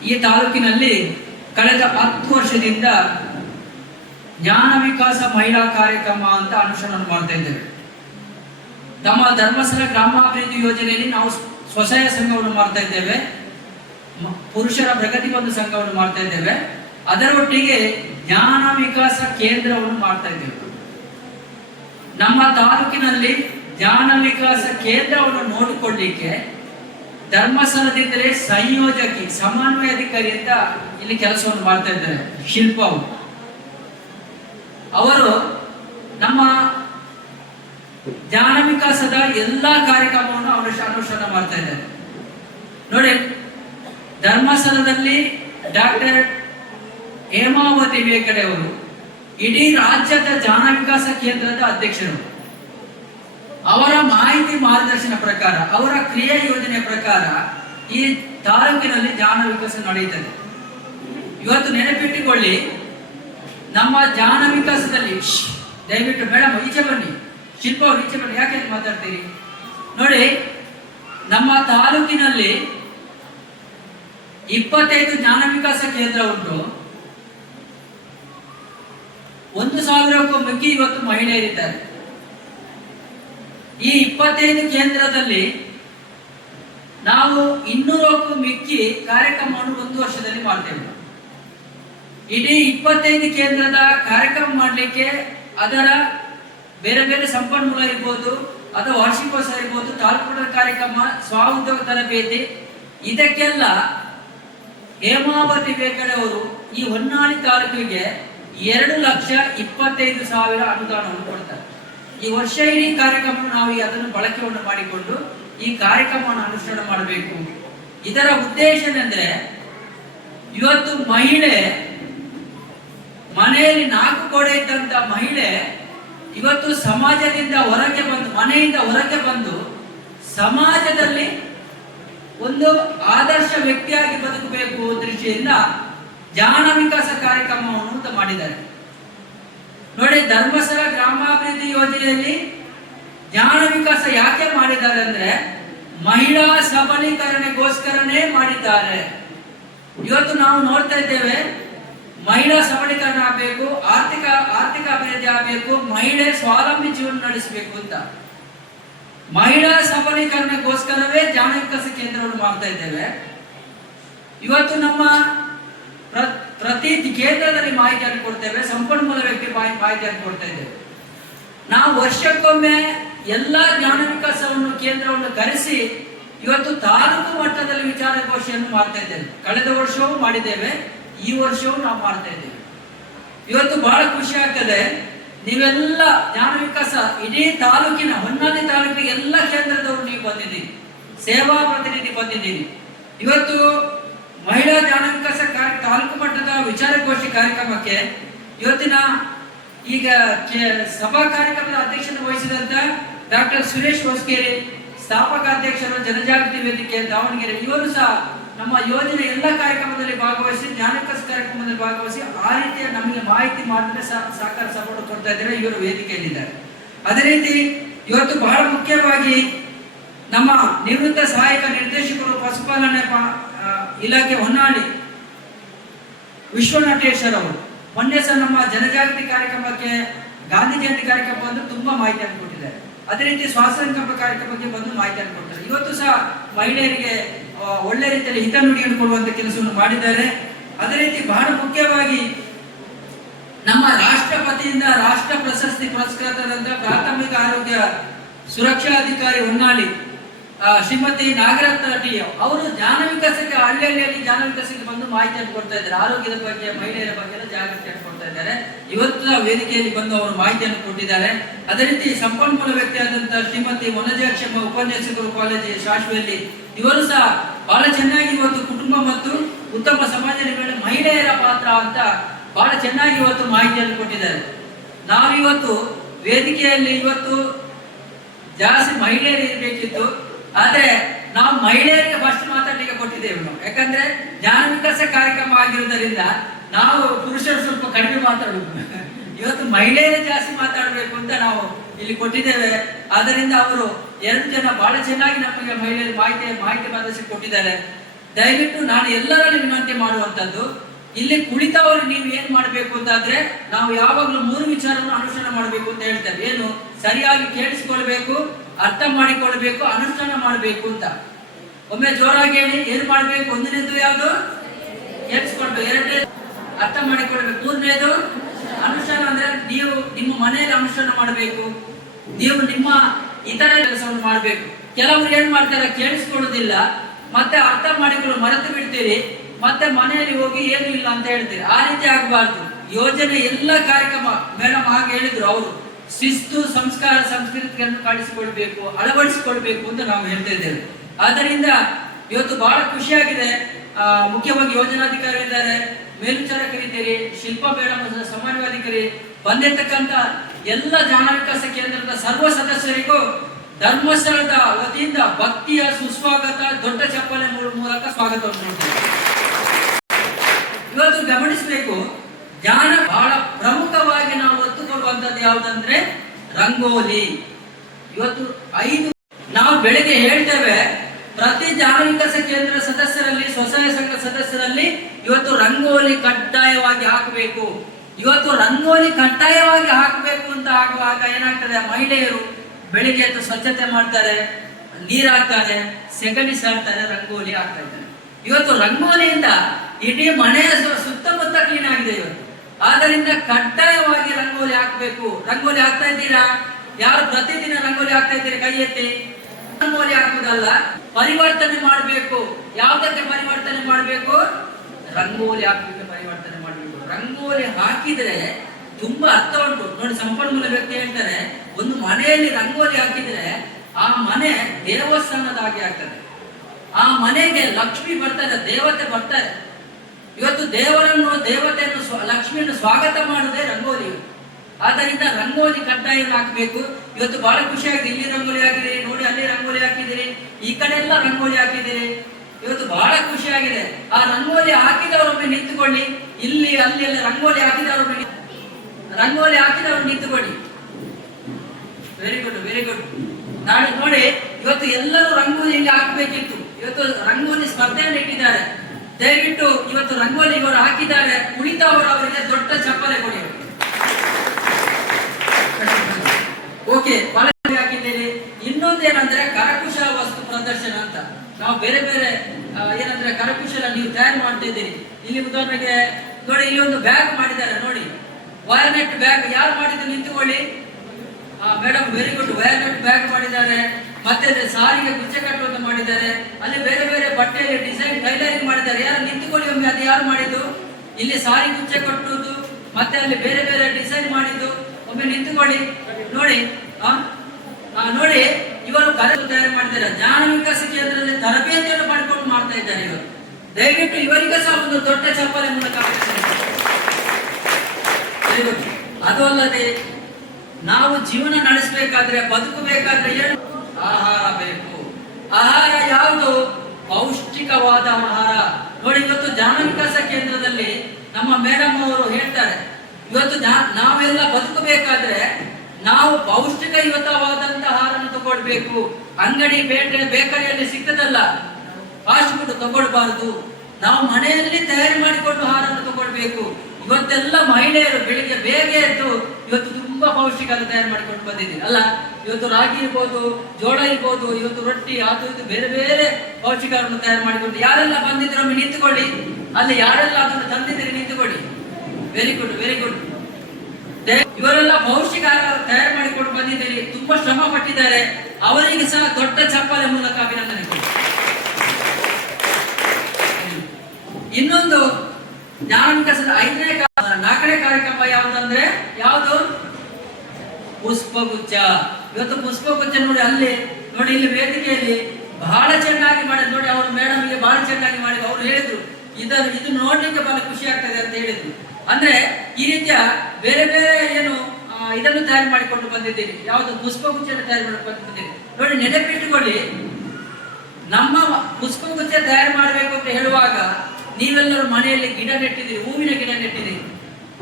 ಈ ತಾಲೂಕಿನಲ್ಲಿ ಕಳೆದ 10 ವರ್ಷದಿಂದ ಜ್ಞಾನ ವಿಕಾಸ ಮಹಿಳಾ ಕಾರ್ಯಕ್ರಮ ಅಂತ ಅನುಷ್ಠಾನ ಮಾಡ್ತಾ ಇದ್ದೇವೆ. ನಮ್ಮ ಧರ್ಮಸ್ಥಳ ಗ್ರಾಮಾಭಿವೃದ್ಧಿ ಯೋಜನೆಯಲ್ಲಿ ನಾವು ಸ್ವಸಹಾಯ ಸಂಘವನ್ನು ಮಾಡ್ತಾ ಇದ್ದೇವೆ, ಪುರುಷರ ಪ್ರಗತಿ ಬಂಧು ಸಂಘವನ್ನು ಮಾಡ್ತಾ ಇದ್ದೇವೆ, ಅದರೊಟ್ಟಿಗೆ ಜ್ಞಾನ ವಿಕಾಸ ಕೇಂದ್ರವನ್ನು ಮಾಡ್ತಾ ಇದ್ದೇವೆ. ನಮ್ಮ ತಾಲೂಕಿನಲ್ಲಿ ಜ್ಞಾನ ವಿಕಾಸ ಕೇಂದ್ರವನ್ನು ನೋಡಿಕೊಳ್ಳಿಕ್ಕೆ ಧರ್ಮಸ್ಥಳದಿಂದಲೇ ಸಂಯೋಜಕಿ ಸಮನ್ವಯ ಅಧಿಕಾರಿ ಅಂತ ಇಲ್ಲಿ ಕೆಲಸವನ್ನು ಮಾಡ್ತಾ ಇದ್ದಾರೆ ಶಿಲ್ಪ ಅವರು ನಮ್ಮ ಜ್ಞಾನ ವಿಕಾಸದ ಎಲ್ಲಾ ಕಾರ್ಯಕ್ರಮವನ್ನು ಅನುಷ್ಠಾನ ಮಾಡ್ತಾ ಇದ್ದಾರೆ. ನೋಡಿ, ಧರ್ಮಸ್ಥಳದಲ್ಲಿ ಡಾಕ್ಟರ್ ಹೇಮಾವತಿ ಹೆಗ್ಗಡೆ ಅವರು ಇಡೀ ರಾಜ್ಯದ ಜ್ಞಾನ ವಿಕಾಸ ಕೇಂದ್ರದ ಅಧ್ಯಕ್ಷರು. ಅವರ ಮಾಹಿತಿ ಮಾರ್ಗದರ್ಶನ ಪ್ರಕಾರ, ಅವರ ಕ್ರಿಯಾ ಯೋಜನೆಯ ಪ್ರಕಾರ ಈ ತಾಲೂಕಿನಲ್ಲಿ ಜ್ಞಾನ ವಿಕಾಸ ನಡೆಯುತ್ತದೆ. ಇವತ್ತು ನೆನಪಿಟ್ಟುಕೊಳ್ಳಿ, ನಮ್ಮ ಜ್ಞಾನ ವಿಕಾಸದಲ್ಲಿ ದಯವಿಟ್ಟು ಮೇಡಮ್ ಈಚೆ ಬನ್ನಿ, ಶಿಲ್ಪ ಅವರು ಈಚೆ ಬನ್ನಿ, ಯಾಕೆ ಮಾತಾಡ್ತೀರಿ? ನೋಡಿ, ನಮ್ಮ ತಾಲೂಕಿನಲ್ಲಿ 25 ಜ್ಞಾನ ವಿಕಾಸ ಕೇಂದ್ರ ಉಂಟು. 1000ಕ್ಕೂ ಮಿಕ್ಕಿ ಇವತ್ತು ಮಹಿಳೆಯರಿದ್ದಾರೆ. ಈ 25 ಕೇಂದ್ರದಲ್ಲಿ ನಾವು 200ಕ್ಕೂ ಮಿಕ್ಕಿ ಕಾರ್ಯಕ್ರಮವನ್ನು 1 ವರ್ಷದಲ್ಲಿ ಮಾಡ್ತೇವೆ. ಇಡೀ 25 ಕೇಂದ್ರದ ಕಾರ್ಯಕ್ರಮ ಮಾಡಲಿಕ್ಕೆ ಅದರ ಬೇರೆ ಬೇರೆ ಸಂಪನ್ಮೂಲ ಇರ್ಬೋದು, ಅಥವಾ ವಾರ್ಷಿಕೋತ್ಸವ ಇರ್ಬೋದು, ತಾಲೂಕು ಕಾರ್ಯಕ್ರಮ, ಸ್ವಉದ್ಯೋಗ ತರಬೇತಿ, ಇದಕ್ಕೆಲ್ಲ ಹೇಮಾವತಿ ಹೆಗ್ಗಡೆ ಅವರು ಈ ಹೊನ್ನಾಳಿ ತಾಲೂಕಿಗೆ 2,25,000 ಅನುದಾನವನ್ನು ಕೊಡ್ತಾರೆ. ಈ ವರ್ಷ ಇಡೀ ಕಾರ್ಯಕ್ರಮ ನಾವು ಅದನ್ನು ಬಳಕೆಯನ್ನು ಮಾಡಿಕೊಂಡು ಈ ಕಾರ್ಯಕ್ರಮವನ್ನು ಅನುಷ್ಠಾನ ಮಾಡಬೇಕು. ಇದರ ಉದ್ದೇಶ ಏನಂದ್ರೆ, ಇವತ್ತು ಮಹಿಳೆ ಮನೆಯಲ್ಲಿ 4 ಗೋಡೆ ಇದ್ದಂತ ಮಹಿಳೆ ಇವತ್ತು ಸಮಾಜದಿಂದ ಹೊರಗೆ ಬಂದು, ಮನೆಯಿಂದ ಹೊರಗೆ ಬಂದು ಸಮಾಜದಲ್ಲಿ ಒಂದು ಆದರ್ಶ ವ್ಯಕ್ತಿಯಾಗಿ ಬದುಕಬೇಕು ದೃಷ್ಟಿಯಿಂದ ಜ್ಞಾನ ವಿಕಾಸ ಕಾರ್ಯಕ್ರಮವನ್ನು ಮಾಡಿದ್ದಾರೆ. ನೋಡಿ, ಧರ್ಮಸ್ಥಳ ಗ್ರಾಮಾಭಿವೃದ್ಧಿ ಯೋಜನೆಯಲ್ಲಿ ಜ್ಞಾನ ವಿಕಾಸ ಯಾಕೆ ಮಾಡಿದ್ದಾರೆ ಅಂದ್ರೆ ಮಹಿಳಾ ಸಬಲೀಕರಣಗೋಸ್ಕರನೇ ಮಾಡಿದ್ದಾರೆ. ಇವತ್ತು ನಾವು ನೋಡ್ತಾ ಇದ್ದೇವೆ, ಮಹಿಳಾ ಸಬಲೀಕರಣ ಆಗಬೇಕು, ಆರ್ಥಿಕ ಅಭಿವೃದ್ಧಿ ಆಗಬೇಕು, ಮಹಿಳೆ ಸ್ವಾವಲಂಬಿ ಜೀವನ ನಡೆಸಬೇಕು ಅಂತ ಮಹಿಳಾ ಸಬಲೀಕರಣಗೋಸ್ಕರವೇ ಜ್ಞಾನ ವಿಕಾಸ ಕೇಂದ್ರವನ್ನು ಮಾಡ್ತಾ ಇದ್ದೇವೆ. ಇವತ್ತು ನಮ್ಮ ಪ್ರತಿ ಕೇಂದ್ರದಲ್ಲಿ ಮಾಹಿತಿಯನ್ನು ಕೊಡ್ತೇವೆ, ಸಂಪನ್ಮೂಲ ವ್ಯಕ್ತಿ ಮಾಹಿತಿಯನ್ನು ಕೊಡ್ತಾ ಇದ್ದೇವೆ. ನಾವು ವರ್ಷಕ್ಕೊಮ್ಮೆ ಎಲ್ಲಾ ಜ್ಞಾನ ವಿಕಾಸವನ್ನು ಕೇಂದ್ರವನ್ನು ಕರೆಸಿ ಇವತ್ತು ತಾಲೂಕು ಮಟ್ಟದಲ್ಲಿ ವಿಚಾರಗೋಷ್ಠಿಯನ್ನು ಮಾಡ್ತಾ ಇದ್ದೇವೆ. ಕಳೆದ ವರ್ಷವೂ ಮಾಡಿದ್ದೇವೆ, ಈ ವರ್ಷವೂ ನಾವು ಮಾಡ್ತಾ ಇದ್ದೇವೆ. ಇವತ್ತು ಬಹಳ ಖುಷಿ ಆಗ್ತದೆ, ನೀವೆಲ್ಲ ಜ್ಞಾನ ವಿಕಾಸ ಇಡೀ ತಾಲೂಕಿನ ಹೊನ್ನಾಳಿ ತಾಲೂಕಿನ ಎಲ್ಲ ಕೇಂದ್ರದವರು ನೀವು ಬಂದಿದ್ದೀರಿ, ಸೇವಾ ಪ್ರತಿನಿಧಿ ಬಂದಿದ್ದೀರಿ. ಇವತ್ತು ಮಹಿಳಾ ಜ್ಞಾನ ವಿಕಾಸ ತಾಲೂಕು ಮಟ್ಟದ ವಿಚಾರಗೋಷ್ಠಿ ಕಾರ್ಯಕ್ರಮಕ್ಕೆ ಇವತ್ತಿನ ಈಗ ಸಭಾ ಕಾರ್ಯಕ್ರಮದ ಅಧ್ಯಕ್ಷತೆ ವಹಿಸಿದಂತ ಡಾಕ್ಟರ್ ಸುರೇಶ್ ಹೊಸಗೇರಿ, ಸ್ಥಾಪಕ ಅಧ್ಯಕ್ಷರು ಜನಜಾಗೃತಿ ವೇದಿಕೆ ದಾವಣಗೆರೆ. ಇವರು ಸಹ ನಮ್ಮ ಯೋಜನೆ ಎಲ್ಲ ಕಾರ್ಯಕ್ರಮದಲ್ಲಿ ಭಾಗವಹಿಸಿ, ಜ್ಞಾನಕಸ್ ಕಾರ್ಯಕ್ರಮದಲ್ಲಿ ಭಾಗವಹಿಸಿ ಆ ರೀತಿಯ ನಮಗೆ ಮಾಹಿತಿ ಮಾತ್ರ ಸಹಕಾರ ಸಪೋರ್ಟ್ ಕೊಡ್ತಾ ಇದ್ದಾರೆ. ಇವರು ವೇದಿಕೆಯಲ್ಲಿದ್ದಾರೆ. ಅದೇ ರೀತಿ ಇವತ್ತು ಬಹಳ ಮುಖ್ಯವಾಗಿ ನಮ್ಮ ನಿವೃತ್ತ ಸಹಾಯಕ ನಿರ್ದೇಶಕರು ಪಶುಪಾಲನೆ ಇಲಾಖೆ ಹೊನ್ನಾಳಿ ವಿಶ್ವನಟೇಶ್ವರ್ ಅವರು ಮೊನ್ನೆ ಸಹ ನಮ್ಮ ಜನಜಾಗೃತಿ ಕಾರ್ಯಕ್ರಮಕ್ಕೆ, ಗಾಂಧಿ ಜಯಂತಿ ಕಾರ್ಯಕ್ರಮ ಬಂದು ತುಂಬಾ ಮಾಹಿತಿಯನ್ನು ಕೊಟ್ಟಿದ್ದಾರೆ. ಅದೇ ರೀತಿ ಸ್ವಾತಂತ್ರ್ಯ ಕಾರ್ಯಕ್ರಮಕ್ಕೆ ಬಂದು ಮಾಹಿತಿಯನ್ನು ಕೊಡ್ತಾರೆ. ಇವತ್ತು ಸಹ ಮಹಿಳೆಯರಿಗೆ ಒಳ್ಳೆ ರೀತಿಯಲ್ಲಿ ಹಿತನುಡಿಯನ್ನು ಕೊಡುವಂತ ಕೆಲಸವನ್ನು ಮಾಡಿದ್ದಾರೆ. ಅದೇ ರೀತಿ ಬಹಳ ಮುಖ್ಯವಾಗಿ ನಮ್ಮ ರಾಷ್ಟ್ರಪತಿಯಿಂದ ರಾಷ್ಟ್ರ ಪ್ರಶಸ್ತಿ ಪುರಸ್ಕೃತರಾದ ಪ್ರಾಥಮಿಕ ಆರೋಗ್ಯ ಸುರಕ್ಷಾ ಅಧಿಕಾರಿ ಹೊನ್ನಾಳಿ ಶ್ರೀಮತಿ ನಾಗರತ್ನ ಟಿ ಅವರು ಜ್ಞಾನ ವಿಕಾಸಕ್ಕೆ ಹಳ್ಳಿಯಲ್ಲಿ ಜ್ಞಾನ ವಿಕಾಸಕ್ಕೆ ಬಂದು ಮಾಹಿತಿಯನ್ನು ಕೊಡ್ತಾ ಇದ್ದಾರೆ. ಆರೋಗ್ಯದ ಬಗ್ಗೆ, ಮಹಿಳೆಯರ ಬಗ್ಗೆ ಎಲ್ಲ ಜಾಗೃತಿಯನ್ನು ಕೊಡ್ತಾ ಇದ್ದಾರೆ. ಇವತ್ತು ವೇದಿಕೆಯಲ್ಲಿ ಬಂದು ಅವರು ಮಾಹಿತಿಯನ್ನು ಕೊಟ್ಟಿದ್ದಾರೆ. ಅದೇ ರೀತಿ ಸಂಪನ್ಮೂಲ ವ್ಯಕ್ತಿಯಾದಂತಹ ಶ್ರೀಮತಿ ವನಜಾಕ್ಷಮ್ಮ ಉಪನ್ಯಾಸಕರು ಕಾಲೇಜು ಶಾಶ್ವಲ್ಲಿ ಇವರು ಸಹ ಬಹಳ ಚೆನ್ನಾಗಿ ಇವತ್ತು ಕುಟುಂಬ ಮತ್ತು ಉತ್ತಮ ಸಮಾಜ ನಿರ್ವಹಣೆ ಮಹಿಳೆಯರ ಪಾತ್ರ ಅಂತ ಬಹಳ ಚೆನ್ನಾಗಿ ಇವತ್ತು ಮಾಹಿತಿಯನ್ನು ಕೊಟ್ಟಿದ್ದಾರೆ. ನಾವಿವತ್ತು ವೇದಿಕೆಯಲ್ಲಿ ಇವತ್ತು ಜಾಸ್ತಿ ಮಹಿಳೆಯರು ಇರಬೇಕಿತ್ತು, ಆದ್ರೆ ನಾವು ಮಹಿಳೆಯರಿಗೆ ಫಸ್ಟ್ ಮಾತಾಡಲಿಕ್ಕೆ ಕೊಟ್ಟಿದ್ದೇವೆ ನಾವು. ಯಾಕಂದ್ರೆ ಜ್ಞಾನ ವಿಕಾಸ ಕಾರ್ಯಕ್ರಮ ಆಗಿರುವುದರಿಂದ ನಾವು ಪುರುಷರು ಸ್ವಲ್ಪ ಕಡಿಮೆ ಮಾತಾಡುದು. ಇವತ್ತು ಮಹಿಳೆಯರೇ ಜಾಸ್ತಿ ಮಾತಾಡಬೇಕು ಅಂತ ನಾವು ಇಲ್ಲಿ ಕೊಟ್ಟಿದ್ದೇವೆ. ಆದ್ದರಿಂದ ಅವರು 2 ಜನ ಬಹಳ ಚೆನ್ನಾಗಿ ನಮಗೆ ಮಹಿಳೆಯರು ಮಾಹಿತಿ ಮಾರ್ಗದರ್ಶನ ಕೊಟ್ಟಿದ್ದಾರೆ. ದಯವಿಟ್ಟು ನಾನು ಎಲ್ಲರಲ್ಲಿ ವಿನಂತಿ ಮಾಡುವಂತದ್ದು, ಇಲ್ಲಿ ಕುಳಿತವರು ನೀವು ಏನ್ ಮಾಡಬೇಕು ಅಂತಾದ್ರೆ, ನಾವು ಯಾವಾಗಲೂ 3 ವಿಚಾರವನ್ನು ಅನುಷ್ಠಾನ ಮಾಡಬೇಕು ಅಂತ ಹೇಳ್ತೇವೆ. ಏನು? ಸರಿಯಾಗಿ ಕೇಳಿಸಿಕೊಳ್ಬೇಕು, ಅರ್ಥ ಮಾಡಿಕೊಳ್ಬೇಕು, ಅನುಷ್ಠಾನ ಮಾಡಬೇಕು ಅಂತ. ಒಮ್ಮೆ ಜೋರಾಗಿ ಹೇಳಿ, ಏನ್ ಮಾಡ್ಬೇಕು? 1ನೇದು ಯಾವುದು? ಕೇಳಿಸ್ಕೊಳ್ಬೇಕು. 2ನೇದು ಅರ್ಥ ಮಾಡಿಕೊಳ್ಬೇಕು. 3ನೇದು ಅನುಷ್ಠಾನ. ಅಂದ್ರೆ ನೀವು ನಿಮ್ಮ ಮನೆಯಲ್ಲಿ ಅನುಷ್ಠಾನ ಮಾಡಬೇಕು, ನೀವು ನಿಮ್ಮ ಇತರ ಕೆಲಸವನ್ನು ಮಾಡಬೇಕು. ಕೆಲವರು ಏನ್ ಮಾಡ್ತಾರೆ, ಕೇಳಿಸ್ಕೊಳ್ಳೋದಿಲ್ಲ, ಮತ್ತೆ ಅರ್ಥ ಮಾಡಿಕೊಳ್ಳಲು ಮರೆತು ಬಿಡ್ತೀರಿ, ಮತ್ತೆ ಮನೆಯಲ್ಲಿ ಹೋಗಿ ಏನು ಇಲ್ಲ ಅಂತ ಹೇಳ್ತೀರಿ. ಆ ರೀತಿ ಆಗಬಾರ್ದು. ಯೋಜನೆ ಎಲ್ಲ ಕಾರ್ಯಕ್ರಮ ಮೇಡಮ್ ಹಾಗೆ ಹೇಳಿದ್ರು, ಅವರು ಶಿಸ್ತು, ಸಂಸ್ಕಾರ, ಸಂಸ್ಕೃತಿಯನ್ನು ಕಾಣಿಸಿಕೊಳ್ಬೇಕು, ಅಳವಡಿಸಿಕೊಳ್ಬೇಕು ಅಂತ ನಾವು ಹೇಳ್ತಾ ಇದ್ದೇವೆ. ಆದ್ದರಿಂದ ಇವತ್ತು ಬಹಳ ಖುಷಿಯಾಗಿದೆ. ಮುಖ್ಯವಾಗಿ ಯೋಜನಾಧಿಕಾರಿ ಇದ್ದಾರೆ, ಮೇಲ್ವಿಚಾರಕರಿದ್ದೀರಿ, ಶಿಲ್ಪಾ ಮೇಡಮ್ ಸಮನ್ವಯಾಧಿಕಾರಿ, ಬಂದಿರತಕ್ಕಂತ ಎಲ್ಲ ಜ್ಞಾನ ವಿಕಾಸ ಕೇಂದ್ರದ ಸರ್ವ ಸದಸ್ಯರಿಗೂ ಧರ್ಮಸ್ಥಳದ ವತಿಯಿಂದ ಭಕ್ತಿಯ ಸುಸ್ವಾಗತ, ದೊಡ್ಡ ಚಪ್ಪಲೆ ಮೂಲಕ ಸ್ವಾಗತವನ್ನು ಮಾಡ್ತೀವಿ. ಇವತ್ತು ಗಮನಿಸಬೇಕು, ಜ್ಞಾನ ಬಹಳ ಪ್ರಮುಖವಾಗಿ ನಾವು ಒತ್ತು ಕೊಡುವಂತದ್ದು ಯಾವುದಂದ್ರೆ ರಂಗೋಲಿ. ಇವತ್ತು 5 ನಾವು ಬೆಳಿಗ್ಗೆ ಹೇಳ್ತೇವೆ, ಪ್ರತಿ ಜ್ಞಾನ ವಿಕಾಸ ಕೇಂದ್ರ ಸದಸ್ಯರಲ್ಲಿ, ಸ್ವಸಹಾಯ ಸಂಘ ಸದಸ್ಯರಲ್ಲಿ ಇವತ್ತು ರಂಗೋಲಿ ಕಡ್ಡಾಯವಾಗಿ ಹಾಕಬೇಕು. ಇವತ್ತು ರಂಗೋಲಿ ಕಡ್ಡಾಯವಾಗಿ ಹಾಕಬೇಕು ಅಂತ ಆಗುವಾಗ ಏನಾಗ್ತದೆ, ಮಹಿಳೆಯರು ಬೆಳಿಗ್ಗೆ ಎದ್ದು ಸ್ವಚ್ಛತೆ ಮಾಡ್ತಾರೆ, ನೀರ್ ಹಾಕ್ತಾರೆ, ಸೆಗಣಿ ಸಾಡ್ತಾರೆ, ರಂಗೋಲಿ ಹಾಕ್ತಾ ಇದ್ದಾರೆ. ಇವತ್ತು ರಂಗೋಲಿಯಿಂದ ಇಡೀ ಮನೆಯ ಸುತ್ತಮುತ್ತ ಕ್ಲೀನ್ ಆಗಿದೆ ಇವತ್ತು. ಆದ್ದರಿಂದ ಕಡ್ಡಾಯವಾಗಿ ರಂಗೋಲಿ ಹಾಕಬೇಕು. ರಂಗೋಲಿ ಹಾಕ್ತಾ ಇದ್ದೀರಾ? ಯಾರು ಪ್ರತಿದಿನ ರಂಗೋಲಿ ಹಾಕ್ತಾ ಇದ್ದೀರಿ? ಕೈ ಎತ್ತಿ. ರಂಗೋಲಿ ಹಾಕುವುದಲ್ಲ, ಪರಿವರ್ತನೆ ಮಾಡಬೇಕು. ಯಾವುದಕ್ಕೆ ಪರಿವರ್ತನೆ ಮಾಡಬೇಕು? ರಂಗೋಲಿ ಹಾಕಲಿಕ್ಕೆ ಪರಿವರ್ತನೆ ಮಾಡಬೇಕು. ರಂಗೋಲಿ ಹಾಕಿದ್ರೆ ತುಂಬಾ ಅರ್ಥ ಉಂಟು ನೋಡಿ. ಸಂಪನ್ಮೂಲ ವ್ಯಕ್ತಿ ಹೇಳ್ತಾರೆ, ಒಂದು ಮನೆಯಲ್ಲಿ ರಂಗೋಲಿ ಹಾಕಿದ್ರೆ ಆ ಮನೆ ದೇವಸ್ಥಾನದ ಹಾಗೆ ಆಗ್ತದೆ. ಆ ಮನೆಗೆ ಲಕ್ಷ್ಮಿ ಬರ್ತಾರೆ, ದೇವತೆ ಬರ್ತಾರೆ. ಇವತ್ತು ದೇವತೆಯನ್ನು ಲಕ್ಷ್ಮಿಯನ್ನು ಸ್ವಾಗತ ಮಾಡುವುದೇ ರಂಗೋಲಿ. ಆದ್ದರಿಂದ ರಂಗೋಲಿ ಕಡ್ಡಾಯ ಹಾಕಬೇಕು. ಇವತ್ತು ಬಹಳ ಖುಷಿಯಾಗಿದೆ, ಇಲ್ಲಿ ರಂಗೋಲಿ ಹಾಕಿದಿರಿ ನೋಡಿ, ಅಲ್ಲಿ ರಂಗೋಲಿ ಹಾಕಿದಿರಿ, ಈ ಕಡೆ ಎಲ್ಲ ರಂಗೋಲಿ ಹಾಕಿದಿರಿ. ಇವತ್ತು ಬಹಳ ಖುಷಿಯಾಗಿದೆ. ಆ ರಂಗೋಲಿ ಹಾಕಿದವರೊಮ್ಮೆ ನಿಂತುಕೊಳ್ಳಿ. ಇಲ್ಲಿ ಅಲ್ಲಿ ಎಲ್ಲ ರಂಗೋಲಿ ಹಾಕಿದವರೊಮ್ಮೆ ನಿಂತುಕೊಳ್ಳಿ. Very good, very good. ನಾಳೆ ನೋಡಿ, ಇವತ್ತು ಎಲ್ಲರೂ ರಂಗೋಲಿ ಇಲ್ಲಿ ಹಾಕಬೇಕಿತ್ತು. ಇವತ್ತು ರಂಗೋಲಿ ಸ್ಪರ್ಧೆಯನ್ನು ಇಟ್ಟಿದ್ದಾರೆ. ದಯವಿಟ್ಟು ಇವತ್ತು ರಂಗೋಲಿ ಇವರು ಹಾಕಿದ್ದಾರೆ, ಕುಳಿತವರು ಅವರಿಗೆ ದೊಡ್ಡ ಚಪ್ಪಲೆ ಕೊಡಿ. ಓಕೆ, ಹಾಕಿದ್ದೇನೆ. ಇನ್ನೊಂದೇನಂದ್ರೆ ಕರಕುಶಲ ವಸ್ತು ಪ್ರದರ್ಶನ ಅಂತ. ನಾವು ಬೇರೆ ಬೇರೆ ಏನಂದ್ರೆ ಕರಕುಶಲ ನೀವು ತಯಾರು ಮಾಡ್ತಾ ಇದ್ದೀರಿ. ಇಲ್ಲಿ ಉದಾಹರಣೆಗೆ ನೋಡಿ, ಇಲ್ಲಿ ಒಂದು ಬ್ಯಾಗ್ ಮಾಡಿದ್ದಾರೆ ನೋಡಿ, ವೈರ್ ನೆಟ್ ಬ್ಯಾಗ್. ಯಾರು ಮಾಡಿದ್ರು ನಿಂತುಕೊಳ್ಳಿ. Madam very good. Wire net bag ಮಾಡಿದ್ದಾರೆ. ಮತ್ತೆ ಸಾರಿಗೆ ಗುಚ್ಚೆ ಕಟ್ಟುವಂತ ಮಾಡಿದ್ದಾರೆ. ಅಲ್ಲಿ ಬೇರೆ ಬೇರೆ ಬಟ್ಟೆಯಲ್ಲಿ ಡಿಸೈನ್ ಟೈಲರಿಂಗ್ ಮಾಡಿದ್ದಾರೆ. ಯಾರು ನಿಂತುಕೊಳ್ಳಿ ಒಮ್ಮೆ. ಅದು ಯಾರು ಮಾಡಿದ್ದು? ಇಲ್ಲಿ ಸಾರಿ ಗುಚ್ಚೆ ಕಟ್ಟುವುದು, ಮತ್ತೆ ಅಲ್ಲಿ ಬೇರೆ ಬೇರೆ ಡಿಸೈನ್ ಮಾಡಿದ್ದು. ಒಮ್ಮೆ ನಿಂತುಕೊಳ್ಳಿ ನೋಡಿ. ನೋಡಿ, ಇವರು ಕರೆ ತಯಾರು ಮಾಡಿದ್ದಾರೆ. ಜ್ಞಾನ ವಿಕಾಸ ಕೇಂದ್ರದಲ್ಲಿ ತರಬೇತಿಯನ್ನು ಪಡ್ಕೊಂಡು ಮಾಡ್ತಾ ಇದ್ದಾರೆ ಇವರು. ದಯವಿಟ್ಟು ಇವರಿಗೆ ಸಹ ಒಂದು ದೊಡ್ಡ ಚಪ್ಪಲೆ ಮೂಲಕ. ಅದು ಅಲ್ಲದೆ ನಾವು ಜೀವನ ನಡೆಸಬೇಕಾದ್ರೆ, ಬದುಕಬೇಕಾದ್ರೆ ಏನು? ಆಹಾರ ಬೇಕು. ಆಹಾರ ಯಾವುದು? ಪೌಷ್ಟಿಕವಾದ ಆಹಾರ. ನೋಡಿ, ಇವತ್ತು ಜ್ಞಾನ ವಿಕಾಸ ಕೇಂದ್ರದಲ್ಲಿ ನಮ್ಮ ಮೇಡಮ್ ಅವರು ಹೇಳ್ತಾರೆ, ಇವತ್ತು ನಾವೆಲ್ಲ ಬದುಕಬೇಕಾದ್ರೆ ನಾವು ಪೌಷ್ಟಿಕಯುತವಾದಂತಹ ಆಹಾರವನ್ನು ತಗೊಳ್ಬೇಕು. ಅಂಗಡಿ ಬೇಕರಿಯಲ್ಲಿ ಸಿಕ್ಕದಲ್ಲ ಫಾಸ್ಟ್ ಫುಡ್ ತಗೊಳ್ಬಾರ್ದು. ನಾವು ಮನೆಯಲ್ಲಿ ತಯಾರಿ ಮಾಡಿಕೊಂಡು ಆಹಾರವನ್ನು ತಗೊಳ್ಬೇಕು. ಇವತ್ತೆಲ್ಲ ಮಹಿಳೆಯರು ಬೆಳಿಗ್ಗೆ ಬೇಗ ಎದ್ದು ಇವತ್ತು ತುಂಬಾ ಪೌಷ್ಟಿಕ ತಯಾರು ಮಾಡಿಕೊಂಡು ಬಂದಿದ್ದೀವಿ ಅಲ್ಲ. ಇವತ್ತು ರಾಗಿ ಇರ್ಬೋದು, ಜೋಳ ಇರ್ಬೋದು, ಇವತ್ತು ರೊಟ್ಟಿ, ಅದು ಇದು ಬೇರೆ ಬೇರೆ ಪೌಷ್ಟಿಕವನ್ನು ತಯಾರು ಮಾಡಿಕೊಂಡು. ಯಾರೆಲ್ಲ ಬಂದಿದ್ರು ಒಮ್ಮೆ ನಿಂತುಕೊಳ್ಳಿ. ಅಲ್ಲಿ ಯಾರೆಲ್ಲ ಅದನ್ನು ತಂದಿದ್ದೀರಿ ನಿಂತುಕೊಳ್ಳಿ. Very good, very good. ಇವರೆಲ್ಲ ಪೌಷ್ಟಿಕ ತಯಾರು ಮಾಡಿಕೊಂಡು ಬಂದಿದ್ದೀರಿ, ತುಂಬಾ ಶ್ರಮ ಪಟ್ಟಿದ್ದಾರೆ. ಅವರಿಗೆ ಸಹ ದೊಡ್ಡ ಚಪ್ಪಾಳೆ ಮೂಲಕ ಅಭಿನಂದನೆ. ಇನ್ನೊಂದು ಜ್ಞಾನ ವಿಕಾಸದ 4ನೇ ಕಾರ್ಯಕ್ರಮ ಯಾವುದಂದ್ರೆ ಯಾವುದು? ಪುಷ್ಪಗುಚ್ಛ. ಇವತ್ತು ಪುಷ್ಪಗುಚ್ಛ ನೋಡಿ, ಅಲ್ಲಿ ನೋಡಿ, ಇಲ್ಲಿ ವೇದಿಕೆಯಲ್ಲಿ ಬಹಳ ಚೆನ್ನಾಗಿ ಮಾಡಿದ್ರು ನೋಡಿ. ಅವರು ಮೇಡಮ್ಗೆ ಬಹಳ ಚೆನ್ನಾಗಿ ಮಾಡಿದ್ರು. ಅವ್ರು ಹೇಳಿದ್ರು ಇದು ನೋಡ್ಲಿಕ್ಕೆ ಬಹಳ ಖುಷಿ ಆಗ್ತದೆ ಅಂತ ಹೇಳಿದ್ರು. ಅಂದ್ರೆ ಈ ರೀತಿಯ ಬೇರೆ ಬೇರೆ ಏನು ಇದನ್ನು ತಯಾರು ಮಾಡಿಕೊಂಡು ಬಂದಿದ್ದೀರಿ. ಯಾವುದು? ಪುಷ್ಪಗುಚ್ಛ ತಯಾರು ಮಾಡಿಕೊಂಡು ಬಂದಿದ್ದೀರಿ. ನೋಡಿ, ನೆನಪಿಟ್ಟುಕೊಳ್ಳಿ, ನಮ್ಮ ಪುಷ್ಪಗುಚ್ಛ ತಯಾರು ಮಾಡಬೇಕು ಅಂತ ಹೇಳುವಾಗ ನೀವೆಲ್ಲರೂ ಮನೆಯಲ್ಲಿ ಗಿಡ ನೆಟ್ಟಿದ್ದೀರಿ, ಹೂವಿನ ಗಿಡ ನೆಟ್ಟಿದ್ದೀರಿ.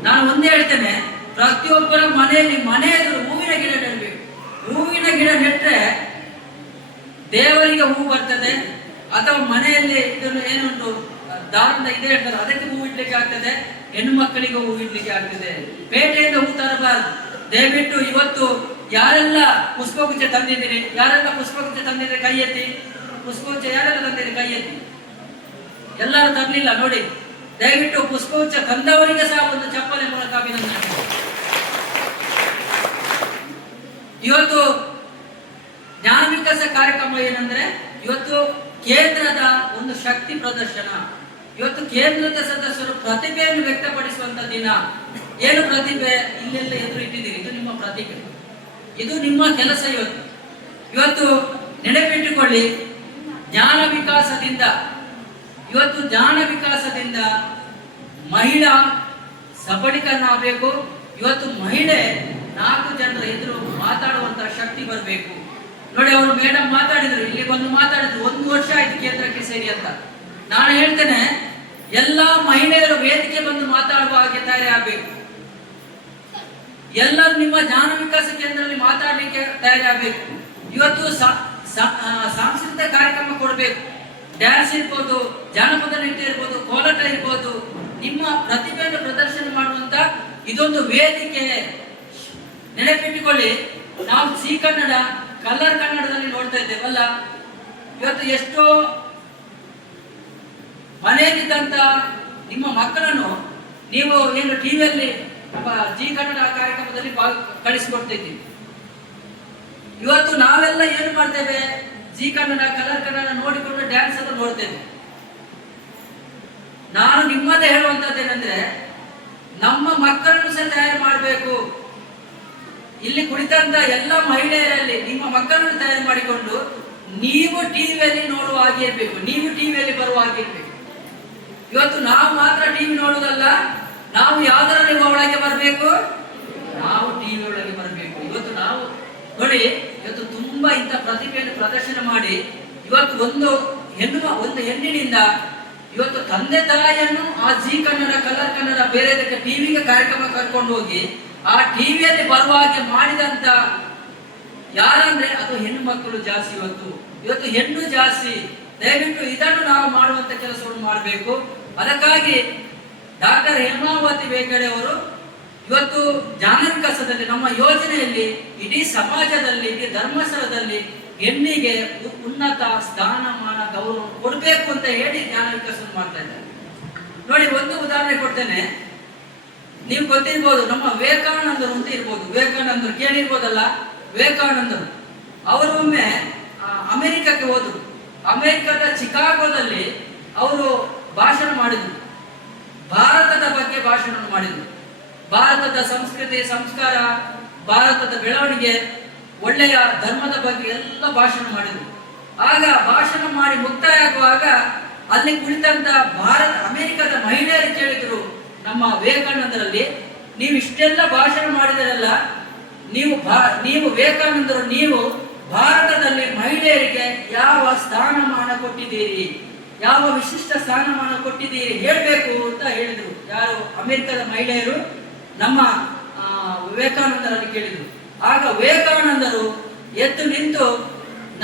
ನಾನು ಒಂದೇ ಹೇಳ್ತೇನೆ, ಪ್ರತಿಯೊಬ್ಬರ ಮನೆಯಲ್ಲಿ ಮನೆ ಎದುರು ಹೂವಿನ ಗಿಡ ನೆಡಬೇಕು. ಹೂವಿನ ಗಿಡ ನೆಟ್ಟರೆ ದೇವರಿಗೆ ಹೂ ಬರ್ತದೆ, ಅಥವಾ ಮನೆಯಲ್ಲಿ ಇದನ್ನು ಏನುಂಟು ದಾರದ ಇದೆ ಹೇಳ್ತಾರೆ, ಅದಕ್ಕೆ ಹೂ ಇಡ್ಲಿಕ್ಕೆ ಆಗ್ತದೆ, ಹೆಣ್ಣು ಮಕ್ಕಳಿಗೆ ಹೂ ಇಡ್ಲಿಕ್ಕೆ ಆಗ್ತದೆ. ಪೇಟೆಯಿಂದ ಹೂ ತರಬಾರದು. ದಯವಿಟ್ಟು ಇವತ್ತು ಯಾರೆಲ್ಲ ಪುಷ್ಪಗುಚ್ಛ ತಂದಿದ್ದೀರಿ, ಯಾರೆಲ್ಲ ಪುಷ್ಪಗುಚ್ಛ ತಂದಿದ್ದೀರಿ ಕೈ ಎತ್ತಿ. ಪುಷ್ಪಗುಚ್ಛ ಯಾರೆಲ್ಲ ತಂದಿದ್ದೀರಿ ಕೈ ಎತ್ತಿ. ಎಲ್ಲರೂ ತರಲಿಲ್ಲ ನೋಡಿ. ದಯವಿಟ್ಟು ಪುಷ್ಪಗುಚ್ಛ ತಂದವರಿಗೆ ಸಹ ಒಂದು ಚಪ್ಪಲೆ ಮೂಲಕ ಅಭಿನಂದನೆ. ಇವತ್ತು ಜ್ಞಾನ ವಿಕಾಸ ಕಾರ್ಯಕ್ರಮ ಏನಂದ್ರೆ, ಇವತ್ತು ಕೇಂದ್ರದ ಒಂದು ಶಕ್ತಿ ಪ್ರದರ್ಶನ. ಇವತ್ತು ಕೇಂದ್ರದ ಸದಸ್ಯರು ಪ್ರತಿಭೆಯನ್ನು ವ್ಯಕ್ತಪಡಿಸುವಂತ ದಿನ. ಏನು ಪ್ರತಿಭೆ? ಇಲ್ಲೆಲ್ಲ ಎದುರು ಇಟ್ಟಿದ್ದೀರಿ, ಇದು ನಿಮ್ಮ ಪ್ರತಿಭೆ, ಇದು ನಿಮ್ಮ ಕೆಲಸ. ಇವತ್ತು ನೆನಪಿಟ್ಟುಕೊಳ್ಳಿ, ಜ್ಞಾನ ವಿಕಾಸದಿಂದ ಮಹಿಳಾ ಸಬಲೀಕರಣ ಆಗಬೇಕು. ಇವತ್ತು ಮಹಿಳೆ 4 ಜನರ ಎದುರು ಮಾತಾಡುವಂತಹ ಶಕ್ತಿ ಬರಬೇಕು. ನೋಡಿ, ಅವರು ಮೇಡಮ್ ಮಾತಾಡಿದ್ರು, ಇಲ್ಲಿ ಬಂದು ಮಾತಾಡಿದ್ರು, 1 ವರ್ಷ ಆಯ್ತು ಕೇಂದ್ರಕ್ಕೆ ಸೇರಿ ಅಂತ. ನಾನು ಹೇಳ್ತೇನೆ, ಎಲ್ಲಾ ಮಹಿಳೆಯರು ವೇದಿಕೆ ಬಂದು ಮಾತಾಡುವ ಹಾಗೆ ತಯಾರಾಗಬೇಕು. ಎಲ್ಲರೂ ನಿಮ್ಮ ಜ್ಞಾನ ವಿಕಾಸ ಕೇಂದ್ರದಲ್ಲಿ ಮಾತಾಡಲಿಕ್ಕೆ ತಯಾರಾಗಬೇಕು. ಇವತ್ತು ಸಾಂಸ್ಕೃತಿಕ ಕಾರ್ಯಕ್ರಮ ಕೊಡಬೇಕು. ಡ್ಯಾನ್ಸ್ ಇರ್ಬೋದು, ಜಾನಪದ ನೃತ್ಯ ಇರ್ಬೋದು, ಕೋಲಾಟ ಇರ್ಬೋದು, ನಿಮ್ಮ ಪ್ರತಿಭೆಯನ್ನು ಪ್ರದರ್ಶನ ಮಾಡುವಂತ ಇದೊಂದು ವೇದಿಕೆ. ನೆನಪಿಟ್ಟುಕೊಳ್ಳಿ, ನಾವು ಜೀ ಕನ್ನಡ, ಕಲರ್ ಕನ್ನಡದಲ್ಲಿ ನೋಡ್ತಾ ಇದ್ದೇವಲ್ಲ. ಇವತ್ತು ಎಷ್ಟೋ ಮನೆಯಲ್ಲಿದ್ದಂತ ನಿಮ್ಮ ಮಕ್ಕಳನ್ನು ನೀವು ಏನು ಟಿವಿಯಲ್ಲಿ ಜೀ ಕನ್ನಡ ಕಾರ್ಯಕ್ರಮದಲ್ಲಿ ಕಳಿಸಿಕೊಡ್ತಿದ್ದೀವಿ. ಇವತ್ತು ನಾವೆಲ್ಲ ಏನು ಮಾಡ್ತೇವೆ? ಜೀ ಕನ್ನಡ, ಕಲರ್ ಕನ್ನಡ ನೋಡಿಕೊಂಡು ಡ್ಯಾನ್ಸ್ ಅನ್ನು ನೋಡ್ತೇವೆ. ನಾನು ನಿಮ್ಮದೇ ಹೇಳುವಂತದ್ದೇನೆಂದ್ರೆ, ನಮ್ಮ ಮಕ್ಕಳನ್ನು ಸಹ ತಯಾರು ಮಾಡಬೇಕು. ಇಲ್ಲಿ ಕುಳಿತಂತ ಎಲ್ಲ ಮಹಿಳೆಯರಲ್ಲಿ ನಿಮ್ಮ ಮಕ್ಕಳನ್ನು ತಯಾರು ಮಾಡಿಕೊಂಡು ನೀವು ಟಿವಿಯಲ್ಲಿ ನೋಡುವ ಹಾಗೆ ಇರಬೇಕು, ನೀವು ಟಿವಿಯಲ್ಲಿ ಬರುವ ಹಾಗೆ ಇರಬೇಕು. ಇವತ್ತು ನಾವು ಮಾತ್ರ ಟಿವಿ ನೋಡುವುದಲ್ಲ, ನಾವು ಯಾವುದರಲ್ಲಿ ಒಳಗೆ ಬರಬೇಕು? ನಾವು ಟಿವಿ ಒಳಗೆ ಬರಬೇಕು. ಇವತ್ತು ನಾವು ನೋಡಿ, ಇವತ್ತು ತುಂಬಾ ಇಂಥ ಪ್ರತಿಭೆಯನ್ನು ಪ್ರದರ್ಶನ ಮಾಡಿ, ಇವತ್ತು ಒಂದು ಹೆಣ್ಣಿನಿಂದ ಇವತ್ತು ತಂದೆ ತಾಯಿಯನ್ನು ಆ ಜೀ ಕನ್ನಡ, ಕಲರ್ ಕನ್ನಡ, ಬೇರೆದಕ್ಕೆ ಟಿವಿಗೆ ಕಾರ್ಯಕ್ರಮ ಕರ್ಕೊಂಡು ಹೋಗಿ ಆ ಟಿವಿಯಲ್ಲಿ ಬರುವ ಹಾಗೆ ಮಾಡಿದಂತ ಯಾರಂದ್ರೆ ಅದು ಹೆಣ್ಣು ಮಕ್ಕಳು ಜಾಸ್ತಿ. ಇವತ್ತು ಹೆಣ್ಣು ಜಾಸ್ತಿ. ದಯವಿಟ್ಟು ಇದನ್ನು ನಾವು ಮಾಡುವಂತ ಕೆಲಸವನ್ನು ಮಾಡಬೇಕು. ಅದಕ್ಕಾಗಿ ಡಾಕ್ಟರ್ ಹೇಮಾವತಿ ಬೇಕಡೆ ಅವರು ಇವತ್ತು ಜ್ಞಾನ ವಿಕಾಸದಲ್ಲಿ ನಮ್ಮ ಯೋಜನೆಯಲ್ಲಿ ಇಡೀ ಸಮಾಜದಲ್ಲಿ, ಇಡೀ ಧರ್ಮಸ್ಥಳದಲ್ಲಿ ಹೆಣ್ಣಿಗೆ ಉನ್ನತ ಸ್ಥಾನಮಾನ, ಗೌರವ ಕೊಡಬೇಕು ಅಂತ ಹೇಳಿ ಜ್ಞಾನ ವಿಕಾಸವನ್ನು ಮಾಡ್ತಾ ಇದ್ದಾರೆ. ನೋಡಿ, ಒಂದು ಉದಾಹರಣೆ ಕೊಡ್ತೇನೆ. ನೀವು ಗೊತ್ತಿರ್ಬೋದು, ನಮ್ಮ ವಿವೇಕಾನಂದರು ಅಂತ ಇರ್ಬೋದು. ವಿವೇಕಾನಂದರು ಕೇಳಿರ್ಬೋದಲ್ಲ. ವಿವೇಕಾನಂದರು ಅವರು ಒಮ್ಮೆ ಅಮೆರಿಕಕ್ಕೆ ಹೋದ್ರು. ಅಮೆರಿಕದ ಚಿಕಾಗೋದಲ್ಲಿ ಅವರು ಭಾಷಣ ಮಾಡಿದ್ರು. ಭಾರತದ ಬಗ್ಗೆ ಭಾಷಣ ಮಾಡಿದ್ರು. ಭಾರತದ ಸಂಸ್ಕೃತಿ, ಸಂಸ್ಕಾರ, ಭಾರತದ ಬೆಳವಣಿಗೆ, ಒಳ್ಳೆಯ ಧರ್ಮದ ಬಗ್ಗೆ ಎಲ್ಲ ಭಾಷಣ ಮಾಡಿದ್ರು. ಆಗ ಭಾಷಣ ಮಾಡಿ ಮುಕ್ತಾಯ ಆಗುವಾಗ ಅಲ್ಲಿ ಕುಳಿತಂತ ಅಮೆರಿಕದ ಮಹಿಳೆಯರು ಕೇಳಿದ್ರು ನಮ್ಮ ವಿವೇಕಾನಂದರಲ್ಲಿ, ನೀವು ಇಷ್ಟೆಲ್ಲ ಭಾಷಣ ಮಾಡಿದರಲ್ಲ, ನೀವು ವಿವೇಕಾನಂದರು ನೀವು ಭಾರತದಲ್ಲಿ ಮಹಿಳೆಯರಿಗೆ ಯಾವ ಸ್ಥಾನಮಾನ ಕೊಟ್ಟಿದ್ದೀರಿ, ಯಾವ ವಿಶಿಷ್ಟ ಸ್ಥಾನಮಾನ ಕೊಟ್ಟಿದ್ದೀರಿ ಹೇಳಬೇಕು ಅಂತ ಹೇಳಿದರು. ಯಾರು? ಅಮೆರಿಕದ ಮಹಿಳೆಯರು ನಮ್ಮ ವಿವೇಕಾನಂದರಲ್ಲಿ ಕೇಳಿದರು. ಆಗ ವಿವೇಕಾನಂದರು ಎದ್ದು ನಿಂತು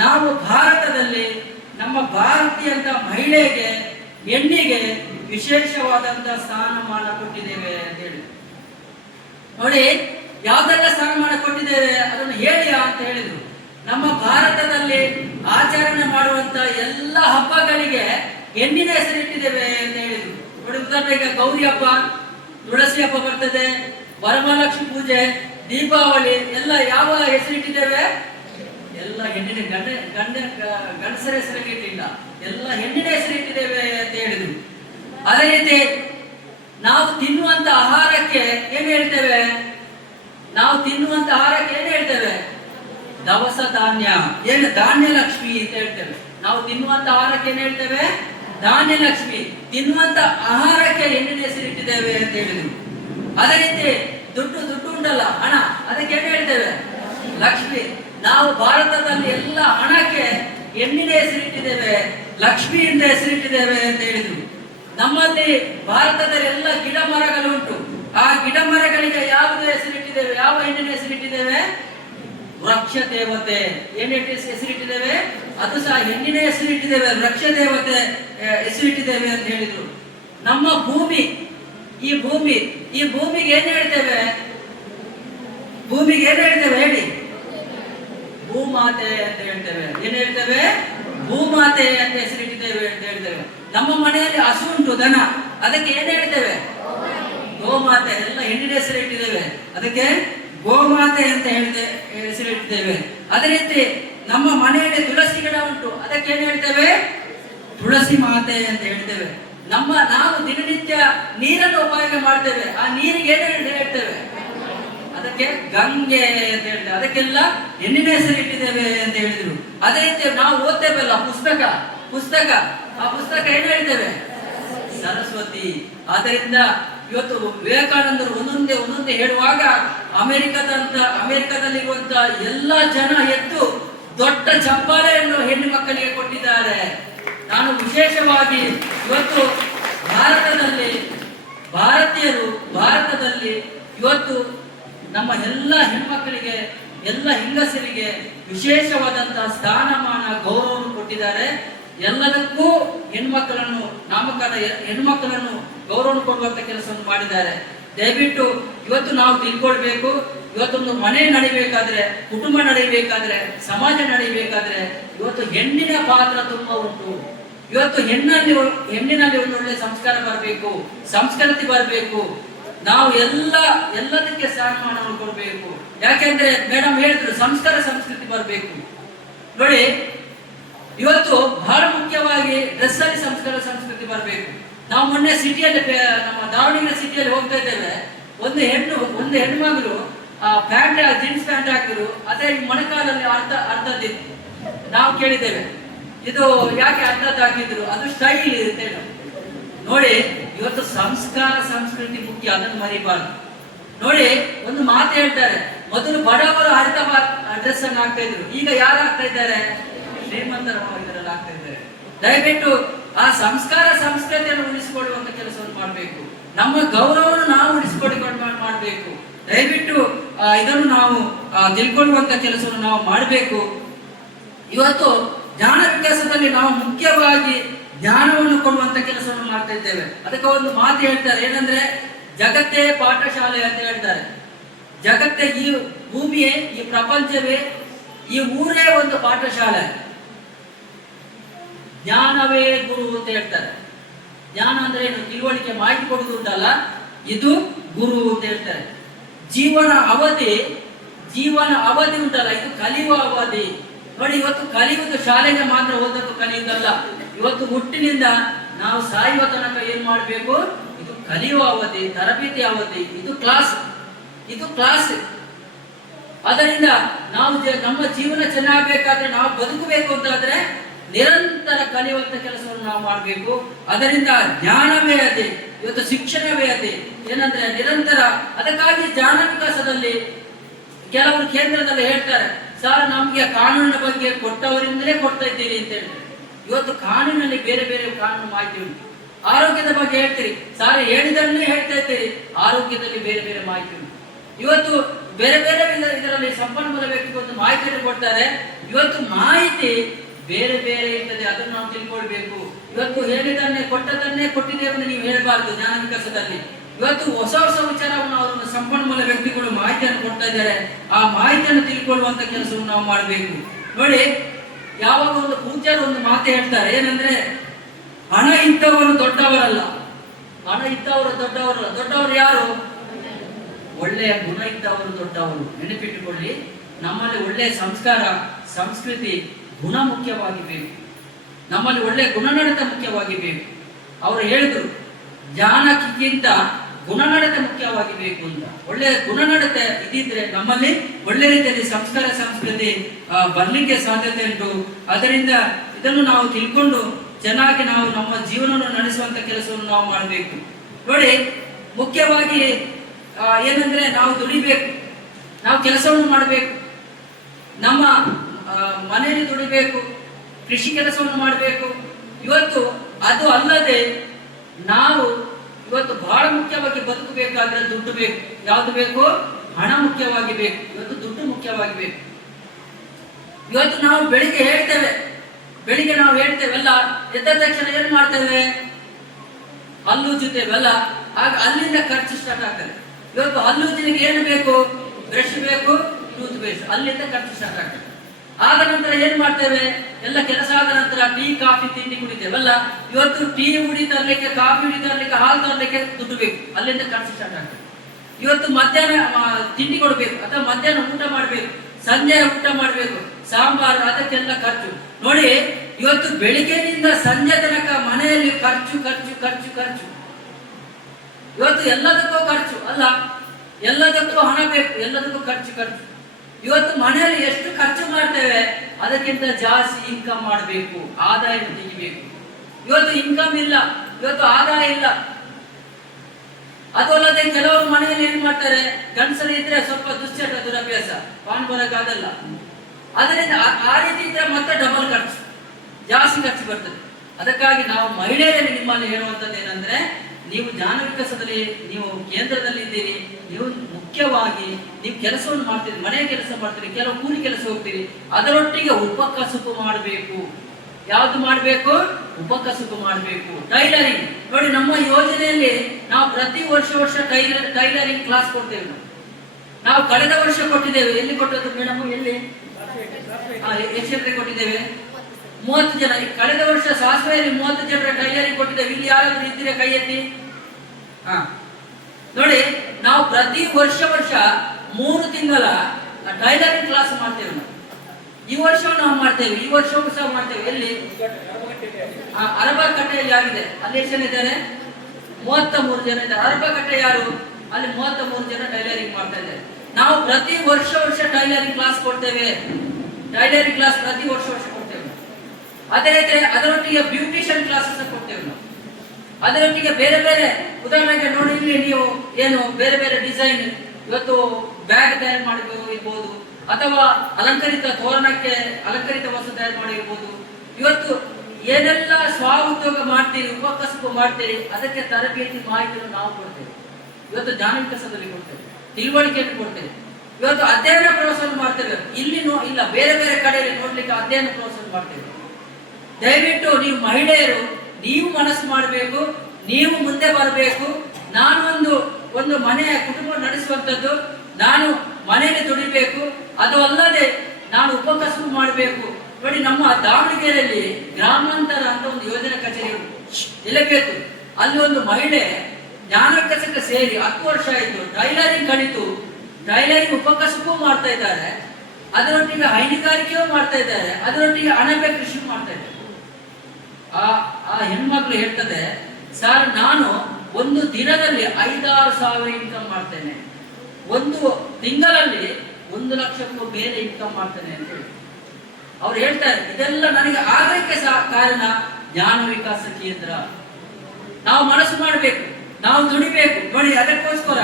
ನಾವು ಭಾರತದಲ್ಲಿ ನಮ್ಮ ಭಾರತೀಯಂತ ಮಹಿಳೆಗೆ ಹೆಣ್ಣಿಗೆ ವಿಶೇಷವಾದಂತ ಸ್ಥಾನಮಾನ ಕೊಟ್ಟಿದ್ದೇವೆ ಅಂತ ಹೇಳಿ. ನೋಡಿ, ಯಾವ್ದೆಲ್ಲ ಸ್ಥಾನಮಾನ ಕೊಟ್ಟಿದ್ದೇವೆ ಅದನ್ನು ಹೇಳಿ ಅಂತ ಹೇಳಿದ್ರು. ನಮ್ಮ ಭಾರತದಲ್ಲಿ ಆಚರಣೆ ಮಾಡುವಂತ ಎಲ್ಲ ಹಬ್ಬಗಳಿಗೆ ಹೆಣ್ಣಿನ ಹೆಸರಿಟ್ಟಿದ್ದೇವೆ ಅಂತ ಹೇಳಿದ್ರು. ನೋಡಿ, ಉದಾಹರಣೆಗೆ ಗೌರಿ ಹಬ್ಬ, ತುಳಸಿ ಹಬ್ಬ ಬರ್ತದೆ, ವರಮಹಾಲಕ್ಷ್ಮಿ ಪೂಜೆ, ದೀಪಾವಳಿ ಎಲ್ಲ ಯಾವ ಹೆಸರಿಟ್ಟಿದ್ದೇವೆ? ಎಲ್ಲ ಹೆಣ್ಣಿನ ಗಂಡಸರ ಹೆಸರಿಗೆ ಇಟ್ಟಿಲ್ಲ, ಎಲ್ಲ ಹೆಣ್ಣಿನ ಹೆಸರಿಟ್ಟಿದ್ದೇವೆ ಅಂತ ಹೇಳಿದ್ರು. ಅದೇ ರೀತಿ ನಾವು ತಿನ್ನುವಂತ ಆಹಾರಕ್ಕೆ ಏನ್ ಹೇಳ್ತೇವೆ? ನಾವು ತಿನ್ನುವಂತ ಆಹಾರಕ್ಕೆ ಏನ್ ಹೇಳ್ತೇವೆ? ದವಸ ಧಾನ್ಯ, ಏನು ಧಾನ್ಯ ಲಕ್ಷ್ಮಿ ಅಂತ ಹೇಳ್ತೇವೆ. ನಾವು ತಿನ್ನುವಂತ ಆಹಾರಕ್ಕೆ ಏನ್ ಹೇಳ್ತೇವೆ? ಧಾನ್ಯ ಲಕ್ಷ್ಮಿ. ತಿನ್ನುವಂತ ಆಹಾರಕ್ಕೆ ಹೆಣ್ಣಿನ ಹೆಸರಿಟ್ಟಿದ್ದೇವೆ ಅಂತ ಹೇಳಿದ್ರು. ಅದೇ ರೀತಿ ದುಡ್ಡು ಉಂಟಲ್ಲ, ಹಣ, ಅದಕ್ಕೆ ಏನ್ ಹೇಳ್ತೇವೆ? ಲಕ್ಷ್ಮಿ. ನಾವು ಭಾರತದಲ್ಲಿ ಎಲ್ಲ ಹಣಕ್ಕೆ ಹೆಣ್ಣಿನ ಹೆಸರಿಟ್ಟಿದ್ದೇವೆ, ಲಕ್ಷ್ಮಿ ಅಂತ ಹೆಸರಿಟ್ಟಿದ್ದೇವೆ ಅಂತ ಹೇಳಿದ್ರು. ನಮ್ಮಲ್ಲಿ ಭಾರತದಲ್ಲಿ ಎಲ್ಲ ಗಿಡ ಮರಗಳು ಉಂಟು. ಆ ಗಿಡ ಮರಗಳಿಗೆ ಯಾವುದು ಹೆಸರಿಟ್ಟಿದ್ದೇವೆ? ಯಾವ ಹೆಣ್ಣಿನ ಹೆಸರಿಟ್ಟಿದ್ದೇವೆ? ವೃಕ್ಷ ದೇವತೆ. ಏನಿಟ್ಟು ಹೆಸರಿಟ್ಟಿದ್ದೇವೆ? ಅದು ಸಹ ಹೆಣ್ಣಿನ ಹೆಸರಿಟ್ಟಿದ್ದೇವೆ, ವೃಕ್ಷ ದೇವತೆ ಹೆಸರಿಟ್ಟಿದ್ದೇವೆ ಅಂತ ಹೇಳಿದ್ರು. ನಮ್ಮ ಭೂಮಿ, ಈ ಭೂಮಿಗೆ ಏನ್ ಹೇಳ್ತೇವೆ? ಭೂಮಿಗೆ ಏನ್ ಹೇಳ್ತೇವೆ ಹೇಳಿ? ಭೂಮಾತೆ ಅಂತ ಹೇಳ್ತೇವೆ. ಏನ್ ಹೇಳ್ತೇವೆ? ಭೂಮಾತೆ ಅಂತ ಹೆಸರಿಟ್ಟಿದ್ದೇವೆ ಅಂತ ಹೇಳ್ತೇವೆ. ನಮ್ಮ ಮನೆಯಲ್ಲಿ ಹಸು ಉಂಟು, ದನ, ಅದಕ್ಕೆ ಏನ್ ಹೇಳ್ತೇವೆ? ಗೋಮಾತೆ. ಎಲ್ಲ ಹೆಣ್ಣಿನ ಹೆಸರಿಟ್ಟಿದ್ದೇವೆ, ಅದಕ್ಕೆ ಗೋಮಾತೆ ಅಂತ ಹೆಸರಿಟ್ಟಿದ್ದೇವೆ. ಅದೇ ರೀತಿ ನಮ್ಮ ಮನೆಯಲ್ಲಿ ತುಳಸಿ ಗಿಡ ಉಂಟು, ಅದಕ್ಕೆ ಏನ್ ಹೇಳ್ತೇವೆ? ತುಳಸಿ ಮಾತೆ ಅಂತ ಹೇಳ್ತೇವೆ. ನಾವು ದಿನನಿತ್ಯ ನೀರನ್ನು ಉಪಯೋಗ ಮಾಡ್ತೇವೆ, ಆ ನೀರಿಗೆ ಏನ್ ಹೇಳ್ತೇವೆ? ಅದಕ್ಕೆ ಗಂಗೆ ಅಂತ ಹೇಳ್ತೇವೆ. ಅದಕ್ಕೆಲ್ಲ ಹೆಣ್ಣಿನ ಹೆಸರಿಟ್ಟಿದ್ದೇವೆ ಅಂತ ಹೇಳಿದ್ರು. ಅದೇ ರೀತಿ ನಾವು ಓದ್ತೇವಲ್ಲ ಪುಸ್ತಕ, ಆ ಪುಸ್ತಕ ಏನ್ ಹೇಳ್ತೇವೆ? ಸರಸ್ವತಿ. ಆದ್ದರಿಂದ ಇವತ್ತು ವಿವೇಕಾನಂದರು ಒಂದೊಂದೇ ಹೇಳುವಾಗ ಅಮೆರಿಕದಲ್ಲಿರುವಂತ ಎಲ್ಲ ಜನ ಎದ್ದು ದೊಡ್ಡ ಚಪ್ಪಾಳೆಯನ್ನು ಹೆಣ್ಣು ಮಕ್ಕಳಿಗೆ ಕೊಟ್ಟಿದ್ದಾರೆ. ನಾನು ವಿಶೇಷವಾಗಿ ಇವತ್ತು ಭಾರತದಲ್ಲಿ ಇವತ್ತು ನಮ್ಮ ಎಲ್ಲ ಹೆಣ್ಮಕ್ಕಳಿಗೆ, ಎಲ್ಲ ಹೆಂಗಸರಿಗೆ ವಿಶೇಷವಾದಂತಹ ಸ್ಥಾನಮಾನ, ಗೌರವವನ್ನು ಕೊಟ್ಟಿದ್ದಾರೆ. ಎಲ್ಲದಕ್ಕೂ ಹೆಣ್ಮಕ್ಕಳನ್ನು ಗೌರವ ಕೊಡುವಂತ ಕೆಲಸವನ್ನು ಮಾಡಿದ್ದಾರೆ. ದಯವಿಟ್ಟು ಇವತ್ತು ನಾವು ತಿಳ್ಕೊಳ್ಬೇಕು. ಇವತ್ತೊಂದು ಮನೆ ನಡಿಬೇಕಾದ್ರೆ, ಕುಟುಂಬ ನಡಿಬೇಕಾದ್ರೆ, ಸಮಾಜ ನಡಿಬೇಕಾದ್ರೆ ಇವತ್ತು ಹೆಣ್ಣಿನ ಪಾತ್ರ ತುಂಬಾ ಉಂಟು. ಇವತ್ತು ಹೆಣ್ಣಿನಲ್ಲಿ ಒಂದು ಒಳ್ಳೆ ಸಂಸ್ಕಾರ ಬರಬೇಕು, ಸಂಸ್ಕೃತಿ ಬರಬೇಕು. ನಾವು ಎಲ್ಲದಕ್ಕೆ ಸ್ಥಾನಮಾನವನ್ನು ಕೊಡಬೇಕು. ಯಾಕೆಂದ್ರೆ ಮೇಡಮ್ ಹೇಳಿದ್ರು, ಸಂಸ್ಕೃತಿ ಬರಬೇಕು. ನೋಡಿ, ಇವತ್ತು ಬಹಳ ಮುಖ್ಯವಾಗಿ ಡ್ರೆಸ್ ಅಲ್ಲಿ ಸಂಸ್ಕೃತಿ ಬರಬೇಕು. ನಾವು ಮೊನ್ನೆ ಸಿಟಿಯಲ್ಲಿ, ನಮ್ಮ ದಾವಣಗೆರೆ ಸಿಟಿಯಲ್ಲಿ ಹೋಗ್ತಾ ಇದ್ದೇವೆ. ಒಂದು ಹೆಣ್ಮಗಳು ಪ್ಯಾಂಟ್, ಜೀನ್ಸ್ ಪ್ಯಾಂಟ್ ಹಾಕಿದ್ರು, ಅದೇ ಮೊಣಕಾಲಲ್ಲಿ ಅರ್ಧದಿತ್ತು. ನಾವು ಕೇಳಿದ್ದೇವೆ, ಇದು ಯಾಕೆ ಅರ್ಧದ್ದು ಹಾಕಿದ್ರು? ಅದು ಸ್ಟೈಲ್ ಇರುತ್ತೆ. ನೋಡಿ, ಇವತ್ತು ಸಂಸ್ಕೃತಿ ಮುಖ್ಯ, ಅದನ್ನು ಮರಿಬಾರ್ದು. ನೋಡಿ, ಒಂದು ಮಾತು ಹೇಳ್ತಾರೆ, ಮೊದಲು ಬಡವರು ಹರಿತ ಡ್ರೆಸ್ ಅನ್ನು ಹಾಕ್ತಾ ಇದ್ರು, ಈಗ ಯಾರು ಹಾಕ್ತಾ ಇದ್ದಾರೆ? ಶ್ರೀಮಂತರ ಇದರಲ್ಲಿ ಆಗ್ತಾ ಇದ್ದಾರೆ. ದಯವಿಟ್ಟು ಆ ಸಂಸ್ಕೃತಿಯನ್ನು ಉಳಿಸಿಕೊಳ್ಳುವಂತ ಕೆಲಸವನ್ನು ಮಾಡಬೇಕು. ನಮ್ಮ ಗೌರವವನ್ನು ನಾವು ಉಳಿಸಿಕೊಳ್ಳಿಕೊಂಡು ಮಾಡಬೇಕು. ದಯವಿಟ್ಟು ಇದನ್ನು ನಾವು ತಿಳ್ಕೊಳ್ಳುವಂತ ಕೆಲಸವನ್ನು ನಾವು ಮಾಡಬೇಕು. ಇವತ್ತು ಜ್ಞಾನ ವಿಕಾಸದಲ್ಲಿ ನಾವು ಮುಖ್ಯವಾಗಿ ಜ್ಞಾನವನ್ನು ಕೊಡುವಂತ ಕೆಲಸವನ್ನು ಮಾಡ್ತಾ ಇದ್ದೇವೆ. ಅದಕ್ಕೆ ಒಂದು ಮಾತು ಹೇಳ್ತಾರೆ, ಏನಂದ್ರೆ ಜಗತ್ತೇ ಪಾಠಶಾಲೆ ಅಂತ ಹೇಳ್ತಾರೆ. ಜಗತ್ತೇ, ಈ ಭೂಮಿಯೇ, ಈ ಪ್ರಪಂಚವೇ, ಈ ಊರೇ ಒಂದು ಪಾಠಶಾಲೆ. ಜ್ಞಾನವೇ ಗುರು ಅಂತ ಹೇಳ್ತಾರೆ. ಜ್ಞಾನ ಅಂದ್ರೆ ಏನು? ತಿಳುವಳಿಕೆ, ಮಾಹಿತಿ ಕೊಡುವುದು ಉಂಟಲ್ಲ, ಇದು ಗುರು ಅಂತ ಹೇಳ್ತಾರೆ. ಜೀವನ ಅವಧಿ ಉಂಟಲ್ಲ, ಇದು ಕಲಿಯುವ ಅವಧಿ. ನೋಡಿ, ಇವತ್ತು ಕಲಿಯುವುದು ಶಾಲೆಗೆ ಮಾತ್ರ ಓದೋದು ಕಲಿಯುವುದಲ್ಲ. ಇವತ್ತು ಹುಟ್ಟಿನಿಂದ ನಾವು ಸಾಯುವ ತನಕ ಏನ್ ಮಾಡಬೇಕು? ಇದು ಕಲಿಯುವ ಅವಧಿ, ತರಬೇತಿ ಅವಧಿ, ಇದು ಕ್ಲಾಸ್. ಅದರಿಂದ ನಾವು ನಮ್ಮ ಜೀವನ ಚೆನ್ನಾಗಬೇಕಾದ್ರೆ, ನಾವು ಬದುಕಬೇಕು ಅಂತಾದ್ರೆ ನಿರಂತರ ಕಲಿಯುವಂತ ಕೆಲಸವನ್ನು ನಾವು ಮಾಡಬೇಕು. ಅದರಿಂದ ಜ್ಞಾನವೇ ಅದೇ, ಇವತ್ತು ಶಿಕ್ಷಣವೇ ಅದೇ. ಏನಂದ್ರೆ ನಿರಂತರ. ಅದಕ್ಕಾಗಿ ಜ್ಞಾನ ವಿಕಾಸದಲ್ಲಿ ಕೆಲವರು ಕೇಂದ್ರದಲ್ಲಿ ಹೇಳ್ತಾರೆ, ಸರ್ ನಮ್ಗೆ ಕಾನೂನಿನ ಬಗ್ಗೆ ಕೊಟ್ಟವರಿಂದಲೇ ಕೊಡ್ತಾ ಇದ್ದೀರಿ ಅಂತ ಹೇಳ್ತಾರೆ. ಇವತ್ತು ಕಾನೂನಲ್ಲಿ ಬೇರೆ ಬೇರೆ ಕಾನೂನು ಮಾಹಿತಿ ಉಂಟು. ಆರೋಗ್ಯದ ಬಗ್ಗೆ ಹೇಳ್ತೀರಿ, ಸರ್ ಹೇಳಿದನ್ನೇ ಹೇಳ್ತಾ ಇದ್ದೀರಿ, ಆರೋಗ್ಯದಲ್ಲಿ ಬೇರೆ ಬೇರೆ ಮಾಹಿತಿ ಉಂಟು. ಇವತ್ತು ಬೇರೆ ಬೇರೆ ಇದರಲ್ಲಿ ಸಂಪನ್ಮೂಲ ವ್ಯಕ್ತಿಗೆ ಒಂದು ಮಾಹಿತಿಯನ್ನು ಕೊಡ್ತಾರೆ. ಇವತ್ತು ಮಾಹಿತಿ ಬೇರೆ ಬೇರೆ ಇರ್ತದೆ, ಅದನ್ನು ನಾವು ತಿಳ್ಕೊಳ್ಬೇಕು. ಇವತ್ತು ಹೇಳಿದನ್ನೇ ಕೊಟ್ಟದನ್ನೇ ಕೊಟ್ಟಿದ್ದೇವೆ ಅಂತ ನೀವು ಹೇಳಬಾರ್ದು. ಜ್ಞಾನ ವಿಕಾಸದಲ್ಲಿ ಇವತ್ತು ಹೊಸ ಹೊಸ ವಿಚಾರವನ್ನು ಅವರು ಸಂಪನ್ಮೂಲ ವ್ಯಕ್ತಿಗಳು ಮಾಹಿತಿಯನ್ನು ಕೊಡ್ತಾ ಇದ್ದಾರೆ. ಆ ಮಾಹಿತಿಯನ್ನು ತಿಳ್ಕೊಳ್ಳುವಂತ ಕೆಲಸವನ್ನು ನಾವು ಮಾಡಬೇಕು. ನೋಡಿ, ಯಾವಾಗ ಒಂದು ಪೂಜ್ಯರು ಒಂದು ಮಾತು ಹೇಳ್ತಾರೆ, ಏನಂದ್ರೆ ಹಣ ಇದ್ದವರು ದೊಡ್ಡವರಲ್ಲ, ಹಣ ಇದ್ದವರು ದೊಡ್ಡವರಲ್ಲ. ದೊಡ್ಡವರು ಯಾರು? ಒಳ್ಳೆಯ ಗುಣ ಇದ್ದವರು ದೊಡ್ಡವರು. ನೆನಪಿಟ್ಟುಕೊಳ್ಳಿ, ನಮ್ಮಲ್ಲಿ ಒಳ್ಳೆಯ ಸಂಸ್ಕಾರ, ಸಂಸ್ಕೃತಿ, ಗುಣ ಮುಖ್ಯವಾಗಿ ಬೇಕು. ನಮ್ಮಲ್ಲಿ ಒಳ್ಳೆಯ ಗುಣನಡತೆ ಮುಖ್ಯವಾಗಿ ಬೇಕು. ಅವರು ಹೇಳಿದ್ರು, ಜ್ಞಾನಕ್ಕಿಂತ ಗುಣನಡತೆ ಮುಖ್ಯವಾಗಿ ಬೇಕು ಅಂತ. ಒಳ್ಳೆಯ ಗುಣನಡತೆ ಇದಿದ್ರೆ ನಮ್ಮಲ್ಲಿ ಒಳ್ಳೆ ರೀತಿಯಲ್ಲಿ ಸಂಸ್ಕಾರ, ಸಂಸ್ಕೃತಿ ಬರ್ಲಿಕ್ಕೆ ಸಾಧ್ಯತೆ ಉಂಟು. ಅದರಿಂದ ಇದನ್ನು ನಾವು ತಿಳ್ಕೊಂಡು ಚೆನ್ನಾಗಿ ನಾವು ನಮ್ಮ ಜೀವನವನ್ನು ನಡೆಸುವಂತ ಕೆಲಸವನ್ನು ನಾವು ಮಾಡಬೇಕು. ನೋಡಿ, ಮುಖ್ಯವಾಗಿ ಏನಂದ್ರೆ ನಾವು ದುಡಿಬೇಕು, ನಾವು ಕೆಲಸವನ್ನು ಮಾಡಬೇಕು, ನಮ್ಮ ಮನೆಯಲ್ಲಿ ದುಡಿಬೇಕು, ಕೃಷಿ ಕೆಲಸವನ್ನು ಮಾಡಬೇಕು. ಇವತ್ತು ಅದು ಅಲ್ಲದೆ ನಾವು ಇವತ್ತು ಬಹಳ ಮುಖ್ಯವಾಗಿ ಬದುಕಬೇಕಾದ್ರೆ ದುಡ್ಡು ಬೇಕು. ಯಾವುದು ಬೇಕು? ಹಣ ಮುಖ್ಯವಾಗಿ ಬೇಕು. ಇವತ್ತು ದುಡ್ಡು ಮುಖ್ಯವಾಗಿ ಬೇಕು. ಇವತ್ತು ನಾವು ಬೆಳಿಗ್ಗೆ ನಾವು ಹೇಳ್ತೇವೆಲ್ಲ, ಎದ್ದ ತಕ್ಷಣ ಏನ್ ಮಾಡ್ತೇವೆ? ಹಲ್ಲು ಉಜ್ಜುತ್ತೇವಲ್ಲ, ಆಗ ಅಲ್ಲಿಂದ ಖರ್ಚು ಸ್ಟಾರ್ಟ್ ಆಗ್ತದೆ. ಇವತ್ತು ಹಲ್ಲು ಉಜ್ಜಲಿಕ್ಕೆ ಏನು ಬೇಕು? ಬ್ರಷ್ ಬೇಕು, ಟೂತ್ ಪೇಸ್ಟ್, ಅಲ್ಲಿಂದ ಖರ್ಚು ಸ್ಟಾರ್ಟ್ ಆಗ್ತದೆ. ಆದ ನಂತರ ಏನ್ ಮಾಡ್ತೇವೆ? ಎಲ್ಲ ಕೆಲಸ ಆದ ನಂತರ ಟೀ, ಕಾಫಿ, ತಿಂಡಿ ಕುಡಿತೇವಲ್ಲ. ಇವತ್ತು ಟೀ ಹುಡಿ ತರ್ಲಿಕ್ಕೆ, ಕಾಫಿ ಹುಡಿ ತರ್ಲಿಕ್ಕೆ, ಹಾಲು ತರ್ಲಿಕ್ಕೆ ದುಡ್ಡು ಬೇಕು, ಅಲ್ಲಿಂದ ಖರ್ಚು ಸ್ಟಾರ್ಟ್ ಆಗ್ತದೆ. ಇವತ್ತು ಮಧ್ಯಾಹ್ನ ತಿಂಡಿ ಕೊಡ್ಬೇಕು, ಅಥವಾ ಮಧ್ಯಾಹ್ನ ಊಟ ಮಾಡ್ಬೇಕು, ಸಂಜೆ ಊಟ ಮಾಡ್ಬೇಕು, ಸಾಂಬಾರು, ಅದಕ್ಕೆಲ್ಲ ಖರ್ಚು. ನೋಡಿ, ಇವತ್ತು ಬೆಳಿಗ್ಗೆಯಿಂದ ಸಂಜೆ ತನಕ ಮನೆಯಲ್ಲಿ ಖರ್ಚು ಖರ್ಚು ಖರ್ಚು ಖರ್ಚು. ಇವತ್ತು ಎಲ್ಲದಕ್ಕೂ ಖರ್ಚು ಅಲ್ಲ, ಎಲ್ಲದಕ್ಕೂ ಹಣ ಬೇಕು, ಎಲ್ಲದಕ್ಕೂ ಖರ್ಚು ಖರ್ಚು. ಇವತ್ತು ಮನೆಯಲ್ಲಿ ಎಷ್ಟು ಖರ್ಚು ಮಾಡ್ತೇವೆ, ಅದಕ್ಕಿಂತ ಜಾಸ್ತಿ ಇನ್ಕಮ್ ಮಾಡಬೇಕು, ಆದಾಯ ತೆಗಿಬೇಕು. ಇವತ್ತು ಇನ್ಕಮ್ ಇಲ್ಲ, ಇವತ್ತು ಆದಾಯ ಇಲ್ಲ. ಅದು ಅಲ್ಲದೆ ಕೆಲವರು ಮನೆಯಲ್ಲಿ ಏನ್ ಮಾಡ್ತಾರೆ, ಗಂಡಸರು ಇದ್ರೆ ಸ್ವಲ್ಪ ದುಶ್ಚಟ, ದುರಭ್ಯಾಸ, ಪಾನ್ ಬರಕ್ಕಾಗಲ್ಲ. ಅದರಿಂದ ಆ ರೀತಿ ಇದ್ರೆ ಮತ್ತೆ ಡಬಲ್ ಖರ್ಚು, ಜಾಸ್ತಿ ಖರ್ಚು ಬರ್ತದೆ. ಅದಕ್ಕಾಗಿ ನಾವು ಮಹಿಳೆಯರಲ್ಲಿ ನಿಮ್ಮಲ್ಲಿ ಹೇಳುವಂಥದ್ದು ಏನಂದ್ರೆ, ನೀವು ಜ್ಞಾನ ವಿಕಾಸದಲ್ಲಿ ನೀವು ಕೇಂದ್ರದಲ್ಲಿ ಇದ್ದೀರಿ, ನೀವು ಮುಖ್ಯವಾಗಿ ನೀವು ಕೆಲಸವನ್ನು ಮಾಡ್ತೀರಿ, ಮನೆಯ ಕೆಲಸ ಮಾಡ್ತೀರಿ, ಕೆಲವು ಕೂಲಿ ಕೆಲಸ ಹೋಗ್ತೀರಿ, ಅದರೊಟ್ಟಿಗೆ ಉಪಕಸುಬು ಮಾಡಬೇಕು. ಯಾವುದು ಮಾಡಬೇಕು? ಉಪಕಸುಬು ಮಾಡಬೇಕು. ಟೈಲರಿಂಗ್ ನೋಡಿ, ನಮ್ಮ ಯೋಜನೆಯಲ್ಲಿ ನಾವು ಪ್ರತಿ ವರ್ಷ ಟೈಲರಿಂಗ್ ಕ್ಲಾಸ್ ಕೊಡ್ತೇವೆ. ನಾವು ಕಳೆದ ವರ್ಷ ಕೊಟ್ಟಿದ್ದೇವೆ. ಎಲ್ಲಿ ಕೊಟ್ಟದ್ದು ಮೇಡಮ್? ಎಲ್ಲಿ? ಎಷ್ಟು ಜನರಿಗೆ ಕೊಟ್ಟಿದ್ದೇವೆ? 30 ಜನ. ಕಳೆದ ವರ್ಷ ಸಾಸಿವೆಯಲ್ಲಿ 30 ಜನರ ಟೈಲರಿಂಗ್ ಕೊಟ್ಟಿದ್ದೇವೆ. ಇಲ್ಲಿ ಯಾರಾದ್ರೂ ಇದ್ದೀರಾ? ಕೈ ಎತ್ತಿ. ನೋಡಿ, ನಾವು ಪ್ರತಿ ವರ್ಷ 3 ತಿಂಗಳ ಟೈಲರಿಂಗ್ ಕ್ಲಾಸ್ ಮಾಡ್ತೇವೆ. ಈ ವರ್ಷವೂ ನಾವು ಮಾಡ್ತೇವೆ, ಈ ವರ್ಷವೂ ಸಹ ಮಾಡ್ತೇವೆ. ಎಲ್ಲಿ? ಅರಬಕಟ್ಟೆಯಲ್ಲಿ ಆಗಿದೆ. ಅಲ್ಲಿ ಎಷ್ಟು ಜನ ಇದ್ದಾರೆ? 33 ಜನ ಇದ್ದಾರೆ. ಅರಬಕಟ್ಟೆ ಯಾರು? ಅಲ್ಲಿ 33 ಜನ ಟೈಲರಿಂಗ್ ಮಾಡ್ತಾ ಇದ್ದಾರೆ. ನಾವು ಪ್ರತಿ ವರ್ಷ ಟೈಲರಿಂಗ್ ಕ್ಲಾಸ್ ಕೊಡ್ತೇವೆ. ಟೈಲರಿಂಗ್ ಕ್ಲಾಸ್ ಪ್ರತಿ ವರ್ಷ ಕೊಡ್ತೇವೆ. ಅದೇ ರೀತಿ ಅದರೊಟ್ಟಿಗೆ ಬ್ಯೂಟಿಷಿಯನ್ ಕ್ಲಾಸಸ್ ಕೊಡ್ತೇವೆ ನಾವು. ಅದರೊಟ್ಟಿಗೆ ಬೇರೆ ಬೇರೆ, ಉದಾಹರಣೆಗೆ ನೋಡಿ, ಇಲ್ಲಿ ನೀವು ಏನು ಬೇರೆ ಬೇರೆ ಡಿಸೈನ್, ಇವತ್ತು ಬ್ಯಾಗ್ ತಯಾರು ಮಾಡಿರ್ಬೋದು, ಅಥವಾ ಅಲಂಕರಿತ ತೋರಣಕ್ಕೆ ಅಲಂಕರಿತ ವಸ್ತು ತಯಾರು ಮಾಡಿರ್ಬೋದು. ಇವತ್ತು ಏನೆಲ್ಲ ಸ್ವ ಉದ್ಯೋಗ ಮಾಡ್ತೀರಿ, ಉಪಕಸಬು ಮಾಡ್ತೀರಿ, ಅದಕ್ಕೆ ತರಬೇತಿ ಮಾಹಿತಿಯನ್ನು ನಾವು ಕೊಡ್ತೇವೆ. ಇವತ್ತು ಜ್ಞಾನ ವಿಕಾಸದಲ್ಲಿ ಕೊಡ್ತೇವೆ, ತಿಳುವಳಿಕೆಯನ್ನು ಕೊಡ್ತೇವೆ. ಇವತ್ತು ಅಧ್ಯಯನ ಪ್ರವಾಸವನ್ನು ಮಾಡ್ತೇವೆ. ಇಲ್ಲಿ ಇಲ್ಲ, ಬೇರೆ ಬೇರೆ ಕಡೆಯಲ್ಲಿ ನೋಡ್ಲಿಕ್ಕೆ ಅಧ್ಯಯನ ಪ್ರವಾಸವನ್ನು ಮಾಡ್ತೇವೆ. ದಯವಿಟ್ಟು ನೀವು ಮಹಿಳೆಯರು, ನೀವು ಮನಸ್ಸು ಮಾಡಬೇಕು, ನೀವು ಮುಂದೆ ಬರಬೇಕು. ನಾನು ಒಂದು ಮನೆಯ ಕುಟುಂಬ ನಡೆಸುವಂಥದ್ದು, ನಾನು ಮನೆಯಲ್ಲಿ ದುಡಿಬೇಕು, ಅದು ಅಲ್ಲದೆ ನಾನು ಉಪಕಸಬು ಮಾಡಬೇಕು. ನೋಡಿ, ನಮ್ಮ ದಾವಣಗೆರೆಯಲ್ಲಿ ಗ್ರಾಮಾಂತರ ಅಂತ ಒಂದು ಯೋಜನೆ ಕಚೇರಿ ಇಲ್ಲಬೇಕು. ಅಲ್ಲಿ ಒಂದು ಮಹಿಳೆ ಜ್ಞಾನ ವಿಕಾಸಕ್ಕೆ ಸೇರಿ 10 ವರ್ಷ ಆಯಿತು, ಟೈಲರಿಂಗ್ ಕಲಿತು ಟೈಲರಿಂಗ್ ಉಪಕಸಬು ಮಾಡ್ತಾ ಇದ್ದಾರೆ, ಅದರೊಟ್ಟಿಗೆ ಹೈನುಗಾರಿಕೆಯೂ ಮಾಡ್ತಾ ಇದ್ದಾರೆ, ಅದರೊಟ್ಟಿಗೆ ಅಣಬೆ ಕೃಷಿ ಮಾಡ್ತಾ ಇದ್ದಾರೆ. ಆ ಹೆಣ್ಮಕ್ಳು ಹೇಳ್ತದೆ, ಸರ್ ನಾನು ಒಂದು ದಿನದಲ್ಲಿ 5-6 ಸಾವಿರ ಇನ್ಕಮ್ ಮಾಡ್ತೇನೆ, ಒಂದು ತಿಂಗಳಲ್ಲಿ 1 ಲಕ್ಷಕ್ಕೂ ಬೇರೆ ಇನ್ಕಮ್ ಮಾಡ್ತೇನೆ ಅಂತ ಹೇಳಿ ಅವ್ರು ಹೇಳ್ತಾರೆ. ಇದೆಲ್ಲ ನನಗೆ ಆಗಲಿಕ್ಕೆ ಕಾರಣ ಜ್ಞಾನ ವಿಕಾಸ ಕೇಂದ್ರ. ನಾವು ಮನಸ್ಸು ಮಾಡಬೇಕು, ನಾವು ದುಡಿಬೇಕು. ನೋಡಿ, ಅದಕ್ಕೋಸ್ಕರ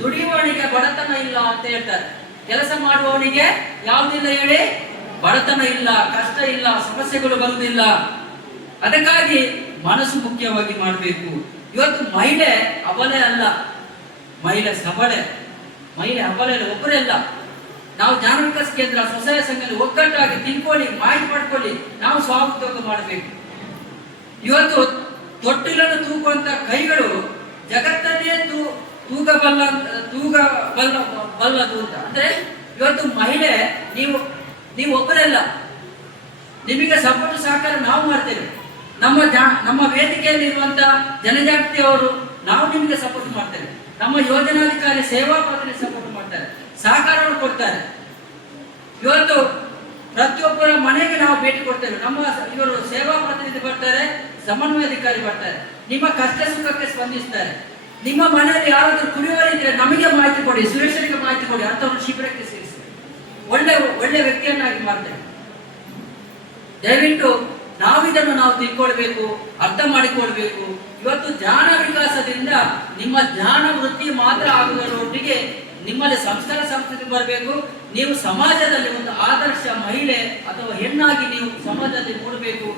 ದುಡಿಯುವವನಿಗೆ ಬಡತನ ಇಲ್ಲ ಅಂತ ಹೇಳ್ತಾರೆ. ಕೆಲಸ ಮಾಡುವವನಿಗೆ ಯಾವುದಿಲ್ಲ ಹೇಳಿ? ಬಡತನ ಇಲ್ಲ, ಕಷ್ಟ ಇಲ್ಲ, ಸಮಸ್ಯೆಗಳು ಬರುವುದಿಲ್ಲ. ಅದಕ್ಕಾಗಿ ಮನಸ್ಸು ಮುಖ್ಯವಾಗಿ ಮಾಡಬೇಕು. ಇವತ್ತು ಮಹಿಳೆ ಅಬಲೆ ಅಲ್ಲ, ಮಹಿಳೆ ಸಬಲೆ. ಮಹಿಳೆ ಅಬಲೆ ಅಲ್ಲ, ಒಬ್ಬರೇ ಅಲ್ಲ. ನಾವು ಜ್ಞಾನ ವಿಕಾಸ ಕೇಂದ್ರ ಸ್ವಸಹಾಯ ಸಂಘದಲ್ಲಿ ಒಗ್ಗಟ್ಟಾಗಿ ತಿಳ್ಕೊಳ್ಳಿ, ಮಾಹಿತಿ ಮಾಡ್ಕೊಳ್ಳಿ, ನಾವು ಸ್ವಾಉದ್ಯೋಗ ಮಾಡಬೇಕು. ಇವತ್ತು ತೊಟ್ಟಿಲನ್ನು ತೂಗುವಂತ ಕೈಗಳು ಜಗತ್ತನ್ನೇ ತೂಗಬಲ್ಲದು ಅಂತ. ಅಂದ್ರೆ ಇವತ್ತು ಮಹಿಳೆ ನೀವು ಒಬ್ಬರಲ್ಲ, ನಿಮಗೆ ಸಪೋರ್ಟ್ ಸಹಕಾರ ನಾವು ಮಾಡ್ತೇವೆ. ನಮ್ಮ ವೇದಿಕೆಯಲ್ಲಿ ಇರುವಂತ ಜನಜಾಗೃತಿಯವರು ನಾವು ನಿಮಗೆ ಸಪೋರ್ಟ್ ಮಾಡ್ತೇವೆ. ನಮ್ಮ ಯೋಜನಾಧಿಕಾರಿ ಸೇವಾ ಪತ್ನಿ ಸಪೋರ್ಟ್ ಮಾಡ್ತಾರೆ, ಸಹಕಾರವನ್ನು ಕೊಡ್ತಾರೆ. ಇವತ್ತು ಪ್ರತಿಯೊಬ್ಬರ ಮನೆಗೆ ನಾವು ಭೇಟಿ ಕೊಡ್ತೇವೆ. ಇವರು ಸೇವಾ ಪ್ರತಿನಿಧಿ ಬರ್ತಾರೆ, ಸಮನ್ವಯಾಧಿಕಾರಿ ಬರ್ತಾರೆ, ನಿಮ್ಮ ಕಷ್ಟ ಸುಖಕ್ಕೆ ಸ್ಪಂದಿಸ್ತಾರೆ. ನಿಮ್ಮ ಮನೆಯಲ್ಲಿ ಯಾರಾದ್ರೂ ಕುಡಿಯುವವರಿದ್ರೆ ನಮಗೆ ಮಾಹಿತಿ ಕೊಡಿ, ಸುರೇಶರಿಗೆ ಮಾಹಿತಿ ಕೊಡಿ, ಅಂತವ್ರನ್ನ ಶಿಬಿರಕ್ಕೆ ಸೇರಿಸಿ ಒಳ್ಳೆ ವ್ಯಕ್ತಿಯನ್ನಾಗಿ ಮಾಡ್ತೇವೆ. ದಯವಿಟ್ಟು ನಾವು ತಿಳ್ಕೊಳ್ಬೇಕು, ಅರ್ಥ ಮಾಡಿಕೊಳ್ಬೇಕು. ಇವತ್ತು ಜ್ಞಾನ ವಿಕಾಸದಿಂದ ನಿಮ್ಮ ಜ್ಞಾನ ವೃತ್ತಿ ಮಾತ್ರ ಆಗುವುದರೊಟ್ಟಿಗೆ ನಿಮ್ಮಲ್ಲಿ ಸಂಸ್ಕಾರ ಸಂಸ್ಕೃತಿ ಬರಬೇಕು. ನೀವು ಸಮಾಜದಲ್ಲಿ ಒಂದು ಆದರ್ಶ ಮಹಿಳೆ ಅಥವಾ ಹೆಣ್ಣಾಗಿ ನೀವು ಸಮಾಜದಲ್ಲಿ ಮೂಡಬೇಕು.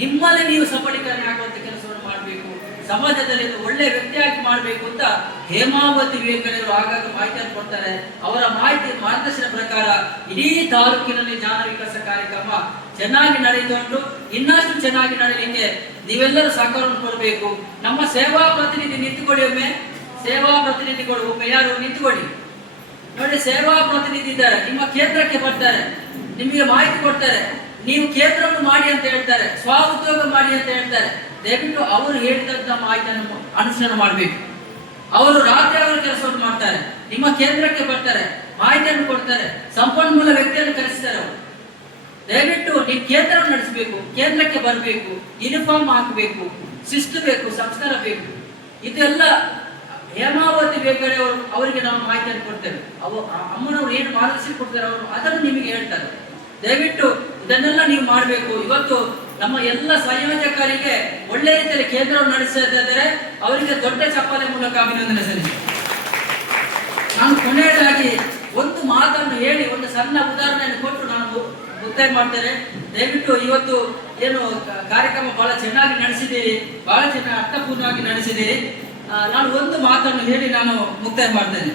ನಿಮ್ಮಲ್ಲಿ ನೀವು ಸಬಲೀಕರಣ ಆಗುವಂತ ಕೆಲಸವನ್ನು ಮಾಡಬೇಕು. ಸಮಾಜದಲ್ಲಿ ಒಳ್ಳೆ ವ್ಯಕ್ತಿಯಾಗಿ ಮಾಡಬೇಕು ಅಂತ ಹೇಮಾವತಿ ವಿವೇಕಾನಂದರು ಆಗಾಗ ಮಾಹಿತಿಯನ್ನು ಕೊಡ್ತಾರೆ. ಅವರ ಮಾರ್ಗದರ್ಶನ ಪ್ರಕಾರ ಇಡೀ ತಾಲೂಕಿನಲ್ಲಿ ಜ್ಞಾನ ವಿಕಾಸ ಕಾರ್ಯಕ್ರಮ ಚೆನ್ನಾಗಿ ನಡೆದುಕೊಂಡು ಇನ್ನಷ್ಟು ಚೆನ್ನಾಗಿ ನಡೆಯಲಿಕ್ಕೆ ನೀವೆಲ್ಲರೂ ಸಹಕಾರವನ್ನು ಕೊಡಬೇಕು. ನಮ್ಮ ಸೇವಾ ಪ್ರತಿನಿಧಿ ನಿಂತುಕೊಳ್ಳಿ, ಒಮ್ಮೆ ಸೇವಾ ಪ್ರತಿನಿಧಿಗಳು ಒಮ್ಮೆ ಯಾರು ನಿಂತುಕೊಳ್ಳಿ ನೋಡಿ. ಸೇವಾ ಪ್ರತಿನಿಧಿ ಇದ್ದಾರೆ, ನಿಮ್ಮ ಕೇಂದ್ರಕ್ಕೆ ಬರ್ತಾರೆ, ನಿಮಗೆ ಮಾಹಿತಿ ಕೊಡ್ತಾರೆ. ನೀವು ಕೇಂದ್ರವನ್ನು ಮಾಡಿ ಅಂತ ಹೇಳ್ತಾರೆ, ಸ್ವ ಉದ್ಯೋಗ ಮಾಡಿ ಅಂತ ಹೇಳ್ತಾರೆ. ದಯವಿಟ್ಟು ಅವರು ಹೇಳಿದಂತ ಮಾಹಿತಿಯನ್ನು ಅನುಸರಣೆ ಮಾಡಬೇಕು. ಅವರು ರಾತ್ರಿ ಅವರ ಕೆಲಸವನ್ನು ಮಾಡ್ತಾರೆ, ನಿಮ್ಮ ಕೇಂದ್ರಕ್ಕೆ ಬರ್ತಾರೆ, ಮಾಹಿತಿಯನ್ನು ಕೊಡ್ತಾರೆ, ಸಂಪನ್ಮೂಲ ವ್ಯಕ್ತಿಯನ್ನು ಕರೆಸ್ತಾರೆ. ಅವರು ದಯವಿಟ್ಟು ನೀವು ಕೇಂದ್ರವನ್ನು ನಡೆಸಬೇಕು, ಕೇಂದ್ರಕ್ಕೆ ಬರಬೇಕು, ಯೂನಿಫಾರ್ಮ್ ಹಾಕಬೇಕು, ಶಿಸ್ತು ಬೇಕು, ಸಂಸ್ಕಾರ ಬೇಕು. ಇದೆಲ್ಲ ಹೇಮಾವತಿ ಬೇಕಾದ್ರೆ ಅವರಿಗೆ ನಾವು ಮಾಹಿತಿಯನ್ನು ಕೊಡ್ತೇವೆ. ಅಮ್ಮನವರು ಏನು ಮಾರ್ಗದರ್ಶನ ಕೊಡ್ತಾರೆ ಅವರು ಅದನ್ನು ನಿಮಗೆ ಹೇಳ್ತಾರೆ. ದಯವಿಟ್ಟು ಇದನ್ನೆಲ್ಲ ನೀವು ಮಾಡಬೇಕು. ಇವತ್ತು ನಮ್ಮ ಎಲ್ಲ ಸಂಯೋಜಕರಿಗೆ ಒಳ್ಳೆ ರೀತಿಯಲ್ಲಿ ಕೇಂದ್ರವನ್ನು ನಡೆಸಿದ್ದಾರೆ, ಅವರಿಗೆ ದೊಡ್ಡ ಚಪ್ಪಾಳೆ ಮೂಲಕ ಅಭಿನಂದನೆ ಸಲ್ಲಿಸಿ. ನಾನು ಕೊನೆಯದಾಗಿ ಒಂದು ಮಾತನ್ನು ಹೇಳಿ ಒಂದು ಸಣ್ಣ ಉದಾಹರಣೆಯನ್ನು ಕೊಟ್ಟು ನಾನು ಮುಕ್ತಾಯ ಮಾಡ್ತೇನೆ. ದಯವಿಟ್ಟು ಇವತ್ತು ಏನು ಕಾರ್ಯಕ್ರಮ ಬಹಳ ಚೆನ್ನಾಗಿ ನಡೆಸಿದ್ದೀರಿ, ಬಹಳ ಚೆನ್ನಾಗಿ ಅರ್ಥಪೂರ್ಣವಾಗಿ ನಡೆಸಿದ್ದೀರಿ. ನಾನು ಒಂದು ಮಾತನ್ನು ಹೇಳಿ ನಾನು ಮುಕ್ತಾಯ ಮಾಡ್ತೇನೆ.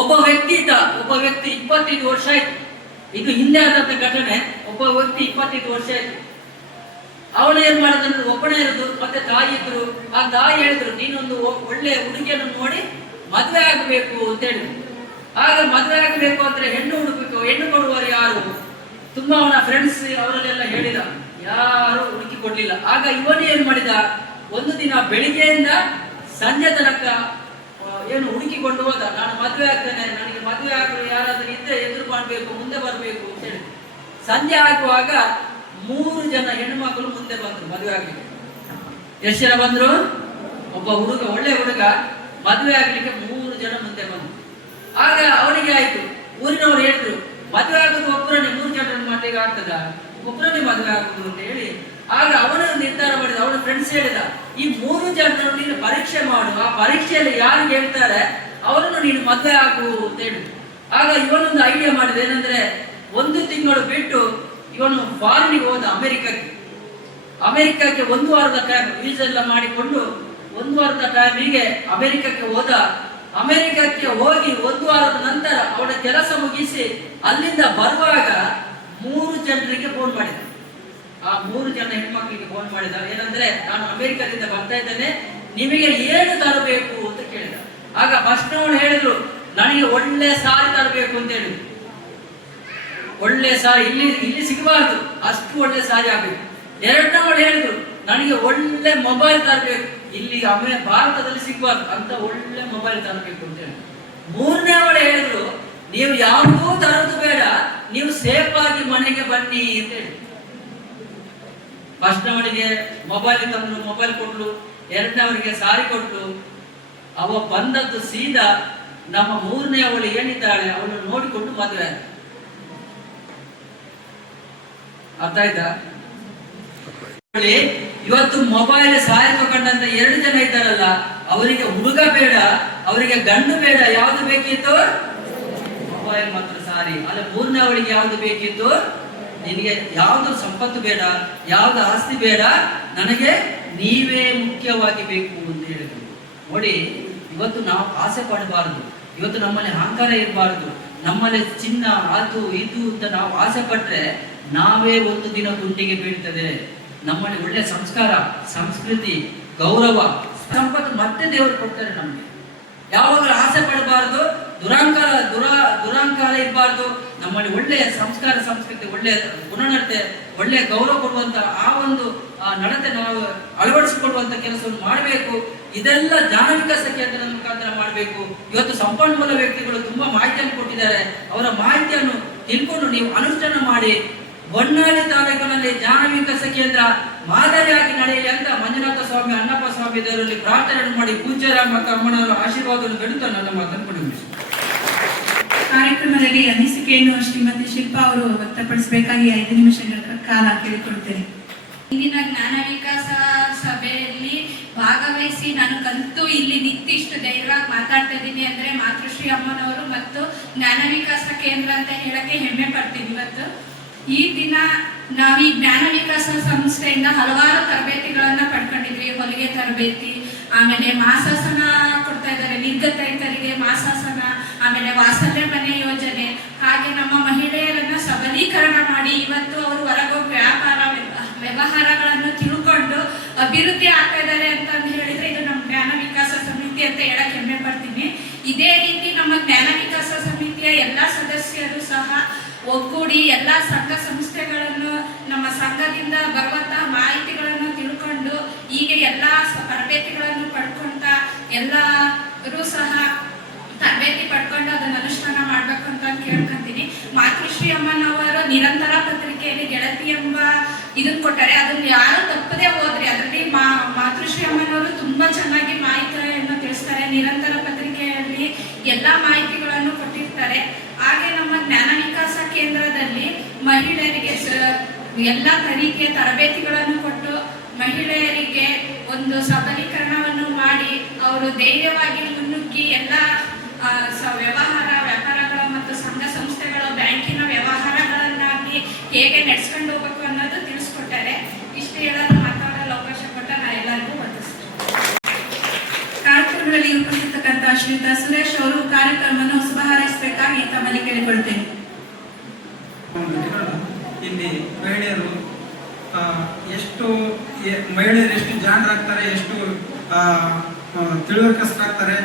ಒಬ್ಬ ವ್ಯಕ್ತಿ 25 ವರ್ಷ ಆಯ್ತು, ಇದು ಹಿಂದೆ ಆದಂತ ಘಟನೆ. ಒಬ್ಬ ವ್ಯಕ್ತಿ 25 ವರ್ಷ ಆಯ್ತು. ಅವನು ಏನ್ ಮಾಡಿದ್ರೆ ಒಬ್ಬನೇ ಇರೋದು, ಮತ್ತೆ ತಾಯಿ ಇದ್ರು. ಆ ತಾಯಿ ಹೇಳಿದ್ರು, ನೀನೊಂದು ಒಳ್ಳೆ ಹುಡುಗಿಯನ್ನು ನೋಡಿ ಮದುವೆ ಆಗಬೇಕು ಅಂತ ಹೇಳಿದ್ರು. ಆಗ ಮದುವೆ ಆಗಬೇಕು ಅಂದ್ರೆ ಹೆಣ್ಣು ಹುಡುಕಬೇಕು, ಹೆಣ್ಣು ಕೊಡುವರು ಯಾರು? ತುಂಬಾ ಅವನ ಫ್ರೆಂಡ್ಸ್ ಅವರಲ್ಲೆಲ್ಲ ಹೇಳಿದ, ಯಾರು ಹುಡುಕಿ ಕೊಡ್ಲಿಲ್ಲ. ಆಗ ಇವನು ಏನ್ ಮಾಡಿದ, ಒಂದು ದಿನ ಬೆಳಿಗ್ಗೆಯಿಂದ ಸಂಜೆ ತನಕ ಏನು ಹುಡುಕಿಕೊಂಡು ಹೋದ. ನಾನು ಮದುವೆ ಆಗ್ತೇನೆ, ನನಗೆ ಮದುವೆ ಆಗಲು ಯಾರಾದ್ರೂ ಇದ್ರೆ ಎದುರು ಮಾಡಬೇಕು, ಮುಂದೆ ಬರಬೇಕು ಅಂತ ಹೇಳಿ. ಸಂಜೆ ಆಗುವಾಗ 3 ಜನ ಹೆಣ್ಮಕ್ಳು ಮುಂದೆ ಬಂದ್ರು ಮದುವೆ ಆಗ್ಲಿಕ್ಕೆ. ಎಷ್ಟು ಜನ ಬಂದ್ರು? ಒಬ್ಬ ಹುಡುಗ, ಒಳ್ಳೆ ಹುಡುಗ, ಮದುವೆ ಆಗ್ಲಿಕ್ಕೆ 3 ಜನ ಮುಂದೆ ಬಂದ್ರು. ಆಗ ಅವನಿಗೆ ಆಯ್ತು, ಊರಿನವ್ರು ಹೇಳಿದ್ರು, ಮದುವೆ ಆಗೋದು ಒಬ್ಬರನ್ನೇ 3 ಜನರನ್ನು ಮಾಡ್ಲಿಕ್ಕೆ ಆಗ್ತದ? ಒಬ್ಬರನ್ನೇ ಮದುವೆ ಆಗುದು ಅಂತ ಹೇಳಿ. ಆಗ ಅವನ ನಿರ್ಧಾರ ಮಾಡಿದ, ಅವನ ಫ್ರೆಂಡ್ಸ್ ಹೇಳಿದ, ಈ 3 ಜನರನ್ನು ನೀನು ಪರೀಕ್ಷೆ ಮಾಡು, ಆ ಪರೀಕ್ಷೆಯಲ್ಲಿ ಯಾರು ಹೇಳ್ತಾರೆ ಅವರನ್ನು ನೀನು ಮದುವೆ ಆಗು ಅಂತ ಹೇಳಿ. ಆಗ ಇವನೊಂದು ಐಡಿಯಾ ಮಾಡಿದ, ಏನಂದ್ರೆ 1 ತಿಂಗಳು ಬಿಟ್ಟು ಇವನು ಫಾರಿನಿಗೆ ಹೋದ, ಅಮೆರಿಕಕ್ಕೆ 1 ವಾರದ ಟೈಮ್ ವೀಸಾ ಎಲ್ಲ ಮಾಡಿಕೊಂಡು 1 ವಾರದ ಟೈಮಿಗೆ ಅಮೆರಿಕಕ್ಕೆ ಹೋದ. ಅಮೆರಿಕಕ್ಕೆ ಹೋಗಿ 1 ವಾರದ ನಂತರ ಅವನ ಕೆಲಸ ಮುಗಿಸಿ ಅಲ್ಲಿಂದ ಬರುವಾಗ 3 ಜನರಿಗೆ ಫೋನ್ ಮಾಡಿದ. ಆ 3 ಜನ ಹೆಣ್ಮಕ್ಳಿಗೆ ಫೋನ್ ಮಾಡಿದ, ಏನಂದ್ರೆ ನಾನು ಅಮೆರಿಕದಿಂದ ಬರ್ತಾ ಇದ್ದೇನೆ, ನಿಮಗೆ ಏನು ತರಬೇಕು ಅಂತ ಕೇಳಿದ. ಆಗ ಫಸ್ಟ್ ಅವನು ಹೇಳಿದ್ರು, ನನಗೆ ಒಳ್ಳೆ ಸಾರಿ ತರಬೇಕು ಅಂತ ಹೇಳಿದ್ರು. ಒಳ್ಳೆ ಸಾರಿ ಇಲ್ಲಿ ಸಿಗಬಾರ್ದು, ಅಷ್ಟು ಒಳ್ಳೆ ಸಾರಿ ಆಗ್ಬೇಕು. ಎರಡನೇವಳು ಹೇಳಿದ್ರು, ನನಗೆ ಒಳ್ಳೆ ಮೊಬೈಲ್ ತರಬೇಕು, ಇಲ್ಲಿ ಭಾರತದಲ್ಲಿ ಸಿಗಬಾರ್ದು ಅಂತ ಒಳ್ಳೆ ಮೊಬೈಲ್ ತರಬೇಕು ಅಂತ ಹೇಳಿ. 3ನೇವಳು ಹೇಳಿದ್ರು, ನೀವು ಯಾವುದೂ ತರೋದು ಬೇಡ, ನೀವು ಸೇಫ್ ಆಗಿ ಮನೆಗೆ ಬನ್ನಿ ಅಂತ ಹೇಳಿ. ಫಸ್ಟ್ನವಳಿಗೆ ಮೊಬೈಲ್ ತಂದ್ರು, ಮೊಬೈಲ್ ಕೊಟ್ಲು. 2ನೇವರಿಗೆ ಸಾರಿ ಕೊಟ್ಲು. ಅವ ಬಂದದ್ದು ಸೀದಾ ನಮ್ಮ 3ನೇ ಅವಳು ಏನಿದ್ದಾಳೆ ಅವಳು ನೋಡಿಕೊಂಡು ಮದುವೆ. ಅರ್ಥ ಆಯ್ತಾ? ಇವತ್ತು ಮೊಬೈಲ್ ಸಹಾಯ ತಗೊಂಡಂತ 2 ಜನ ಇದ್ದಾರಲ್ಲ, ಅವರಿಗೆ ಹುಡುಗ ಬೇಡ, ಅವರಿಗೆ ಗಂಡು ಬೇಡ, ಯಾವ್ದು ಬೇಕಿತ್ತು? ಮೊಬೈಲ್ ಮೊಬೈಲ್ ಮಾತ್ರ ಸಾರಿ. ಅಲ್ಲ, ಮೂರನೇ ಅವಳಿಗೆ ಯಾವುದು ಬೇಕಿತ್ತು? ನಿನಗೆ ಯಾವುದು ಸಂಪತ್ತು ಬೇಡ, ಯಾವ್ದು ಆಸ್ತಿ ಬೇಡ, ನನಗೆ ನೀವೇ ಮುಖ್ಯವಾಗಿ ಬೇಕು ಅಂತ ಹೇಳಿದ್ರು. ನೋಡಿ, ಇವತ್ತು ನಾವು ಆಸೆ ಪಡಬಾರದು, ಇವತ್ತು ನಮ್ಮಲ್ಲಿ ಅಹಂಕಾರ ಇರಬಾರದು. ನಮ್ಮಲ್ಲಿ ಚಿನ್ನ ಅದು ಇದು ಅಂತ ನಾವು ಆಸೆ ಪಟ್ರೆ ನಾವೇ ಒಂದು ದಿನ ಗುಂಡಿಗೆ ಬೀಳ್ತದೆ. ನಮ್ಮಲ್ಲಿ ಒಳ್ಳೆ ಸಂಸ್ಕಾರ, ಸಂಸ್ಕೃತಿ, ಗೌರವ, ಸಂಪತ್ತು ಮತ್ತೆ ದೇವರು ಕೊಡ್ತಾರೆ ನಮಗೆ. ಯಾವಾಗಲೂ ಆಸೆ ಪಡಬಾರದು, ದುರಾಂಕಾರ ಇರಬಾರ್ದು. ನಮ್ಮಲ್ಲಿ ಒಳ್ಳೆಯ ಸಂಸ್ಕಾರ, ಸಂಸ್ಕೃತಿ, ಒಳ್ಳೆಯ ಗುಣನಡತೆ, ಒಳ್ಳೆಯ ಗೌರವ ಕೊಡುವಂತ ಆ ಒಂದು ನಡತೆ ನಾವು ಅಳವಡಿಸಿಕೊಳ್ಳುವಂತ ಕೆಲಸವನ್ನು ಮಾಡಬೇಕು. ಇದೆಲ್ಲ ಜ್ಞಾನ ವಿಕಾಸ ಕೇಂದ್ರದ ಮುಖಾಂತರ ಮಾಡಬೇಕು. ಇವತ್ತು ಸಂಪನ್ಮೂಲ ವ್ಯಕ್ತಿಗಳು ತುಂಬಾ ಮಾಹಿತಿಯನ್ನು ಕೊಟ್ಟಿದ್ದಾರೆ. ಅವರ ಮಾಹಿತಿಯನ್ನು ತಿಳ್ಕೊಂಡು ನೀವು ಅನುಷ್ಠಾನ ಮಾಡಿ ಹೊನ್ನಾಳಿ ತಾಲೂಕಿನಲ್ಲಿ ಜ್ಞಾನ ವಿಕಾಸ ಕೇಂದ್ರ ಮಾದರಿಯಾಗಿ ನಡೆಯಲಿ ಅಂತ ಮಂಜುನಾಥ ಸ್ವಾಮಿ, ಅಣ್ಣಪ್ಪ ಸ್ವಾಮಿ ದೇವರಲ್ಲಿ ಪ್ರಾರ್ಥನೆ ಮಾಡಿ ಪೂಜ್ಯರ ಮತ್ತು ಅಮ್ಮನವರ ಆಶೀರ್ವಾದವನ್ನು ಬೆಳೆದು ನನ್ನ ಮಾತನ್ನು ಕೊಡಬೇಕು. ಕಾರ್ಯಕ್ರಮದಲ್ಲಿ ಅನಿಸಿಕೆಯನ್ನು ಶ್ರೀಮತಿ ಶಿಲ್ಪಾ ಅವರು ವ್ಯಕ್ತಪಡಿಸಬೇಕಾಗಿ 5 ನಿಮಿಷಗಳ ಕಾಲ ಕೇಳಿಕೊಳ್ತೇನೆ. ಇಂದಿನ ಜ್ಞಾನ ವಿಕಾಸ ಸಭೆಯಲ್ಲಿ ಭಾಗವಹಿಸಿ ನನಗಂತೂ ಇಲ್ಲಿ ನಿಂತು ಇಷ್ಟು ಧೈರ್ಯವಾಗಿ ಮಾತಾಡ್ತಾ ಇದ್ದೀನಿ ಅಂದ್ರೆ ಮಾತೃಶ್ರೀ ಅಮ್ಮನವರು ಮತ್ತು ಜ್ಞಾನ ವಿಕಾಸ ಕೇಂದ್ರ ಅಂತ ಹೇಳಕ್ಕೆ ಹೆಮ್ಮೆ ಪಡ್ತೀನಿ. ಇವತ್ತು ಈ ದಿನ ನಾವು ಈ ಜ್ಞಾನ ವಿಕಾಸ ಸಂಸ್ಥೆಯಿಂದ ಹಲವಾರು ತರಬೇತಿಗಳನ್ನ ಪಡ್ಕೊಂಡಿದ್ವಿ. ಹೊಲಿಗೆ ತರಬೇತಿ, ಆಮೇಲೆ ಮಾಸಾಸನ ಕೊಡ್ತಾ ಇದ್ದಾರೆ ನಿರ್ಗತಿಕರಿಗೆ ಮಾಸಾಸನ, ಆಮೇಲೆ ವಾತ್ಸಲ್ಯ ಮನೆ ಯೋಜನೆ, ಹಾಗೆ ನಮ್ಮ ಮಹಿಳೆಯರನ್ನ ಸಬಲೀಕರಣ ಮಾಡಿ ಇವತ್ತು ಅವರು ಹೊರಗೋಗಿ ವ್ಯವಹಾರಗಳನ್ನು ತಿಳ್ಕೊಂಡು ಅಭಿವೃದ್ಧಿ ಆಗ್ತಾ ಇದ್ದಾರೆ ಅಂತ ಹೇಳಿದ್ರೆ ಇದು ನಮ್ಮ ಜ್ಞಾನ ವಿಕಾಸ ಸಮಿತಿ ಅಂತ ಹೇಳಕ್ ಹೆಮ್ಮೆ ಪಡ್ತೀನಿ. ಇದೇ ರೀತಿ ನಮ್ಮ ಜ್ಞಾನ ವಿಕಾಸ ಸಮಿತಿಯ ಎಲ್ಲ ಸದಸ್ಯರು ಸಹ ಒಗ್ಗೂಡಿ ಎಲ್ಲ ಸಂಘ ಸಂಸ್ಥೆಗಳನ್ನು ನಮ್ಮ ಸಂಘದಿಂದ ಬರುವಂತಹ ಮಾಹಿತಿಗಳನ್ನು ತಿಳ್ಕೊಂಡು ಈಗ ಎಲ್ಲ ತರಬೇತಿಗಳನ್ನು ಪಡ್ಕೊಂತ ಎಲ್ಲರೂ ಸಹ ತರಬೇತಿ ಪಡ್ಕೊಂಡು ಅದನ್ನು ಅನುಷ್ಠಾನ ಮಾಡ್ಬೇಕು ಅಂತ ಕೇಳ್ಕೊಂತೀನಿ. ಮಾತೃಶ್ರೀ ಅಮ್ಮನವರು ನಿರಂತರ ಪತ್ರಿಕೆಯಲ್ಲಿ ಗೆಳತಿ ಎಂಬ ಇದನ್ನ ಕೊಟ್ಟಾರೆ, ಅದನ್ನ ಯಾರು ತಪ್ಪದೇ ಹೋದ್ರೆ ಅದರಲ್ಲಿ ಮಾತೃಶ್ರೀ ಅಮ್ಮನವರು ತುಂಬಾ ಚೆನ್ನಾಗಿ ಮಾಹಿತಿಯನ್ನು ತಿಳಿಸ್ತಾರೆ. ನಿರಂತರ ಪತ್ರಿಕೆಯಲ್ಲಿ ಎಲ್ಲಾ ಮಾಹಿತಿಗಳನ್ನು ಕೊಟ್ಟಿರ್ತಾರೆ. ಹಾಗೆ ನಮ್ಮ ಜ್ಞಾನ ವಿಕಾಸ ಕೇಂದ್ರದಲ್ಲಿ ಮಹಿಳೆಯರಿಗೆ ಎಲ್ಲ ರೀತಿಯ ತರಬೇತಿಗಳನ್ನು ಕೊಟ್ಟು ಮಹಿಳೆಯರಿಗೆ ಒಂದು ಸಬಲೀಕರಣವನ್ನು ಮಾಡಿ ಅವರು ಧೈರ್ಯವಾಗಿ ಮುನ್ನುಗ್ಗಿ ಎಲ್ಲ ವ್ಯಾಪಾರಗಳು ಮತ್ತು ಸಂಘ ಸಂಸ್ಥೆಗಳು, ಬ್ಯಾಂಕಿನ ವ್ಯವಹಾರಗಳನ್ನಾಗಿ ಹೇಗೆ ನಡೆಸ್ಕೊಂಡು ಹೋಗ್ಬೇಕು ಅನ್ನೋದು ತಿಳಿಸ್ಕೊಟ್ಟಾರೆ. ಇಷ್ಟು ಹೇಳಲು ಮಾತಾಡಲು ಅವಕಾಶ ಕೊಟ್ಟ ನಾ ಎಲ್ಲರಿಗೂ ವಂದಿಸ್ತೀನಿ. ಕಾರ್ಯಕ್ರಮದಲ್ಲಿ ಉಪಸ್ಥಿತಕ್ಕಂತ ಶ್ರೀಯುತ ಸುರೇಶ್ ಅವರು ಕಾರ್ಯಕ್ರಮವನ್ನು ಶುಭ ಹಾರೈಸಬೇಕಾಗಿ ತಮ್ಮಲ್ಲಿ ಕೇಳಿಕೊಳ್ತೇನೆ. ಇಲ್ಲಿ ಮಹಿಳೆಯರು ಎಷ್ಟು ಜಾಣರಾಗ್ತಾರೆ, ಎಷ್ಟು ತಿಳುವಳಿಕೆಸ್ತಾಗ್ತಾರೆ.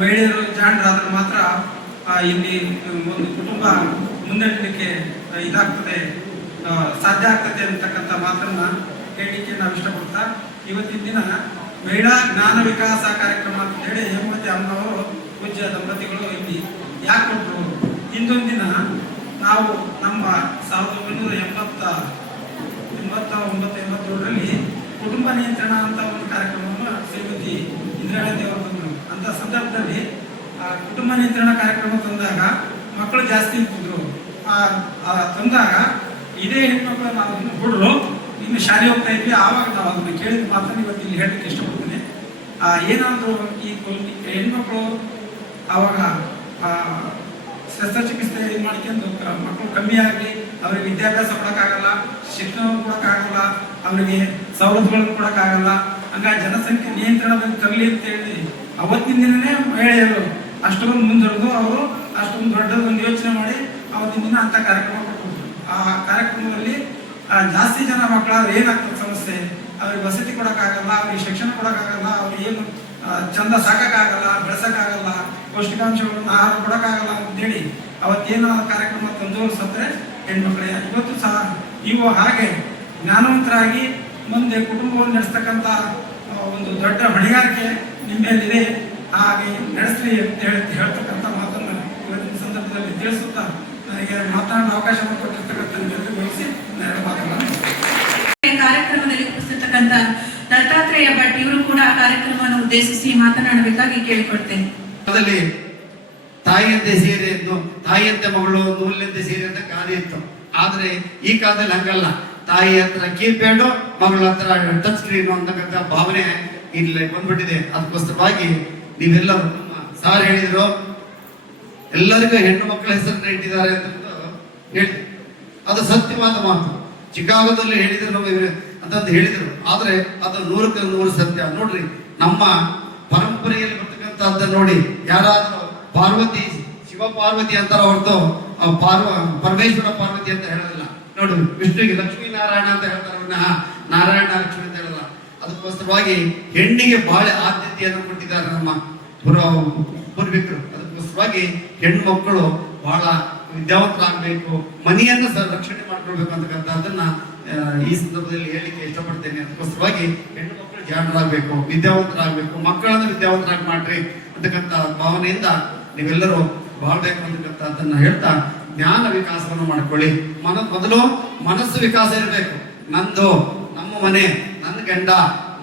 ಮಹಿಳೆಯರು ಜಾಣರಾದ್ರೆ ಮಾತ್ರ ಇಲ್ಲಿ ಒಂದು ಕುಟುಂಬ ಮುನ್ನಡೆಯಲಿಕ್ಕೆ ಇದಾಗ್ತದೆ, ಸಾಧ್ಯ ಆಗ್ತದೆ ಅಂತಕ್ಕಂಥ ಮಾತನ್ನ ಹೇಳಲಿಕ್ಕೆ ನಾವು ಇಷ್ಟಪಡ್ತಾ, ಇವತ್ತಿನ ದಿನ ಮಹಿಳಾ ಜ್ಞಾನ ವಿಕಾಸ ಕಾರ್ಯಕ್ರಮ ಅಂತ ಹೇಳಿ ಹೇಮಾವತಿ ಅಮ್ಮನವರು ಪೂಜ್ಯ ದಂಪತಿಗಳು ಇಲ್ಲಿ ಯಾಕೆ ಕೊಟ್ಟರು. ಇಂದೊಂದು ದಿನ ನಾವು ನಮ್ಮ 1989-87ರಲ್ಲಿ ಕುಟುಂಬ ನಿಯಂತ್ರಣ ಅಂತ ಒಂದು ಕಾರ್ಯಕ್ರಮವನ್ನು ಶ್ರೀಮತಿ ಇಂದಿರಾಗಾಂಧಿ ಅವರು ತಂದರು. ಅಂತ ಸಂದರ್ಭದಲ್ಲಿ ಕುಟುಂಬ ನಿಯಂತ್ರಣ ಕಾರ್ಯಕ್ರಮ ತಂದಾಗ ಮಕ್ಕಳು ಜಾಸ್ತಿ ಇರ್ತಿದ್ರು. ತಂದಾಗ ಇದೇ ಹೆಣ್ಮಕ್ಳು ನಾವು ಹುಡುಗರು ಇನ್ನು ಶಾಲೆ ಹೋಗ್ತಾ ಇದ್ವಿ. ಆವಾಗ ನಾವು ಅದನ್ನು ಕೇಳಿದ ಮಾತನ್ನು ಇವತ್ತು ಇಲ್ಲಿ ಹೇಳಲಿಕ್ಕೆ ಇಷ್ಟಪಡ್ತೀನಿ. ಏನಾದರೂ ಈ ಹೆಣ್ಮಕ್ಳು ಆವಾಗ ಶಸ್ತ್ರಚಿಕಿತ್ಸೆ ಮಾಡ್ಕೊಂಡು ಮಕ್ಕಳು ಕಮ್ಮಿ ಆಗಲಿ, ಅವ್ರಿಗೆ ವಿದ್ಯಾಭ್ಯಾಸ ಕೊಡೋಕ್ಕಾಗಲ್ಲ, ಶಿಕ್ಷಣ ಕೊಡೋಕ್ಕಾಗಲ್ಲ, ಅವರಿಗೆ ಸವಲತ್ತುಗಳನ್ನು ಕೊಡೋಕ್ಕಾಗಲ್ಲ. ಹಂಗಾಗಿ ಜನಸಂಖ್ಯೆ ನಿಯಂತ್ರಣದಲ್ಲಿ ತರಲಿ ಅಂತ ಹೇಳಿ ಅವತ್ತಿನ ದಿನನೇ ಮಹಿಳೆಯರು ಅಷ್ಟೊಂದು ಮುಂದುವರೆದು ಅವರು ಅಷ್ಟೊಂದು ದೊಡ್ಡದೊಂದು ಯೋಚನೆ ಮಾಡಿ ಅವತ್ತಿನ ದಿನ ಅಂತ ಕಾರ್ಯಕ್ರಮ ಕೊಟ್ಟರು. ಆ ಕಾರ್ಯಕ್ರಮದಲ್ಲಿ ಜಾಸ್ತಿ ಜನ ಮಕ್ಕಳಾದ್ರೆ ಏನಾಗ್ತದೆ ಸಮಸ್ಯೆ, ಅವ್ರಿಗೆ ವಸತಿ ಕೊಡೋಕ್ಕಾಗಲ್ಲ, ಅವ್ರಿಗೆ ಶಿಕ್ಷಣ ಕೊಡೋಕ್ಕಾಗಲ್ಲ, ಅವ್ರಿಗೆ ಏನು ಚಂದ ಸಾಕಾಗಲ್ಲ, ಬೆಳೆಸೋಕ್ಕಾಗಲ್ಲ, ಪೌಷ್ಟಿಕಾಂಶಗಳನ್ನು ಆಹಾರ ಕೊಡೋಕ್ಕಾಗಲ್ಲ ಅಂತೇಳಿ ಅವತ್ತೇನು ಕಾರ್ಯಕ್ರಮ ತಂದವರು ಸತ್ತರೆ ಹೆಣ್ಮಕ್ಳೇ. ಇವತ್ತು ಸಹ ಇವು ಹಾಗೆ ಜ್ಞಾನವಂತರಾಗಿ ಮುಂದೆ ಕುಟುಂಬವನ್ನು ನಡೆಸ್ತಕ್ಕಂಥ ಒಂದು ದೊಡ್ಡ ಹೊಣೆಗಾರಿಕೆ ನಿಮ್ಮೇಲಿದೆ. ಹಾಗೆ ನಡೆಸಲಿ ಅಂತ ಹೇಳ್ತಕ್ಕಂಥ ಮಾತನ್ನು ಇವತ್ತಿನ ಸಂದರ್ಭದಲ್ಲಿ ತಿಳಿಸುತ್ತಾ ನನಗೆ ಮಾತನಾಡಲು ಅವಕಾಶ ಕೊಟ್ಟಿರ್ತಕ್ಕಂಥ ನಿಮ್ಮೆಲ್ಲರಿಗೂ ವಹಿಸಿ ಕಾರ್ಯಕ್ರಮದಲ್ಲಿ ಉಪಸ್ಥಿತಕ್ಕಂಥ ದತ್ತಾತ್ರೇಯ ಭಟ್ ಇವರು ಕೂಡ ಕಾರ್ಯಕ್ರಮವನ್ನು ಉದ್ದೇಶಿಸಿ ಮಾತನಾಡಬೇಕಾಗಿ ಕೇಳಿಕೊಳ್ತೇನೆ. ತಾಯಿಯಂತೆ ಸೀರೆ ಎಂದು, ತಾಯಿಯಂತೆ ಮಗಳು ನೂಲಿನಂತೆ ಸೀರೆ ಅಂತ ಗಾದೆ ಇತ್ತು. ಆದ್ರೆ ಈ ಕಾಲದಲ್ಲಿ ಹಂಗಲ್ಲ. ತಾಯಿ ಹತ್ರ ಕೀಪ್ಯಾಡು, ಮಗಳ ಹತ್ರ ಟಚ್ ಸ್ಕ್ರೀನ್ ಅಂತಕ್ಕಂಥ ಭಾವನೆ ಇಲ್ಲಿ ಬಂದ್ಬಿಟ್ಟಿದೆ. ಅದಕ್ಕೋಸ್ಕರವಾಗಿ ನೀವೆಲ್ಲರೂ ಸಾರ್ ಹೇಳಿದ್ರು ಎಲ್ಲರಿಗೂ ಹೆಣ್ಣು ಮಕ್ಕಳ ಹೆಸರನ್ನ ಇಟ್ಟಿದ್ದಾರೆ ಅಂತ ಹೇಳಿ ಅದು ಸತ್ಯವಾದ ಮಾತು. ಚಿಕಾಗೋದಲ್ಲಿ ಹೇಳಿದ್ರು ನಮಗೆ ಅಂತಂದು ಹೇಳಿದ್ರು, ಆದ್ರೆ ಅದು 100% ಸತ್ಯ. ನೋಡ್ರಿ, ನಮ್ಮ ಪರಂಪರೆಯಲ್ಲಿ ಬರ್ತಕ್ಕಂಥದ್ದನ್ನು ನೋಡಿ, ಯಾರಾದ್ರೂ ಪಾರ್ವತಿ ಶಿವ ಪಾರ್ವತಿ ಅಂತಾರ ಹೊರತು ಪರಮೇಶ್ವರ ಪಾರ್ವತಿ ಅಂತ ಹೇಳೋದಿಲ್ಲ. ನೋಡ್ರಿ, ವಿಷ್ಣುವಿಗೆ ಲಕ್ಷ್ಮೀ ನಾರಾಯಣ ಅಂತ ಹೇಳ್ತಾರೆ, ನಾರಾಯಣ ಲಕ್ಷ್ಮಿ ಅಂತ ಹೇಳಲ್ಲ. ಅದಕ್ಕೋಸ್ಕರವಾಗಿ ಹೆಣ್ಣಿಗೆ ಬಹಳ ಆದ್ಯತೆಯನ್ನು ಕೊಟ್ಟಿದ್ದಾರೆ ನಮ್ಮ ಪೂರ್ವಿಕರು. ಅದಕ್ಕೋಸ್ಕರವಾಗಿ ಹೆಣ್ಣು ಮಕ್ಕಳು ಬಹಳ ವಿದ್ಯಾವಂತರಾಗಬೇಕು, ಮನೆಯನ್ನು ಸಹ ರಕ್ಷಣೆ ಮಾಡ್ಕೊಳ್ಬೇಕು ಅಂತಕ್ಕಂಥದ್ದನ್ನ ಈ ಸಂದರ್ಭದಲ್ಲಿ ಹೇಳಲಿಕ್ಕೆ ಇಷ್ಟಪಡ್ತೇನೆ. ಅದಕ್ಕೋಸ್ಕರವಾಗಿ ಹೆಣ್ಣು ಮಕ್ಕಳು ಜಾಣರಾಗಬೇಕು, ವಿದ್ಯಾವಂತರಾಗಬೇಕು, ಮಕ್ಕಳನ್ನು ವಿದ್ಯಾವಂತರಾಗಿ ಮಾಡ್ರಿ ಅಂತಕ್ಕಂಥ ಭಾವನೆಯಿಂದ ನೀವೆಲ್ಲರೂ ಬಾಳ್ಬೇಕು ಅಂತಕ್ಕಂಥದ್ದನ್ನ ಹೇಳ್ತಾ, ಜ್ಞಾನ ವಿಕಾಸವನ್ನು ಮಾಡ್ಕೊಳ್ಳಿ. ಮೊದಲು ಮನಸ್ಸು ವಿಕಾಸ ಇರಬೇಕು. ನಂದು, ನಮ್ಮ ಮನೆ, ನನ್ನ ಗಂಡ,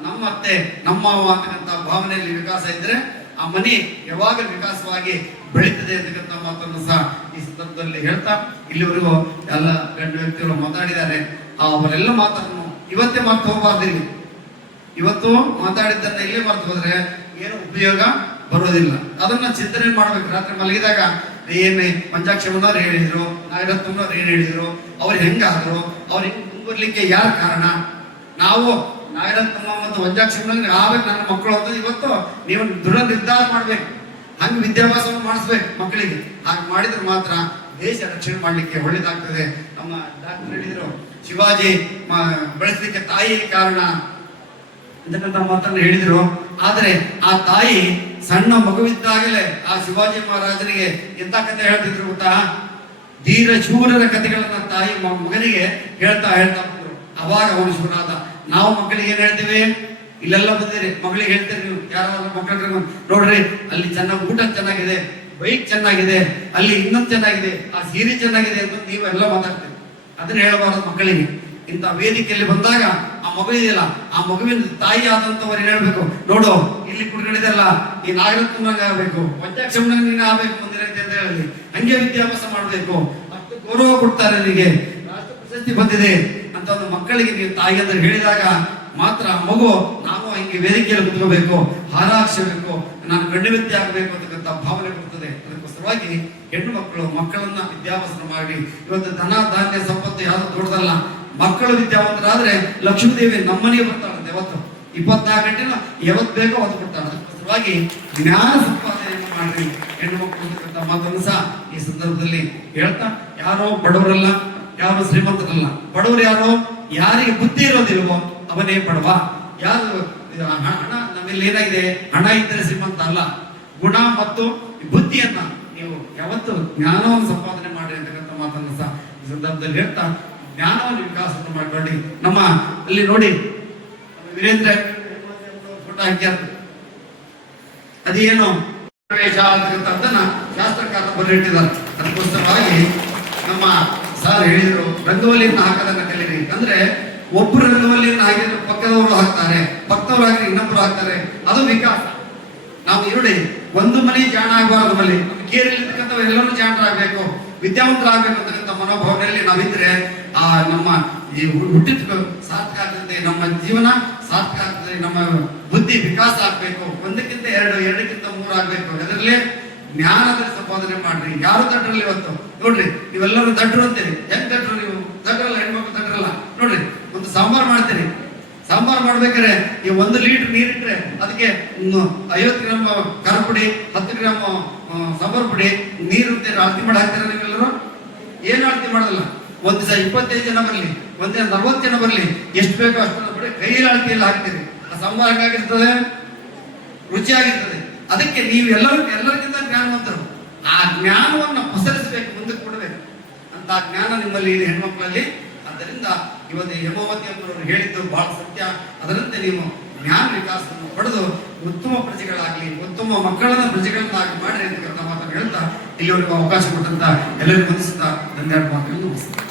ನಮ್ಮ ಅತ್ತೆ, ನಮ್ಮ ಅವ್ವ ಅಂತಕ್ಕಂಥ ಭಾವನೆಯಲ್ಲಿ ವಿಕಾಸ ಇದ್ರೆ ಆ ಮನೆ ಯಾವಾಗ ವಿಕಾಸವಾಗಿ ಬೆಳೀತದೆ ಅಂತಕ್ಕಂಥ ಮಾತನ್ನು ಸಹ ಈ ಸಂದರ್ಭದಲ್ಲಿ ಹೇಳ್ತಾ, ಇಲ್ಲಿವರೆಗೂ ಎಲ್ಲ ಗಂಡು ವ್ಯಕ್ತಿಗಳು ಮಾತಾಡಿದ್ದಾರೆ. ಅವರೆಲ್ಲ ಮಾತನ್ನು ಇವತ್ತೇ ಮರ್ತು ಹೋಗಬಾರ್ದಿರಿ. ಇವತ್ತು ಮಾತಾಡಿದ್ದನ್ನ ಇಲ್ಲೇ ಮರ್ತು ಹೋದ್ರೆ ಏನು ಉಪಯೋಗ ಬರೋದಿಲ್ಲ. ಅದನ್ನ ಚಿಂತನೆ ಮಾಡ್ಬೇಕು. ರಾತ್ರಿ ಮಲಗಿದಾಗ ಏನೇ ಪಂಚಾಕ್ಷರನವ್ರು ಹೇಳಿದ್ರು, ನಾಗರತ್ನವ್ರು ಏನ್ ಹೇಳಿದ್ರು, ಅವ್ರು ಹೆಂಗಾದ್ರು, ಅವ್ರು ಹೆಂಗ್ ಮುಂದುವರ್ಲಿಕ್ಕೆ ಯಾರ ಕಾರಣ, ನಾವು ನಾಗರತ್ನ ಮತ್ತು ಪಂಚಾಕ್ಷರನಲ್ಲಿ ಆಗ್ಬೇಕು ನನ್ನ ಮಕ್ಕಳು ಅಂತ ಇವತ್ತು ನೀವು ದೃಢ ನಿರ್ಧಾರ ಮಾಡ್ಬೇಕು. ಹಂಗೆ ವಿದ್ಯಾಭ್ಯಾಸವನ್ನು ಮಾಡಿಸ್ಬೇಕು ಮಕ್ಕಳಿಗೆ. ಹಾಗೆ ಮಾಡಿದ್ರೆ ಮಾತ್ರ ದೇಶ ರಕ್ಷಣೆ ಮಾಡ್ಲಿಕ್ಕೆ ಒಳ್ಳೇದಾಗ್ತದೆ. ನಮ್ಮ ಡಾಕ್ಟರ್ ಹೇಳಿದ್ರು, ಶಿವಾಜಿ ಬೆಳೆಸಲಿಕ್ಕೆ ತಾಯಿ ಕಾರಣ ಅಂತಕ್ಕಂಥ ಮಾತನ್ನು ಹೇಳಿದ್ರು. ಆದ್ರೆ ಆ ತಾಯಿ ಸಣ್ಣ ಮಗುವಿದ್ದಾಗಲೇ ಆ ಶಿವಾಜಿ ಮಹಾರಾಜನಿಗೆ ಎಂತ ಕಥೆ ಹೇಳ್ತಿದ್ರು ಗೊತ್ತಾ? ಧೀರ ಶೂರರ ಕಥೆಗಳನ್ನ ತಾಯಿ ಮಗನಿಗೆ ಹೇಳ್ತಾ ಬಂದ್ರು. ಅವಾಗ ಅವನು ಶೂರಾದ. ನಾವು ಮಕ್ಕಳಿಗೆ ಏನ್ ಹೇಳ್ತೀವಿ? ಇಲ್ಲೆಲ್ಲ ಬಂದಿರಿ ಮಗಳಿಗೆ ಹೇಳ್ತೀರಿ, ನೀವು ಯಾರಾದ್ರೂ ಮಕ್ಕಳ ನೋಡ್ರಿ, ಅಲ್ಲಿ ಚೆನ್ನಾಗಿ ಊಟ ಚೆನ್ನಾಗಿದೆ, ಬೈಕ್ ಚೆನ್ನಾಗಿದೆ, ಅಲ್ಲಿ ಇನ್ನೊಂದು ಚೆನ್ನಾಗಿದೆ, ಆ ಸೀರೆ ಚೆನ್ನಾಗಿದೆ ಅಂತ ನೀವೆಲ್ಲ ಮಾತಾಡ್ತೀರಿ. ಅದನ್ನ ಹೇಳಬಾರದು ಮಕ್ಕಳಿಗೆ. ಇಂಥ ವೇದಿಕೆಯಲ್ಲಿ ಬಂದಾಗ ಆ ಮಗು ಇದೆಯಲ್ಲ, ಆ ಮಗುವಿನ ತಾಯಿ ಆದಂತವ್ರು ಹೇಳ್ಬೇಕು, ನೋಡು ಇಲ್ಲಿ ಕುಡ್ಗಳಿದೆಲ್ಲ ಈ ನಾಗರತ್ನ ಆಗ್ಬೇಕು, ಪಂಚಾಕ್ಷರ ನೀನು ಆಗ್ಬೇಕು ಮುಂದಿನ ಅಂತ ಹೇಳಿ ಹಂಗೆ ವಿದ್ಯಾಭ್ಯಾಸ ಮಾಡ್ಬೇಕು. ಅಷ್ಟು ಗೌರವ ಕೊಡ್ತಾರೆ ನಿನಗೆ, ರಾಷ್ಟ್ರ ಪ್ರಶಸ್ತಿ ಬಂದಿದೆ ಅಂತ ಒಂದು ಮಕ್ಕಳಿಗೆ ನೀವು ತಾಯಿ ಅಂತ ಹೇಳಿದಾಗ ಮಾತ್ರ ಮಗು ನಾವು ಹಿಂಗೆ ವೇದಿಕೆಯಲ್ಲಿ ಕುತ್ಕೋಬೇಕು, ಹಾರ ಹಾಕ್ಸಬೇಕು, ನಾನು ಗಂಡು ವ್ಯಕ್ತಿ ಆಗಬೇಕು ಅಂತಕ್ಕಂಥ ಭಾವನೆ ಬರ್ತದೆ. ಅದಕ್ಕೋಸ್ಕರವಾಗಿ ಹೆಣ್ಣು ಮಕ್ಕಳನ್ನ ವಿದ್ಯಾಭ್ಯಾಸ ಮಾಡಿ. ಇವತ್ತು ಧನ ಧಾನ್ಯ ಸಂಪತ್ತು ಯಾವ್ದು ದೊಡ್ಡದಲ್ಲ. ಮಕ್ಕಳು ವಿದ್ಯಾವಂತರಾದ್ರೆ ಲಕ್ಷ್ಮೀದೇವಿ ನಮ್ಮನೆಗೆ ಬರ್ತಾಳಂತೆ. ಯಾವತ್ತು 24 ಗಂಟೆನ ಯಾವತ್ತು ಬೇಕೋ ಅವತ್ತು ಕೊಡ್ತಾಳೆ. ಅದಕ್ಕೋಸ್ಕರವಾಗಿ ಜ್ಞಾನ ಸಂಪಾದನೆಯನ್ನು ಮಾಡ್ರಿ ಹೆಣ್ಣು ಮಕ್ಕಳು ಅಂತಕ್ಕಂಥ ಮಾತನ್ನು ಸಹ ಈ ಸಂದರ್ಭದಲ್ಲಿ ಹೇಳ್ತಾ, ಯಾರೋ ಬಡವರಲ್ಲ, ಯಾರು ಶ್ರೀಮಂತರಲ್ಲ. ಬಡವರು ಯಾರು? ಯಾರಿಗೆ ಬುದ್ಧಿ ಇರೋದಿಲ್ವೋ ಅವನೇ ಬಡವ. ಯಾರು ಹಣ ನಮ್ಮಲ್ಲಿ ಏನಾಗಿದೆ, ಹಣ ಇದ್ದರೆ ಶ್ರೀಮಂತ ಅಲ್ಲ. ಗುಣ ಮತ್ತು ಬುದ್ಧಿಯನ್ನ ನೀವು ಯಾವತ್ತು ಜ್ಞಾನವನ್ನು ಸಂಪಾದನೆ ಮಾಡಿ ಅಂತಕ್ಕಂಥ ಮಾತನ್ನು ಸಹ ಈ ಸಂದರ್ಭದಲ್ಲಿ ಹೇಳ್ತಾ, ಜ್ಞಾನವನ್ನು ವಿಕಾಸವನ್ನು ಮಾಡಿಕೊಳ್ಳಿ. ನಮ್ಮ ಅಲ್ಲಿ ನೋಡಿ ವೀರೇಂದ್ರ ಫೋಟೋ ಹಾಕ್ಯಾರ, ಅದೇನು ಪ್ರವೇಶ ಅಂತಕ್ಕಂಥದ್ದನ್ನ ಶಾಸ್ತ್ರಕಾರ ಬರೆದಿಟ್ಟಿದ್ದಾರೆ. ಅದಕ್ಕೋಸ್ಕರವಾಗಿ ನಮ್ಮ ಸರ್ ಹೇಳಿದ್ರು, ರಂಗವಲ್ಲಿಯನ್ನು ಹಾಕೋದನ್ನ ಕಲೀರಿ. ಅಂದ್ರೆ ಒಬ್ಬರು ರಂಗವಲ್ಲಿಯನ್ನು ಹಾಕಿದ್ರೆ ಪಕ್ಕದವರು ಹಾಕ್ತಾರೆ, ಪಕ್ಕದವರು ಹಾಕಿದ್ರೆ ಇನ್ನೊಬ್ರು ಹಾಕ್ತಾರೆ. ಅದು ವಿಕಾಸ. ನಾವು ನೋಡಿ, ಒಂದು ಮನೆ ಜಾಣ ಆಗಬಾರದು. ಮನೆ ಕೇರಳಿರ್ತಕ್ಕಂಥ ಎಲ್ಲರೂ ಜಾಣರಾಗಬೇಕು, ವಿದ್ಯಾವಂತರಾಗಬೇಕು ಅಂತಕ್ಕಂಥ ಮನೋಭಾವನೆಯಲ್ಲಿ ನಾವಿದ್ರೆ ಆ ನಮ್ಮ ಈ ಹುಟ್ಟಿದ ಸಾರ್ಥಕ ಆಗ್ತದೆ, ನಮ್ಮ ಜೀವನ ಸಾರ್ಥಕ ಆಗ್ತದೆ, ನಮ್ಮ ಬುದ್ಧಿ ವಿಕಾಸ ಆಗ್ಬೇಕು. ಒಂದಕ್ಕಿಂತ ಎರಡು, ಎರಡಕ್ಕಿಂತ ಮೂರು ಆಗ್ಬೇಕು. ಅದರಲ್ಲಿ ಜ್ಞಾನದ ಸಂಪಾದನೆ ಮಾಡ್ರಿ. ಯಾರು ದಡ್ರಲ್ಲಿ ಇವತ್ತು ನೋಡ್ರಿ, ನೀವೆಲ್ಲರೂ ದಡ್ರು ಅಂತೀರಿ. ಹೆಂಗ್ ದಡ್ರು ನೀವು? ದಡ್ರಲ್ಲ, ಹೆಣ್ಮಕ್ಳು ದಡ್ರಲ್ಲ. ನೋಡ್ರಿ, ಒಂದು ಸಾಂಬಾರ್ ಮಾಡ್ತೀರಿ. ಸಾಂಬಾರ್ ಮಾಡ್ಬೇಕಾದ್ರೆ ಈ 1 ಲೀಟರ್ ನೀರಿಟ್ರೆ ಅದಕ್ಕೆ 50 ಗ್ರಾಮ್ ಖಾರ ಪುಡಿ, 10 ಗ್ರಾಮ್ ಸಾಂಬಾರ್ ಪುಡಿ, ನೀರು ಅಳತಿ ಮಾಡಿ ಹಾಕ್ತೀರ ನೀವೆಲ್ಲರೂ? ಏನು ಅಳತಿ ಮಾಡೋದಿಲ್ಲ. ಒಂದ್ ದಿವಸ 25 ಜನ ಬರ್ಲಿ, ಒಂದ್ ದಿನ 40 ಜನ ಬರ್ಲಿ, ಎಷ್ಟು ಬೇಕೋ ಅಷ್ಟು ಬಿಡಿ ಕೈಯಲ್ಲಿ ಅಳತಿಯಲ್ಲಿ ಹಾಕ್ತೀರಿ. ಆ ಸಾಂಬಾರ್ ಹೇಗಾಗಿರ್ತದೆ? ರುಚಿಯಾಗಿರ್ತದೆ. ಅದಕ್ಕೆ ನೀವು ಎಲ್ಲರಿಗಿಂತ ಜ್ಞಾನವಂತರು. ಆ ಜ್ಞಾನವನ್ನು ಪಸರಿಸಬೇಕು, ಮುಂದಕ್ಕೆ ಕೊಡಬೇಕು ಅಂತ ಜ್ಞಾನ ನಿಮ್ಮಲ್ಲಿ ಇದೆ ಹೆಣ್ಮಕ್ಳಲ್ಲಿ. ಆದ್ದರಿಂದ ಇವತ್ತು ಹೇಮಾವತಿ ಅವರು ಹೇಳಿದ್ದು ಬಹಳ ಸತ್ಯ. ಅದರಂತೆ ನೀವು ಜ್ಞಾನ ವಿಕಾಸವನ್ನು ಪಡೆದು ಉತ್ತಮ ಪ್ರಜೆಗಳಾಗಲಿ, ಉತ್ತಮ ಮಕ್ಕಳನ್ನ ಪ್ರಜೆಗಳನ್ನಾಗಿ ಮಾಡ್ರಿ ಅಂತಕ್ಕಂಥ ಮಾತನ್ನು ಹೇಳ್ತಾ ಇಲ್ಲಿವರೆಗೂ ಅವಕಾಶ ಕೊಟ್ಟಂತ ಎಲ್ಲರಿಗೂ ವಂದಿಸುತ್ತಾ ಧನ್ಯವಾದ ಮಾತನ್ನು ಮುಗಿಸ್ತಾರೆ.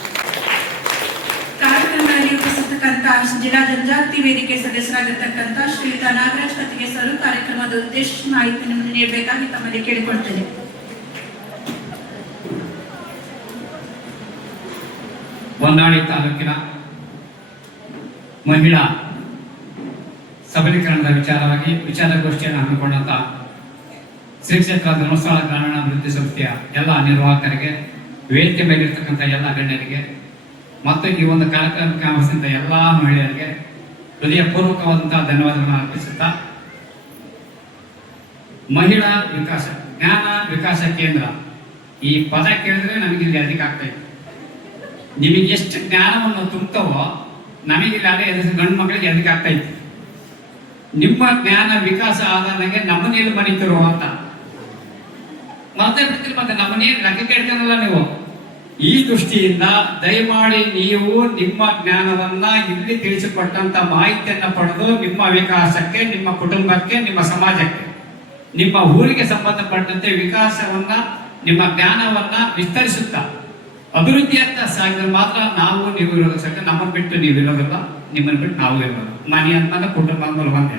ಕಾರ್ಯಕ್ರಮದಲ್ಲಿ ಉಪಸ್ಥಿತಕ್ಕಂತ ಜಿಲ್ಲಾ ಜನಜಾಗೃತಿ ವೇದಿಕೆ ಸದಸ್ಯರಾಗಿರ್ತಕ್ಕಂಥ ಶ್ರೀಯುತ ನಾಗರಾಜ್ ಕತ್ತಿಗೆ ಸರ್ ಕಾರ್ಯಕ್ರಮದ ಉದ್ದೇಶ ಮಾಹಿತಿಯನ್ನು ನೀಡಬೇಕಾಗಿ ತಮ್ಮಲ್ಲಿ ಕೇಳಿಕೊಳ್ತೇನೆ. ಹೊನ್ನಾಳಿ ತಾಲೂಕಿನ ಮಹಿಳಾ ಸಬಲೀಕರಣದ ವಿಚಾರವಾಗಿ ವಿಚಾರಗೋಷ್ಠಿಯನ್ನು ಹಮ್ಮಿಕೊಂಡಂತ ಶ್ರೀ ಕ್ಷೇತ್ರ ಧರ್ಮಸ್ಥಳ ಗ್ರಾಮೀಣಾಭಿವೃದ್ಧಿ ಸಂಸ್ಥೆಯ ಎಲ್ಲ ನಿರ್ವಾಹಕರಿಗೆ, ವೇದಿಕೆ ಮೇಲಿರ್ತಕ್ಕಂಥ ಎಲ್ಲ ಗಣ್ಯರಿಗೆ ಮತ್ತು ಈ ಒಂದು ಕಾರ್ಯಕ್ರಮಕ್ಕೆ ಆಗಮಿಸಿದ ಎಲ್ಲ ಮಹಿಳೆಯರಿಗೆ ಹೃದಯಪೂರ್ವಕವಾದಂತಹ ಧನ್ಯವಾದಗಳನ್ನು ಅರ್ಪಿಸುತ್ತಾ, ಮಹಿಳಾ ವಿಕಾಸ ಜ್ಞಾನ ವಿಕಾಸ ಕೇಂದ್ರ ಈ ಪದ ಕೇಳಿದ್ರೆ ನಮಗೆ ಇಲ್ಲಿ ಅಧಿಕ ಆಗ್ತಾ ಇದೆ. ನಿಮಗೆ ಎಷ್ಟು ಜ್ಞಾನವನ್ನು ತುಂಬುತ್ತವೋ ನಮಗಿಲ್ಲಿ ಅದೇ ಗಂಡು ಮಕ್ಕಳಿಗೆ ಅಧಿಕ ಆಗ್ತಾ ಇತ್ತು. ನಿಮ್ಮ ಜ್ಞಾನ ವಿಕಾಸ ಆದಂಗೆ ನಮ್ಮನೇಲಿ ಮನಿತಿರೋ ಅಂತ ಮರ್ತೇ ಬಿಡ್ತೀರಿ. ಮತ್ತೆ ನಮ್ಮನೇಲಿ ಲೆಕ್ಕಕ್ಕೆ ಇಡ್ತಾರಲ್ಲ ನೀವು. ಈ ದೃಷ್ಟಿಯಿಂದ ದಯಮಾಡಿ ನೀವು ನಿಮ್ಮ ಜ್ಞಾನವನ್ನ ಇಲ್ಲಿ ತಿಳಿಸಿಕೊಟ್ಟಂತ ಮಾಹಿತಿಯನ್ನ ಪಡೆದು ನಿಮ್ಮ ವಿಕಾಸಕ್ಕೆ, ನಿಮ್ಮ ಕುಟುಂಬಕ್ಕೆ, ನಿಮ್ಮ ಸಮಾಜಕ್ಕೆ, ನಿಮ್ಮ ಊರಿಗೆ ಸಂಬಂಧಪಟ್ಟಂತೆ ವಿಕಾಸವನ್ನ, ನಿಮ್ಮ ಜ್ಞಾನವನ್ನ ವಿಸ್ತರಿಸುತ್ತಾ ಅಭಿವೃದ್ಧಿಯತ್ತ ಸಾಗಿದ್ರೆ ಮಾತ್ರ ನಾವು ನೀವು ಇರೋದು ಸಾಧ್ಯ. ನಮ್ಮನ್ನು ಬಿಟ್ಟು ನೀವು ಇರೋದಿಲ್ಲ, ನಿಮ್ಮನ್ನು ಬಿಟ್ಟು ನಾವು ಇರೋದು. ಮನೆ ಅಂತ ಕುಟುಂಬ ಅಂದ್ಮೇಲೆ ಒಂದೇ.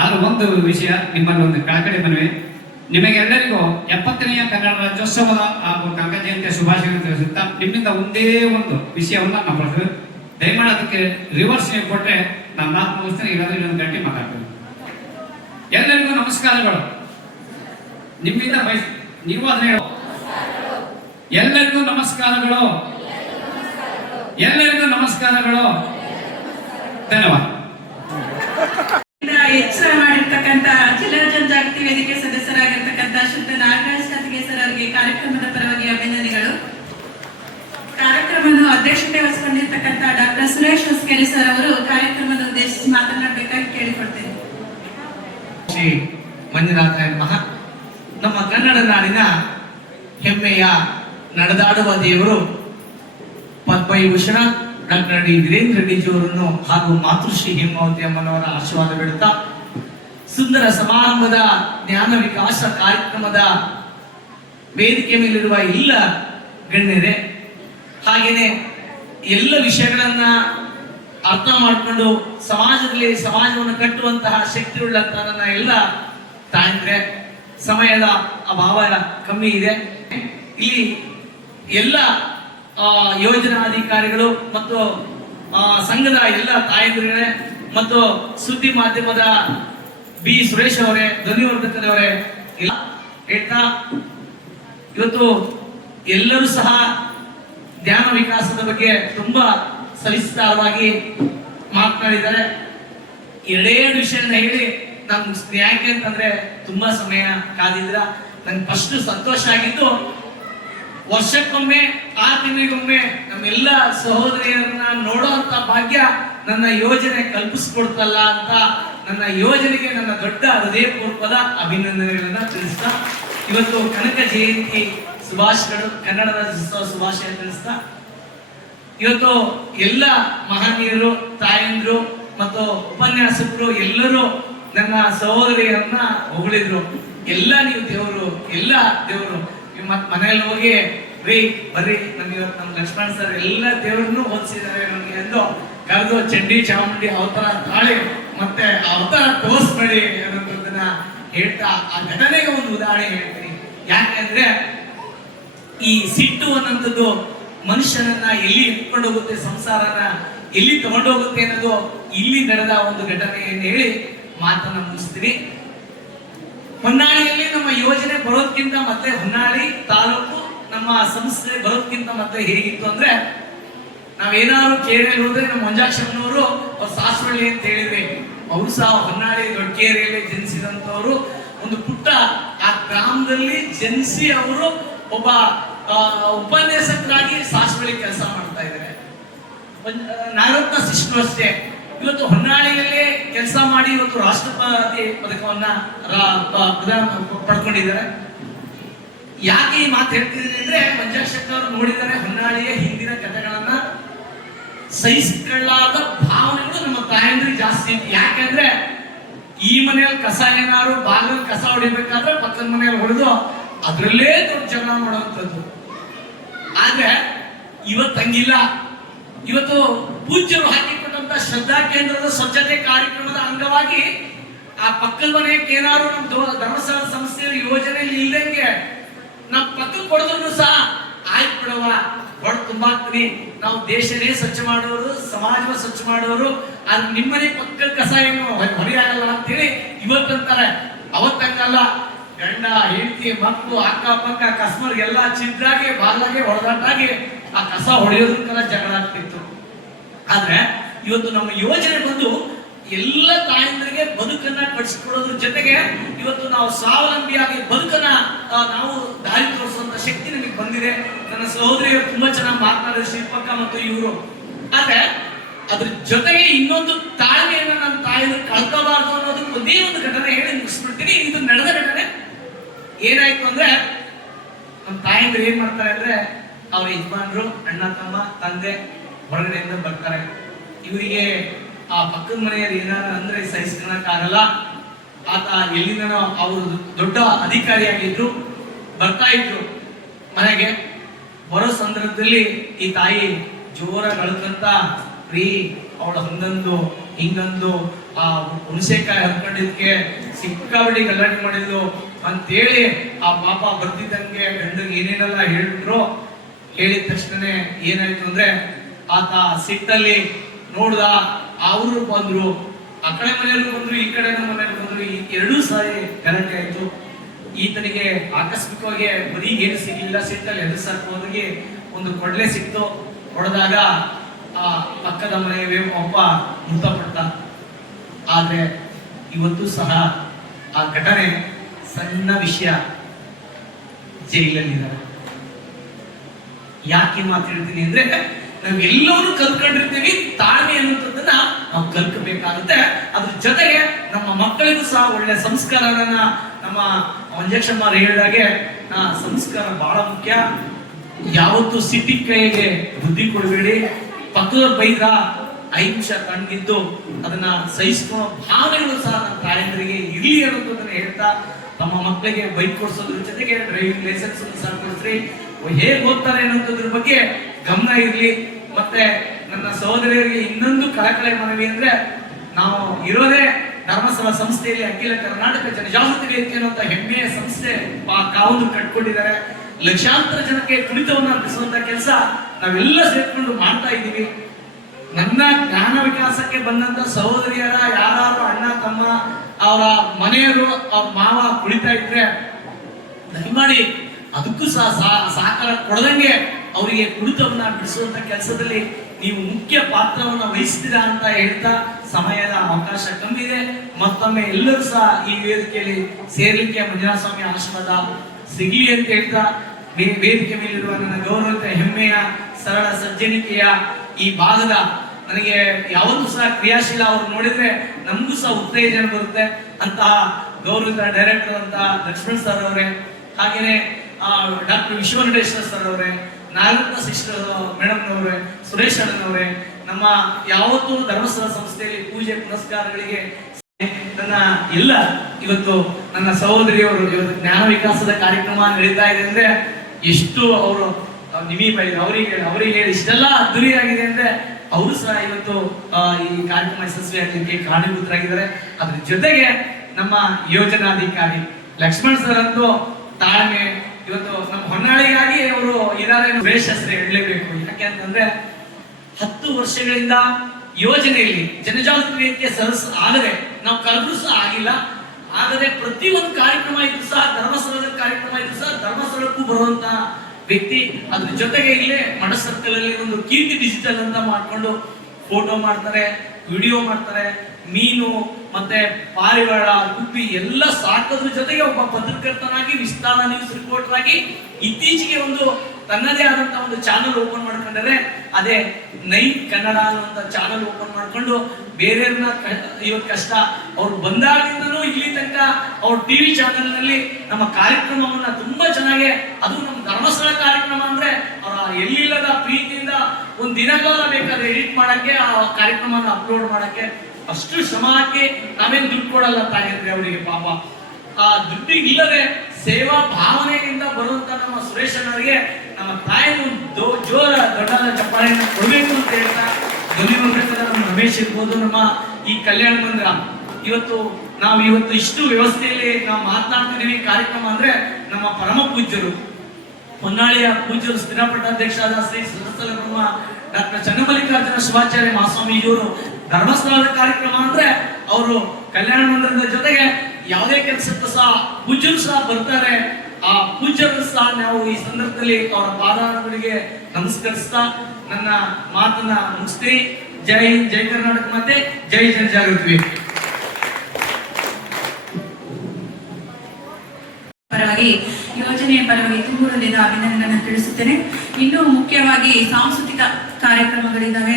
ಆದ್ರೆ ಒಂದು ವಿಷಯ ನಿಮ್ಮಲ್ಲಿ ಒಂದು ಕಳಕಳಿ ಮನವಿ, ನಿಮಗೆಲ್ಲರಿಗೂ 70ನೇ ಕನ್ನಡ ರಾಜ್ಯೋತ್ಸವದ ಹಾಗೂ ಗಂಗಾ ಜಯಂತಿಯ ಶುಭಾಶಯಗಳನ್ನು ತಿಳಿಸುತ್ತಾ, ನಿಮ್ಮಿಂದ ಒಂದೇ ಒಂದು ವಿಷಯವನ್ನ ನಾವು ಬಳಸ್ತೀವಿ. ದಯಮಾಡಿ ಅದಕ್ಕೆ ರಿವರ್ಸ್ ನೀವು ಕೊಟ್ಟರೆ ನಾನು ಮಾತು ಮುಗಿಸ್ತೇನೆ. ಇಲ್ಲಾಂದ್ರೆ ಇನ್ನೊಂದು ಗಂಟೆ ಮಾತಾಡ್ತೀನಿ. ಎಲ್ಲರಿಗೂ ನಮಸ್ಕಾರಗಳು. ನಿಮ್ಮಿಂದ ನೀವು ಅದನ್ನ ಹೇಳೋ ಎಲ್ಲರಿಗೂ ನಮಸ್ಕಾರಗಳು, ಎಲ್ಲರಿಗೂ ನಮಸ್ಕಾರಗಳು. ಧನ್ಯವಾದ. ಎಚ್ಚರ ಮಾಡಿರ್ತಕ್ಕಂಥ ಜಿಲ್ಲಾ ಜನಜಾಗೃತಿ ವೇದಿಕೆ ಸದಸ್ಯರಾಗಿರ್ತಕ್ಕಂಥ ಶ್ರೀ ನಾಗರಾಜ್ ಸಾತಿಗೆ ಸರ್ ಅವರಿಗೆ ಕಾರ್ಯಕ್ರಮದ ಪರವಾಗಿ ಅಭಿನಂದನೆಗಳು. ಕಾರ್ಯಕ್ರಮವನ್ನು ಅಧ್ಯಕ್ಷತೆ ವಹಿಸಿಕೊಂಡಿರ್ತಕ್ಕಂಥ ಡಾಕ್ಟರ್ ಸುರೇಶ್ ಹೊಸಕೆರೆ ಸರ್ ಅವರು ಕಾರ್ಯಕ್ರಮದ ಉದ್ದೇಶಿಸಿ ಮಾತನಾಡಬೇಕಾಗಿ ಕೇಳಿಕೊಡ್ತೇನೆ. ಶ್ರೀ ಮಂಜುನಾಥ ಮಹಾ ನಮ್ಮ ಕನ್ನಡ ನಾಡಿನ ಹೆಮ್ಮೆಯ ನಡೆದಾಡುವ ದೇವರು ಪದ್ಮವಿಭೂಷಣ ಡಾಕ್ಟರ್ ಡಿ ವೀರೇಂದ್ರ ರೆಡ್ಡಿಜಿಯವರನ್ನು ಹಾಗೂ ಮಾತೃಶ್ರೀ ಹೇಮಾವತಿ ಅಮ್ಮನವರ ಆಶೀರ್ವಾದ ಬೇಡುತ್ತಾ, ಸುಂದರ ಸಮಾರಂಭದ ಜ್ಞಾನ ವಿಕಾಸ ಕಾರ್ಯಕ್ರಮದ ವೇದಿಕೆ ಮೇಲಿರುವ ಎಲ್ಲ ಗಣ್ಯರೇ, ಹಾಗೇನೆ ಎಲ್ಲ ವಿಷಯಗಳನ್ನ ಅರ್ಥ ಮಾಡಿಕೊಂಡು ಸಮಾಜದಲ್ಲಿ ಸಮಾಜವನ್ನು ಕಟ್ಟುವಂತಹ ಶಕ್ತಿಯುಳ್ಳಂತಹ ನನ್ನ ಎಲ್ಲ ತಾಯಂದ್ರೆ, ಸಮಯದ ಅಭಾವ ಕಮ್ಮಿ ಇದೆ. ಇಲ್ಲಿ ಎಲ್ಲ ಯೋಜನಾಧಿಕಾರಿಗಳು ಮತ್ತು ಸಂಘದ ಎಲ್ಲ ತಾಯಂದಿರೇ ಮತ್ತು ಸುದ್ದಿ ಮಾಧ್ಯಮದ ಬಿ ಸುರೇಶ್ ಅವರೇ, ಧ್ವನಿವರ್ಧಕರವರೇ ಇಲ್ಲ ಹೇಳ್ತಾ, ಇವತ್ತು ಎಲ್ಲರೂ ಸಹ ಜ್ಞಾನ ವಿಕಾಸದ ಬಗ್ಗೆ ತುಂಬಾ ಸವಿಸ್ತಾರವಾಗಿ ಮಾತನಾಡಿದ್ದಾರೆ. ಎರಡೆರಡು ವಿಷಯನ ಹೇಳಿ ನಾನು ಮುಗಿಸ್ತೀನಿ. ಯಾಕೆ ಅಂತಂದ್ರೆ ತುಂಬಾ ಸಮಯ ಕಾದಿದ್ರ. ನನ್ಗೆ ಫಸ್ಟ್ ಸಂತೋಷ ಆಗಿದ್ದು, ವರ್ಷಕ್ಕೊಮ್ಮೆ 6 ತಿಂಗಳಿಗೊಮ್ಮೆ ನಮ್ಮೆಲ್ಲ ಸಹೋದರಿಯರನ್ನ ನೋಡುವಂತ ಭಾಗ್ಯ ನನ್ನ ಯೋಜನೆ ಕಲ್ಪಿಸ್ಕೊಡ್ತಲ್ಲ ಅಂತ ನನ್ನ ಯೋಜನೆಗೆ ನನ್ನ ದೊಡ್ಡ ಹೃದಯಪೂರ್ವಕದ ಅಭಿನಂದನೆಗಳನ್ನ ತಿಳಿಸ್ತಾ, ಇವತ್ತು ಕನಕ ಜಯಂತಿ ಶುಭಾಶಯಗಳು, ಕನ್ನಡ ರಾಜ್ಯೋತ್ಸವ ಶುಭಾಶಯ ತಿಳಿಸ್ತಾ, ಇವತ್ತು ಎಲ್ಲ ಮಹನೀಯರು, ತಾಯಂದ್ರು ಮತ್ತು ಉಪನ್ಯಾಸಕರು ಎಲ್ಲರೂ ನನ್ನ ಸಹೋದರಿಯರನ್ನ ಹೊಗಳಿದ್ರು. ಎಲ್ಲ ನೀವು ದೇವರು, ಎಲ್ಲ ದೇವರು. ಮತ್ ಮನೆಯಲ್ಲಿ ಹೋಗಿ ಬರ್ರಿ ನಮ್ಗೆ ನಮ್ಮ ಲಕ್ಷ್ಮಣ ಸರ್ ಎಲ್ಲ ದೇವ್ರನ್ನು ಹೋಲಿಸಿದ್ದಾರೆ ನಮ್ಗೆ ಎಂದು ಕರೆದು ಚಂಡಿ ಚಾಮುಂಡಿ ಅವತಾರ ತಾಳಿ ಮತ್ತೆ ಅವತಾರ ತೋರಿಸ್ಬೇಡಿ ಅನ್ನೋದನ್ನ ಹೇಳ್ತಾ, ಆ ಘಟನೆಗೆ ಒಂದು ಉದಾಹರಣೆ ಹೇಳ್ತೀನಿ. ಯಾಕೆಂದ್ರೆ ಈ ಸಿಟ್ಟು ಅನ್ನೋಂಥದ್ದು ಮನುಷ್ಯನನ್ನ ಎಲ್ಲಿ ಇಟ್ಕೊಂಡು ಹೋಗುತ್ತೆ, ಸಂಸಾರನ ಎಲ್ಲಿ ತಗೊಂಡೋಗುತ್ತೆ ಅನ್ನೋದು ಇಲ್ಲಿ ನಡೆದ ಒಂದು ಘಟನೆಯನ್ನು ಹೇಳಿ ಮಾತನ್ನ ಮುಗಿಸ್ತೀನಿ. ಹೊನ್ನಾಳಿಯಲ್ಲಿ ನಮ್ಮ ಯೋಜನೆ ಬರೋದಕ್ಕಿಂತ ಮತ್ತೆ ಹೊನ್ನಾಳಿ ತಾಲೂಕು ನಮ್ಮ ಸಂಸ್ಥೆ ಬರೋದಕ್ಕಿಂತ ಮತ್ತೆ ಹೇಗಿತ್ತು ಅಂದ್ರೆ, ನಾವೇನಾದ್ರು ಕೇರಿಯಲ್ಲಿ ಹೋದ್ರೆ ನಮ್ಮ ಮಂಜಾಕ್ಷರನವರು ಅವ್ರು ಸಾಸವಳ್ಳಿ ಅಂತ ಹೇಳಿದ್ವಿ, ಅವರು ಸಹ ಹೊನ್ನಾಳಿ ದೊಡ್ಡಕೇರಿಯಲ್ಲಿ ಜನಿಸಿದಂತವರು. ಒಂದು ಪುಟ್ಟ ಆ ಗ್ರಾಮದಲ್ಲಿ ಜನಿಸಿ ಅವರು ಒಬ್ಬ ಉಪನ್ಯಾಸಕರಾಗಿ ಸಾಸವಳ್ಳಿ ಕೆಲಸ ಮಾಡ್ತಾ ಇದ್ದಾರೆ. ನಾಗರತ್ನ ಶಿಷ್ಣು ಅಷ್ಟೇ ಇವತ್ತು ಹೊನ್ನಾಳಿಯಲ್ಲಿ ಕೆಲಸ ಮಾಡಿ ಇವತ್ತು ರಾಷ್ಟ್ರಪತಿ ಪದಕವನ್ನ ಪಡ್ಕೊಂಡಿದ್ದಾರೆ. ಯಾಕೆ ಈ ಮಾತು ಹೇಳ್ತಿದ್ದೀನಿ ಅಂದ್ರೆ, ಮಂಜಾಕ್ಷರವರು ನೋಡಿದ್ದಾರೆ ಹೊನ್ನಾಳಿಯ ಹಿಂದಿನ ಕಥೆಗಳನ್ನ, ಸಹಿಸಿಕೊಳ್ಳಾದ ಭಾವನೆಗಳು ನಮ್ಮ ತಾಯಂದ್ರಿಗೆ ಜಾಸ್ತಿ ಇತ್ತು. ಯಾಕಂದ್ರೆ ಈ ಮನೆಯಲ್ಲಿ ಕಸ ಏನಾದ್ರು ಬಾಗಿಲು ಕಸ ಹೊಡಿಬೇಕಾದ್ರೆ ಪಕ್ಕದ ಮನೆಯಲ್ಲಿ ಹೊಡೆದು ಅದ್ರಲ್ಲೇ ದೊಡ್ಡ ಜಗಳ ಮಾಡುವಂಥದ್ದು. ಆದ್ರೆ ಇವತ್ತಂಗಿಲ್ಲ. ಇವತ್ತು ಪೂಜ್ಯರು ಹಾಕಿಕೊಟ್ಟಂತ ಶ್ರದ್ಧಾ ಕೇಂದ್ರದ ಸ್ವಚ್ಛತೆ ಕಾರ್ಯಕ್ರಮದ ಅಂಗವಾಗಿ ಆ ಪಕ್ಕದ ಮನೆಗೆ ಏನಾದ್ರು ನಮ್ಮ ಧರ್ಮಸ್ಥಳ ಸಂಸ್ಥೆಯ ಯೋಜನೆಯಲ್ಲಿ ಇಲ್ದಂಗೆ ನಾವು ಪಕ್ಕಕ್ಕೆ ಕೊಡೋದ್ರು ಸಹ ಆಯ್ತು ಬಿಡವ, ಹೊಡ್ ತುಂಬಾಕ್ತೀನಿ, ನಾವು ದೇಶನೇ ಸ್ವಚ್ಛ ಮಾಡೋರು, ಸಮಾಜವ ಸ್ವಚ್ಛ ಮಾಡೋರು, ಆದ್ರೆ ನಿಮ್ಮನೆ ಪಕ್ಕದ ಕಸ ಏನು ಹೊರೆಯಾಗಲ್ಲ ಅಂತೇಳಿ ಇವತ್ತಂತಾರೆ. ಅವತ್ತಂಗಲ್ಲ, ಗಂಡ ಹೆಂಡತಿ ಮಕ್ಕಳು ಅಕ್ಕಪಕ್ಕ ಕಸ್ಮರ್ಗೆಲ್ಲ ಚಿದ್ರಾಗಿ ಬಾಗ್ಲಾಗೆ ಹೊಡೆದಾಟಾಗಿ ಆ ಕಸ ಹೊಡೆಯೋದಕ್ಕೆಲ್ಲ ಜಗಳ ಆಗ್ತಿತ್ತು. ಆದ್ರೆ ಇವತ್ತು ನಮ್ಮ ಯೋಜನೆ ಬಂದು ಎಲ್ಲ ತಾಯಂದ್ರಿಗೆ ಬದುಕನ್ನ ಕಟ್ಸಿಕೊಡೋದ್ರ ಜೊತೆಗೆ ಇವತ್ತು ನಾವು ಸ್ವಾವಲಂಬಿಯಾಗಿ ಬದುಕನ್ನ ನಾವು ದಾರಿ ತೋರಿಸುವಂತ ಶಕ್ತಿ ನಮಗೆ ಬಂದಿದೆ. ನನ್ನ ಸಹೋದರಿಯರು ತುಂಬಾ ಚೆನ್ನಾಗಿ ಮಾತನಾಡಿದ ಶಿಲ್ಪಕ್ಕ ಮತ್ತು ಇವರು. ಆದ್ರೆ ಅದ್ರ ಜೊತೆಗೆ ಇನ್ನೊಂದು ತಾಳ್ಮೆಯನ್ನ ನನ್ನ ತಾಯಿನ ಕಳ್ಕೋಬಾರ್ದು ಅನ್ನೋದಕ್ಕೆ ಒಂದೇ ಒಂದು ಘಟನೆ ಹೇಳಿ ಮುಗಿಸ್ಬಿಡ್ತೀನಿ. ಇದು ನಡೆದ ಘಟನೆ. ಏನಾಯ್ತು ಅಂದ್ರೆ ನಮ್ಮ ತಾಯಂದ್ರು ಏನ್ ಮಾಡ್ತಾರೆ ಅಂದ್ರೆ ಅವ್ರ ಯಜಮಾನ್ರು ಅಣ್ಣ ತಮ್ಮ ತಂದೆ ಹೊರಗಡೆಯಿಂದ ಬರ್ತಾರೆ. ಇವರಿಗೆ ಆ ಪಕ್ಕದ ಮನೆಯಲ್ಲಿ ಏನಾರ ಅಂದ್ರೆ ಸಹಿಸ್ಕೊಳಕ್ಕಾಗಲ್ಲ. ಆತ ಎಲ್ಲಿಂದನೋ ಅವರು ದೊಡ್ಡ ಅಧಿಕಾರಿಯಾಗಿದ್ರು, ಬರ್ತಾ ಇದ್ರು ಮನೆಗೆ. ಬರೋ ಸಂದರ್ಭದಲ್ಲಿ ಈ ತಾಯಿ ಜೋರಾಗಿ ಅಳ್ಕಂತ, ರೀ ಅವಳ ಹಂಗಂದು ಹಿಂಗಂದು ಆ ಹುಣಸೆಕಾಯಿ ಹರ್ಕೊಂಡಿದ್ಕೆ ಸಿಕ್ಕಾಬಡಿ ಗಲಾಟೆ ಮಾಡಿದ್ಲು ಅಂತೇಳಿ ಆ ಪಾಪ ಬರ್ತಿದ್ದಂಗೆ ಗಂಡಿಗೆ ಏನೇನೆಲ್ಲ ಹೇಳಿದ್ರು. ಹೇಳಿದ ತಕ್ಷಣನೇ ಏನಾಯ್ತು ಅಂದ್ರೆ ಆತ ಸಿಟ್ಟಲ್ಲಿ ನೋಡ್ದ. ಅವರು ಬಂದ್ರು, ಆ ಕಡೆ ಮನೆಯವರು ಬಂದ್ರು, ಈ ಕಡೆ ಮನೆಯವರು ಬಂದ್ರು. ಎರಡೂ ಸಾರಿ ಗಲಾಟೆ ಆಯ್ತು. ಈತನಿಗೆ ಆಕಸ್ಮಿಕವಾಗಿ ಬರೀ ಏನು ಸಿಗಲಿಲ್ಲ, ಸಿಟ್ಟಲ್ಲಿ ಎದುರ್ಸಕ್ ಹೋಗಿ ಒಂದು ಕೊಡ್ಲೆ ಸಿಕ್ತು. ಹೊಡೆದಾಗ ಆ ಪಕ್ಕದ ಮನೆಯವೇ ಒಬ್ಬ ಮೃತಪಟ್ಟ. ಆದ್ರೆ ಇವತ್ತು ಸಹ ಆ ಘಟನೆ ಸಣ್ಣ ವಿಷಯ, ಜೈಲಲ್ಲಿದ್ದಾರೆ. ಯಾಕೆ ಮಾತಾಡ್ತೀನಿ ಅಂದ್ರೆ ನಾವೆಲ್ಲರೂ ಕಲ್ತ್ಕೊಂಡಿರ್ತೀವಿ. ತಾಳ್ಮೆ ಅನ್ನುವಂಥದ್ದನ್ನ ನಾವು ಕಲ್ಕಬೇಕಾಗುತ್ತೆ. ಅದ್ರ ಜೊತೆಗೆ ನಮ್ಮ ಮಕ್ಕಳಿಗೂ ಸಹ ಒಳ್ಳೆ ಸಂಸ್ಕಾರವನ್ನ ನಮ್ಮ ಮಂಜೇಶಮ್ಮರು ಹೇಳಿದಾಗೆ ಸಂಸ್ಕಾರ ಬಹಳ ಮುಖ್ಯ. ಯಾವತ್ತು ಸಿಟ್ಟಿ ಕೈಗೆ ಬುದ್ಧಿ ಕೊಡಬೇಡಿ. ಪಕ್ಕದವ್ರು ಬೈದ್ರ 5 ನಿಮಿಷ ಕಣ್ಗಿದ್ದು ಅದನ್ನ ಸಹಿಸ್ಕೊಳ್ಳೋ ಭಾವನೆಗಳು ಸಹ ನಮ್ಮ ತಾಯಂದರಿಗೆ ಇರಲಿ ಅನ್ನೋದನ್ನ ಹೇಳ್ತಾ ತಮ್ಮ ಮಕ್ಕಳಿಗೆ ಬೈಕ್ ಕೊಡ್ಸೋದ್ರ ಜೊತೆಗೆ ಡ್ರೈವಿಂಗ್ ಲೈಸೆನ್ಸ್ ಸಹ ಕೊಡಿಸ್ರಿ. ಹೇಗ್ ಹೋಗ್ತಾರೆ ಅನ್ನೋದ್ರ ಬಗ್ಗೆ ಗಮನ ಇರ್ಲಿ. ಮತ್ತೆ ನನ್ನ ಸಹೋದರಿಯರಿಗೆ ಇನ್ನೊಂದು ಕಳಕಳೆ ಮನವಿ ಅಂದ್ರೆ, ನಾವು ಇರೋದೇ ಧರ್ಮಸ್ಥಳ ಸಂಸ್ಥೆಯಲ್ಲಿ ಅಖಿಲ ಕರ್ನಾಟಕ ಜನಜಾಗೃತಿ ವೇದಿಕೆ ಅನ್ನುವಂತ ಹೆಮ್ಮೆಯ ಸಂಸ್ಥೆ ಕಾವುದು ಕಟ್ಕೊಂಡಿದ್ದಾರೆ. ಲಕ್ಷಾಂತರ ಜನಕ್ಕೆ ಕುಣಿತವನ್ನ ನಡೆಸುವಂತ ಕೆಲಸ ನಾವೆಲ್ಲ ಸೇರ್ಕೊಂಡು ಮಾಡ್ತಾ ಇದ್ದೀವಿ. ನನ್ನ ಜ್ಞಾನ ವಿಕಾಸಕ್ಕೆ ಬಂದಂತ ಸಹೋದರಿಯರ ಯಾರು ಅಣ್ಣ ತಮ್ಮ ಅವರ ಮನೆಯವರು ಅವ್ರ ಮಾವ ಕುಳಿತಾ ಇದ್ರೆ ದಯಮಾಡಿ ಅದಕ್ಕೂ ಸಹ ಸಹಕಾರ ಕೊಡದಂಗೆ ಅವರಿಗೆ ಕುಡಿತವನ್ನ ಬಿಡಿಸುವಂತ ಕೆಲಸದಲ್ಲಿ ನೀವು ಮುಖ್ಯ ಪಾತ್ರವನ್ನ ವಹಿಸ್ತೀರಾ ಅಂತ ಹೇಳ್ತಾ, ಸಮಯದ ಅವಕಾಶ ಕಮ್ಮಿ ಇದೆ. ಮತ್ತೊಮ್ಮೆ ಎಲ್ಲರೂ ಸಹ ಈ ವೇದಿಕೆಯಲ್ಲಿ ಸೇರ್ಲಿಕ್ಕೆ ಮಂಜುನಾಥ ಸ್ವಾಮಿ ಆಶೀರ್ವಾದ ಸಿಗಲಿ ಅಂತ ಹೇಳ್ತಾ, ವೇದಿಕೆ ಮೇಲಿರುವ ನನ್ನ ಗೌರವಿತ ಹೆಮ್ಮೆಯ ಸರಳ ಸಜ್ಜನಿಕೆಯ ಈ ಭಾಗದ ನನಗೆ ಯಾವತ್ತೂ ಸಹ ಕ್ರಿಯಾಶೀಲ ಅವ್ರು ನೋಡಿದ್ರೆ ನಮಗೂ ಸಹ ಉತ್ತೇಜನ ಬರುತ್ತೆ ಅಂತಹ ಗೌರವಿತ ಡೈರೆಕ್ಟರ್ ಅಂತ ಲಕ್ಷ್ಮಣ್ ಸರ್ ಅವರೇ, ಹಾಗೇನೆ ಡಾಕ್ಟರ್ ವಿಶ್ವನಟೇಶ್ವರ ಸರ್ ಅವರೇ, ನಾಗರತ್ನ ಸಿಸ್ಟರ್ ಮೇಡಮ್ ಅವರೇ, ಸುರೇಶ್ ಅಣ್ಣನವರೇ, ನಮ್ಮ ಯಾವತ್ತೂ ಧರ್ಮಸ್ಥಳ ಸಂಸ್ಥೆಯಲ್ಲಿ ಪೂಜೆ ಪುನಸ್ಕಾರಗಳಿಗೆ ನನ್ನ ಎಲ್ಲ ಇವತ್ತು ನನ್ನ ಸಹೋದರಿಯವರು ಇವತ್ತು ಜ್ಞಾನ ವಿಕಾಸದ ಕಾರ್ಯಕ್ರಮ ನಡೀತಾ ಇದೆ ಅಂದ್ರೆ ಎಷ್ಟು ಅವರು ಅವರಿಗೆ ಇಷ್ಟೆಲ್ಲ ಅದ್ದೂರಿಯಾಗಿದೆ ಅಂದ್ರೆ ಅವರು ಸಹ ಇವತ್ತು ಈ ಕಾರ್ಯಕ್ರಮ ಯಶಸ್ವಿ ಆಗಲಿಕ್ಕೆ ಕಾರಣೀಭೂತರಾಗಿದ್ದಾರೆ. ಅದ್ರ ಜೊತೆಗೆ ನಮ್ಮ ಯೋಜನಾಧಿಕಾರಿ ಲಕ್ಷ್ಮಣ್ ಸರ್ ಅಂತೂ ತಾಳ್ಮೆ, ಇವತ್ತು ನಮ್ಮ ಹೊನ್ನಾಳಿಗಾಗಿ ಅವರು ಇದಾರೆ ಹೆಸರು ಹೇಳಲೇಬೇಕು. ಯಾಕೆ ಅಂತಂದ್ರೆ 10 ವರ್ಷಗಳಿಂದ ಯೋಜನೆಯಲ್ಲಿ ಜನಜಾಗೃತಿ ವೇದಿಕೆ ಸದಸ್ಯ ಆಗದೆ ನಾವು ಕರೆದ್ರೂ ಸಹ ಆಗಿಲ್ಲ. ಆದರೆ ಪ್ರತಿಯೊಂದು ಕಾರ್ಯಕ್ರಮ ಇದ್ರು ಸಹ, ಧರ್ಮಸ್ಥಳದ ಕಾರ್ಯಕ್ರಮ ಇದ್ರು ಸಹ ಧರ್ಮಸ್ಥಳಕ್ಕೂ ಬರುವಂತ ವ್ಯಕ್ತಿ. ಅದ್ರ ಜೊತೆಗೆ ಇಲ್ಲೇ ಮಠ ಸರ್ಕಲ್ ಅಲ್ಲಿ ಒಂದು ಕೀರ್ತಿ ಡಿಜಿಟಲ್ ಅಂತ ಮಾಡ್ಕೊಂಡು ಫೋಟೋ ಮಾಡ್ತಾರೆ, ವಿಡಿಯೋ ಮಾಡ್ತಾರೆ, ಮೀನು ಮತ್ತೆ ಪಾರಿವಾಳ ಗುಬ್ಬಿ ಎಲ್ಲ ಸಾಕೋದ್ರ ಜೊತೆಗೆ ಒಬ್ಬ ಪತ್ರಕರ್ತನಾಗಿ ವಿಸ್ತಾರ ನ್ಯೂಸ್ ರಿಪೋರ್ಟರ್ ಆಗಿ ಇತ್ತೀಚೆಗೆ ಒಂದು ತನ್ನದೇ ಆದಂತ ಒಂದು ಚಾನಲ್ ಓಪನ್ ಮಾಡ್ಕೊಂಡ್ರೆ ಅದೇ ನೈಟ್ ಕನ್ನಡ ಅನ್ನುವಂತ ಚಾನಲ್ ಓಪನ್ ಮಾಡ್ಕೊಂಡು ಬೇರೆಯವ್ರನ್ನ ಇವತ್ತು ಕಷ್ಟ ಅವ್ರು ಬಂದಾಗಿಂದನೂ ಇಲ್ಲಿ ತನಕ ಅವ್ರ ಟಿವಿ ಚಾನೆಲ್ ನಲ್ಲಿ ನಮ್ಮ ಕಾರ್ಯಕ್ರಮವನ್ನ ತುಂಬಾ ಚೆನ್ನಾಗಿ, ಅದು ನಮ್ಮ ಧರ್ಮಸ್ಥಳ ಕಾರ್ಯಕ್ರಮ ಅಂದ್ರೆ ಅವರ ಎಲ್ಲಿಲ್ಲದ ಪ್ರೀತಿಯಿಂದ ಒಂದ್ ದಿನಕಾಲ ಬೇಕಾದ್ರೆ ಎಡಿಟ್ ಮಾಡಕ್ಕೆ ಆ ಕಾರ್ಯಕ್ರಮನ ಅಪ್ಲೋಡ್ ಮಾಡಕ್ಕೆ ಅಷ್ಟು ಶ್ರಮ ಹಾಕಿ ನಾವೇನ್ ದುಡ್ಡು ಕೊಡಲ್ಲ ತಾಯಿದ್ರೆ ಅವರಿಗೆ. ಪಾಪ ಆ ದುಡ್ಡು ಇಲ್ಲದೆ ಸೇವಾ ಭಾವನೆಯಿಂದ ಬರುವಂತ ನಮ್ಮ ಸುರೇಶ್ ಅವರಿಗೆ ನಮ್ಮ ತಾಯಿನ ಜೋರ ದೊಡ್ಡ ಚಪ್ಪಾಳೆಯನ್ನು ಕೊಡಬೇಕು ಅಂತ ಹೇಳ್ತಾ, ಧ್ವನಿ ನಮ್ಮ ರಮೇಶ್ ಇರ್ಬೋದು, ನಮ್ಮ ಈ ಕಲ್ಯಾಣ ಮಂದಿರ ಇವತ್ತು ಇಷ್ಟು ವ್ಯವಸ್ಥೆಯಲ್ಲಿ ನಾವು ಮಾತನಾಡ್ತಿದ್ದೀವಿ. ಕಾರ್ಯಕ್ರಮ ಅಂದ್ರೆ ನಮ್ಮ ಪರಮ ಪೂಜ್ಯರು ಹೊನ್ನಾಳಿಯ ಪೂಜ್ಯರು ಸ್ಥಿರಪಟ್ಟ ಅಧ್ಯಕ್ಷರಾದ ಶ್ರೀ ಸಹಸ್ರ ಬ್ರಹ್ಮ ಡಾಕ್ಟರ್ ಚನ್ನಮಲ್ಲಿಕಾರ್ಜುನ ಶಿವಾಚಾರ್ಯ ಮಹಾಸ್ವಾಮೀಜಿಯವರು ಧರ್ಮಸ್ಥಳದ ಕಾರ್ಯಕ್ರಮ ಅಂದ್ರೆ ಅವರು ಕಲ್ಯಾಣ ಮಂದಿರದ ಜೊತೆಗೆ ಯಾವುದೇ ಕೆಲಸಕ್ಕೂ ಸಹ ಪೂಜ್ಯರು ಸಹ ಬರ್ತಾರೆ. ಆ ಪೂಜ್ಯರು ಸಹ ನಾವು ಈ ಸಂದರ್ಭದಲ್ಲಿ ಅವರ ಪಾದಾರಗಳಿಗೆ ನಮಸ್ಕರಿಸ್ತಾ ನನ್ನ ಮಾತನ್ನ ಮುಗಿಸ್ತೀನಿ. ಜೈ ಹಿಂದ್, ಜೈ ಕರ್ನಾಟಕ, ಮತ್ತೆ ಜೈ ಜನಜಾಗೃತಿ. ಪರವಾಗಿ ಯೋಜನೆಯ ಪರವಾಗಿ ತುಂಬು ಹೃದಯದ ಅಭಿನಂದನೆಗಳನ್ನು ತಿಳಿಸುತ್ತೇನೆ. ಇನ್ನೂ ಮುಖ್ಯವಾಗಿ ಸಾಂಸ್ಕೃತಿಕ ಕಾರ್ಯಕ್ರಮಗಳಿದ್ದಾವೆ,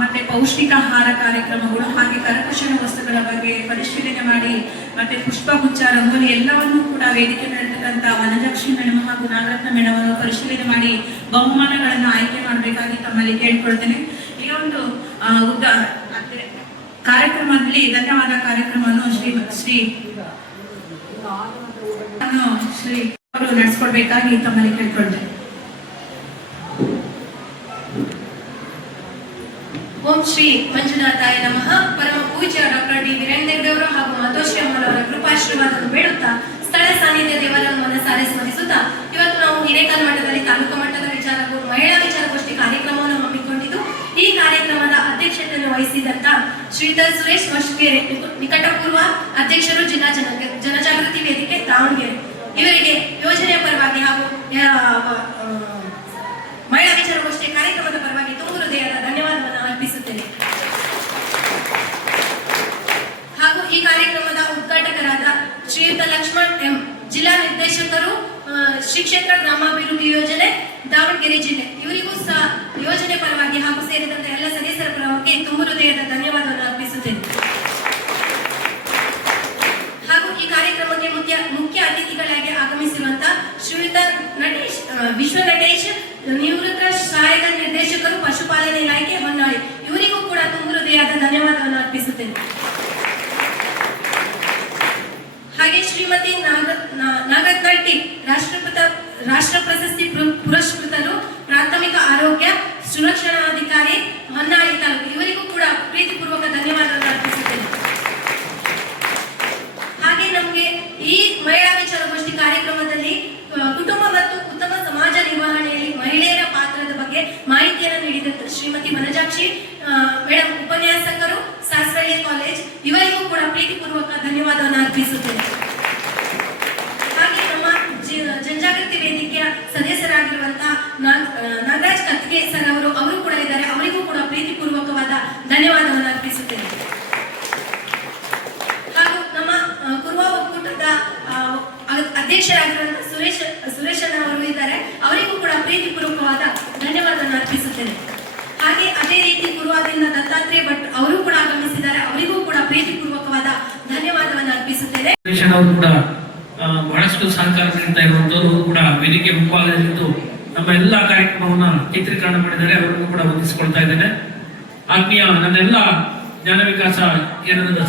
ಮತ್ತೆ ಪೌಷ್ಟಿಕ ಆಹಾರ ಕಾರ್ಯಕ್ರಮಗಳು, ಹಾಗೆ ಕರಕುಶಲ ವಸ್ತುಗಳ ಬಗ್ಗೆ ಪರಿಶೀಲನೆ ಮಾಡಿ ಮತ್ತೆ ಪುಷ್ಪಗುಚ್ಛ, ರಂಗೋಲಿ ಎಲ್ಲವನ್ನೂ ಕೂಡ ವೇದಿಕೆ ಮೇಲಿರ್ತಕ್ಕಂಥ ವನಜಲಕ್ಷ್ಮಿ ಮೇಡಮ್ ಹಾಗೂ ನಾಗರತ್ನ ಮೇಡಮ್ ಅವರು ಪರಿಶೀಲನೆ ಮಾಡಿ ಬಹುಮಾನಗಳನ್ನು ಆಯ್ಕೆ ಮಾಡಬೇಕಾಗಿ ತಮ್ಮಲ್ಲಿ ಕೇಳ್ಕೊಳ್ತೇನೆ. ಈಗ ಒಂದು ಕಾರ್ಯಕ್ರಮದಲ್ಲಿ ಧನ್ಯವಾದ ಕಾರ್ಯಕ್ರಮವನ್ನು ಶ್ರೀ ಅವರು ನಡೆಸ್ಕೊಡ್ಬೇಕಾಗಿ ತಮ್ಮಲ್ಲಿ ಕೇಳ್ಕೊಳ್ತೇನೆ. ಓಂ ಶ್ರೀ ಮಂಜುನಾಥಾಯ ನಮಃ. ಪರಮ ಪೂಜ್ಯ ಡಾಕ್ಟರ್ ಡಿ ವೀರೇಂದ್ರ ಹಾಗೂ ಮಾತೋಶ್ರೀ ಅಮ್ಮನವರ ಕೃಪಾಶೀರ್ವಾದವನ್ನು ಬೇಡುತ್ತಾ ಸ್ಥಳ ಸಾನ್ನಿಧ್ಯ ದೇವರನ್ನು ಮನಸಾರೆ ಸ್ಮರಿಸುತ್ತಾ ಇವತ್ತು ನಾವು ಹಿರೇಕಲ್ ಮಟ್ಟದಲ್ಲಿ ತಾಲೂಕು ಮಟ್ಟದ ಮಹಿಳಾ ವಿಚಾರಗೋಷ್ಠಿ ಕಾರ್ಯಕ್ರಮವನ್ನು ಹಮ್ಮಿಕೊಂಡಿದ್ದು, ಈ ಕಾರ್ಯಕ್ರಮದ ಅಧ್ಯಕ್ಷತೆಯನ್ನು ವಹಿಸಿದಂತ ಶ್ರೀಯುತ ಸುರೇಶ್ ಮಶ್ಕೇರೆ, ನಿಕಟಪೂರ್ವ ಅಧ್ಯಕ್ಷರು, ಜಿಲ್ಲಾ ಜನಜಾಗೃತಿ ವೇದಿಕೆ ದಾವಣಗೆರೆ, ಇವರಿಗೆ ಯೋಜನೆಯ ಪರವಾಗಿ ಹಾಗೂ ಮಹಿಳಾ ವಿಚಾರಗೋಷ್ಠಿ ಕಾರ್ಯಕ್ರಮದ ಪರವಾಗಿ ತುಂಬು ಹೃದಯದ ಧನ್ಯವಾದವನ್ನು ಅರ್ಪಿಸುತ್ತೇನೆ. ಹಾಗೂ ಈ ಕಾರ್ಯಕ್ರಮದ ಉದ್ಘಾಟಕರಾದ ಶ್ರೀಯುತ ಲಕ್ಷ್ಮಣ್ ಎಂ, ಜಿಲ್ಲಾ ನಿರ್ದೇಶಕರು, ಶ್ರೀ ಕ್ಷೇತ್ರ ಗ್ರಾಮಾಭಿವೃದ್ಧಿ ಯೋಜನೆ ದಾವಣಗೆರೆ ಜಿಲ್ಲೆ, ಇವರಿಗೂ ಸಹ ಯೋಜನೆ ಪರವಾಗಿ ಹಾಗೂ ಸೇರಿದಂತೆ ಎಲ್ಲ ಸದಸ್ಯರ ಪರವಾಗಿ ತುಂಬು ಹೃದಯದ ಧನ್ಯವಾದವನ್ನು ಅರ್ಪಿಸುತ್ತೇನೆ. ಹಾಗೂ ಈ ಕಾರ್ಯಕ್ರಮಕ್ಕೆ ಮುಖ್ಯ ಅತಿಥಿಗಳಾಗಿ ಆಗಮಿಸಿರುವಂತಹ ಶ್ರೀಯುತ ವಿಶ್ವ ನಟೇಶ್, ನಿವೃತ್ತ ಸಹಾಯಕ ನಿರ್ದೇಶಕರು, ಪಶುಪಾಲನೆ ಇಲಾಖೆ, ಹೊನ್ನಾಳಿ, ಇವರಿಗೂ ಕೂಡ ತುಂಬು ಹೃದಯದ ಧನ್ಯವಾದವನ್ನು ಅರ್ಪಿಸುತ್ತೇನೆ. ಹಾಗೆ ಶ್ರೀಮತಿ ನಾಗರತ್ನ ಟಿ, ರಾಷ್ಟ್ರ ಪ್ರಶಸ್ತಿ ಪುರಸ್ಕೃತರು, ಪ್ರಾಥಮಿಕ ಆರೋಗ್ಯ ಸುರಕ್ಷಣಾಧಿಕಾರಿ, ಹೊನ್ನಾಳಿ ತಾಲೂಕು, ಇವರಿಗೂ ಕೂಡ ಪ್ರೀತಿಪೂರ್ವಕ ಧನ್ಯವಾದವನ್ನು ಅರ್ಪಿಸುತ್ತೇನೆ. ಹಾಗೆ ನಮಗೆ ಈ ಮಹಿಳಾ ವಿಚಾರಗೋಷ್ಠಿ ಕಾರ್ಯಕ್ರಮದಲ್ಲಿ ಕುಟುಂಬ ಮತ್ತು ಉತ್ತಮ ಸಮಾಜ ನಿರ್ವಹಣೆಯಲ್ಲಿ ಮಹಿಳೆಯರ ಪಾತ್ರದ ಬಗ್ಗೆ ಮಾಹಿತಿಯನ್ನು ನೀಡಿದಂತ ಶ್ರೀಮತಿ ವನಜಾಕ್ಷಿ ಮೇಡಮ್, ಉಪನ್ಯಾಸಕರು, ಸಾಸ್ರಳ್ಳಿ ಕಾಲೇಜ್, ಇವರಿಗೂ ಕೂಡ ಪ್ರೀತಿಪೂರ್ವಕ ಧನ್ಯವಾದವನ್ನು ಅರ್ಪಿಸುತ್ತೇನೆ. ಹಾಗೆ ನಮ್ಮ ಜನಜಾಗೃತಿ ವೇದಿಕೆಯ ಸದಸ್ಯರಾಗಿರುವಂತಹ ನಾಗರಾಜ್ ಕತ್ಗೆ ಸರ್ ಅವರು ಕೂಡ ಇದ್ದಾರೆ, ಅವರಿಗೂ ಕೂಡ ಪ್ರೀತಿಪೂರ್ವಕವಾದ ಧನ್ಯವಾದವನ್ನು ಅರ್ಪಿಸುತ್ತೇನೆ. ಹಾಗೂ ನಮ್ಮ ಕುರುವ ಒಕ್ಕೂಟದ ಅಧ್ಯಕ್ಷರಾಗಿರುವಂತಹ ಸುರೇಶನ್ ಅವರು ಇದ್ದಾರೆ, ಅವರಿಗೂ ಕೂಡ ಪ್ರೀತಿಪೂರ್ವಕವಾದ ಧನ್ಯವಾದವನ್ನು ಅರ್ಪಿಸುತ್ತೇನೆ. ಹಾಗೆ ಅದೇ ರೀತಿ ಕುರುವಾದಿಂದ ದತ್ತಾತ್ರೇಯ ಭಟ್ ಅವರು ಕೂಡ ಆಗಮಿಸಿದ್ದಾರೆ, ಅವರಿಗೂ ಕೂಡ ಪ್ರೀತಿಪೂರ್ವಕವಾದ ಧನ್ಯವಾದವನ್ನು ಅರ್ಪಿಸುತ್ತೇನೆ. ಅವರು ಕೂಡ ಬಹಳಷ್ಟು ಸಹಕಾರ ನೀಡ್ತಾ ಇರುವಂತವರು ಕೂಡ ವೇದಿಕೆ ಮುಂಭಾಗದಲ್ಲಿದ್ದು ನಮ್ಮ ಎಲ್ಲಾ ಕಾರ್ಯಕ್ರಮವನ್ನ ಚಿತ್ರೀಕರಣ ಮಾಡಿದ್ದಾರೆ, ಅವರನ್ನು ಕೂಡ ವಂದಿಸಿಕೊಳ್ತಾ ಇದ್ದೇನೆ. ಆತ್ಮೀಯ ನನ್ನೆಲ್ಲ ಜ್ಞಾನ ವಿಕಾಸ ಕೇಂದ್ರದ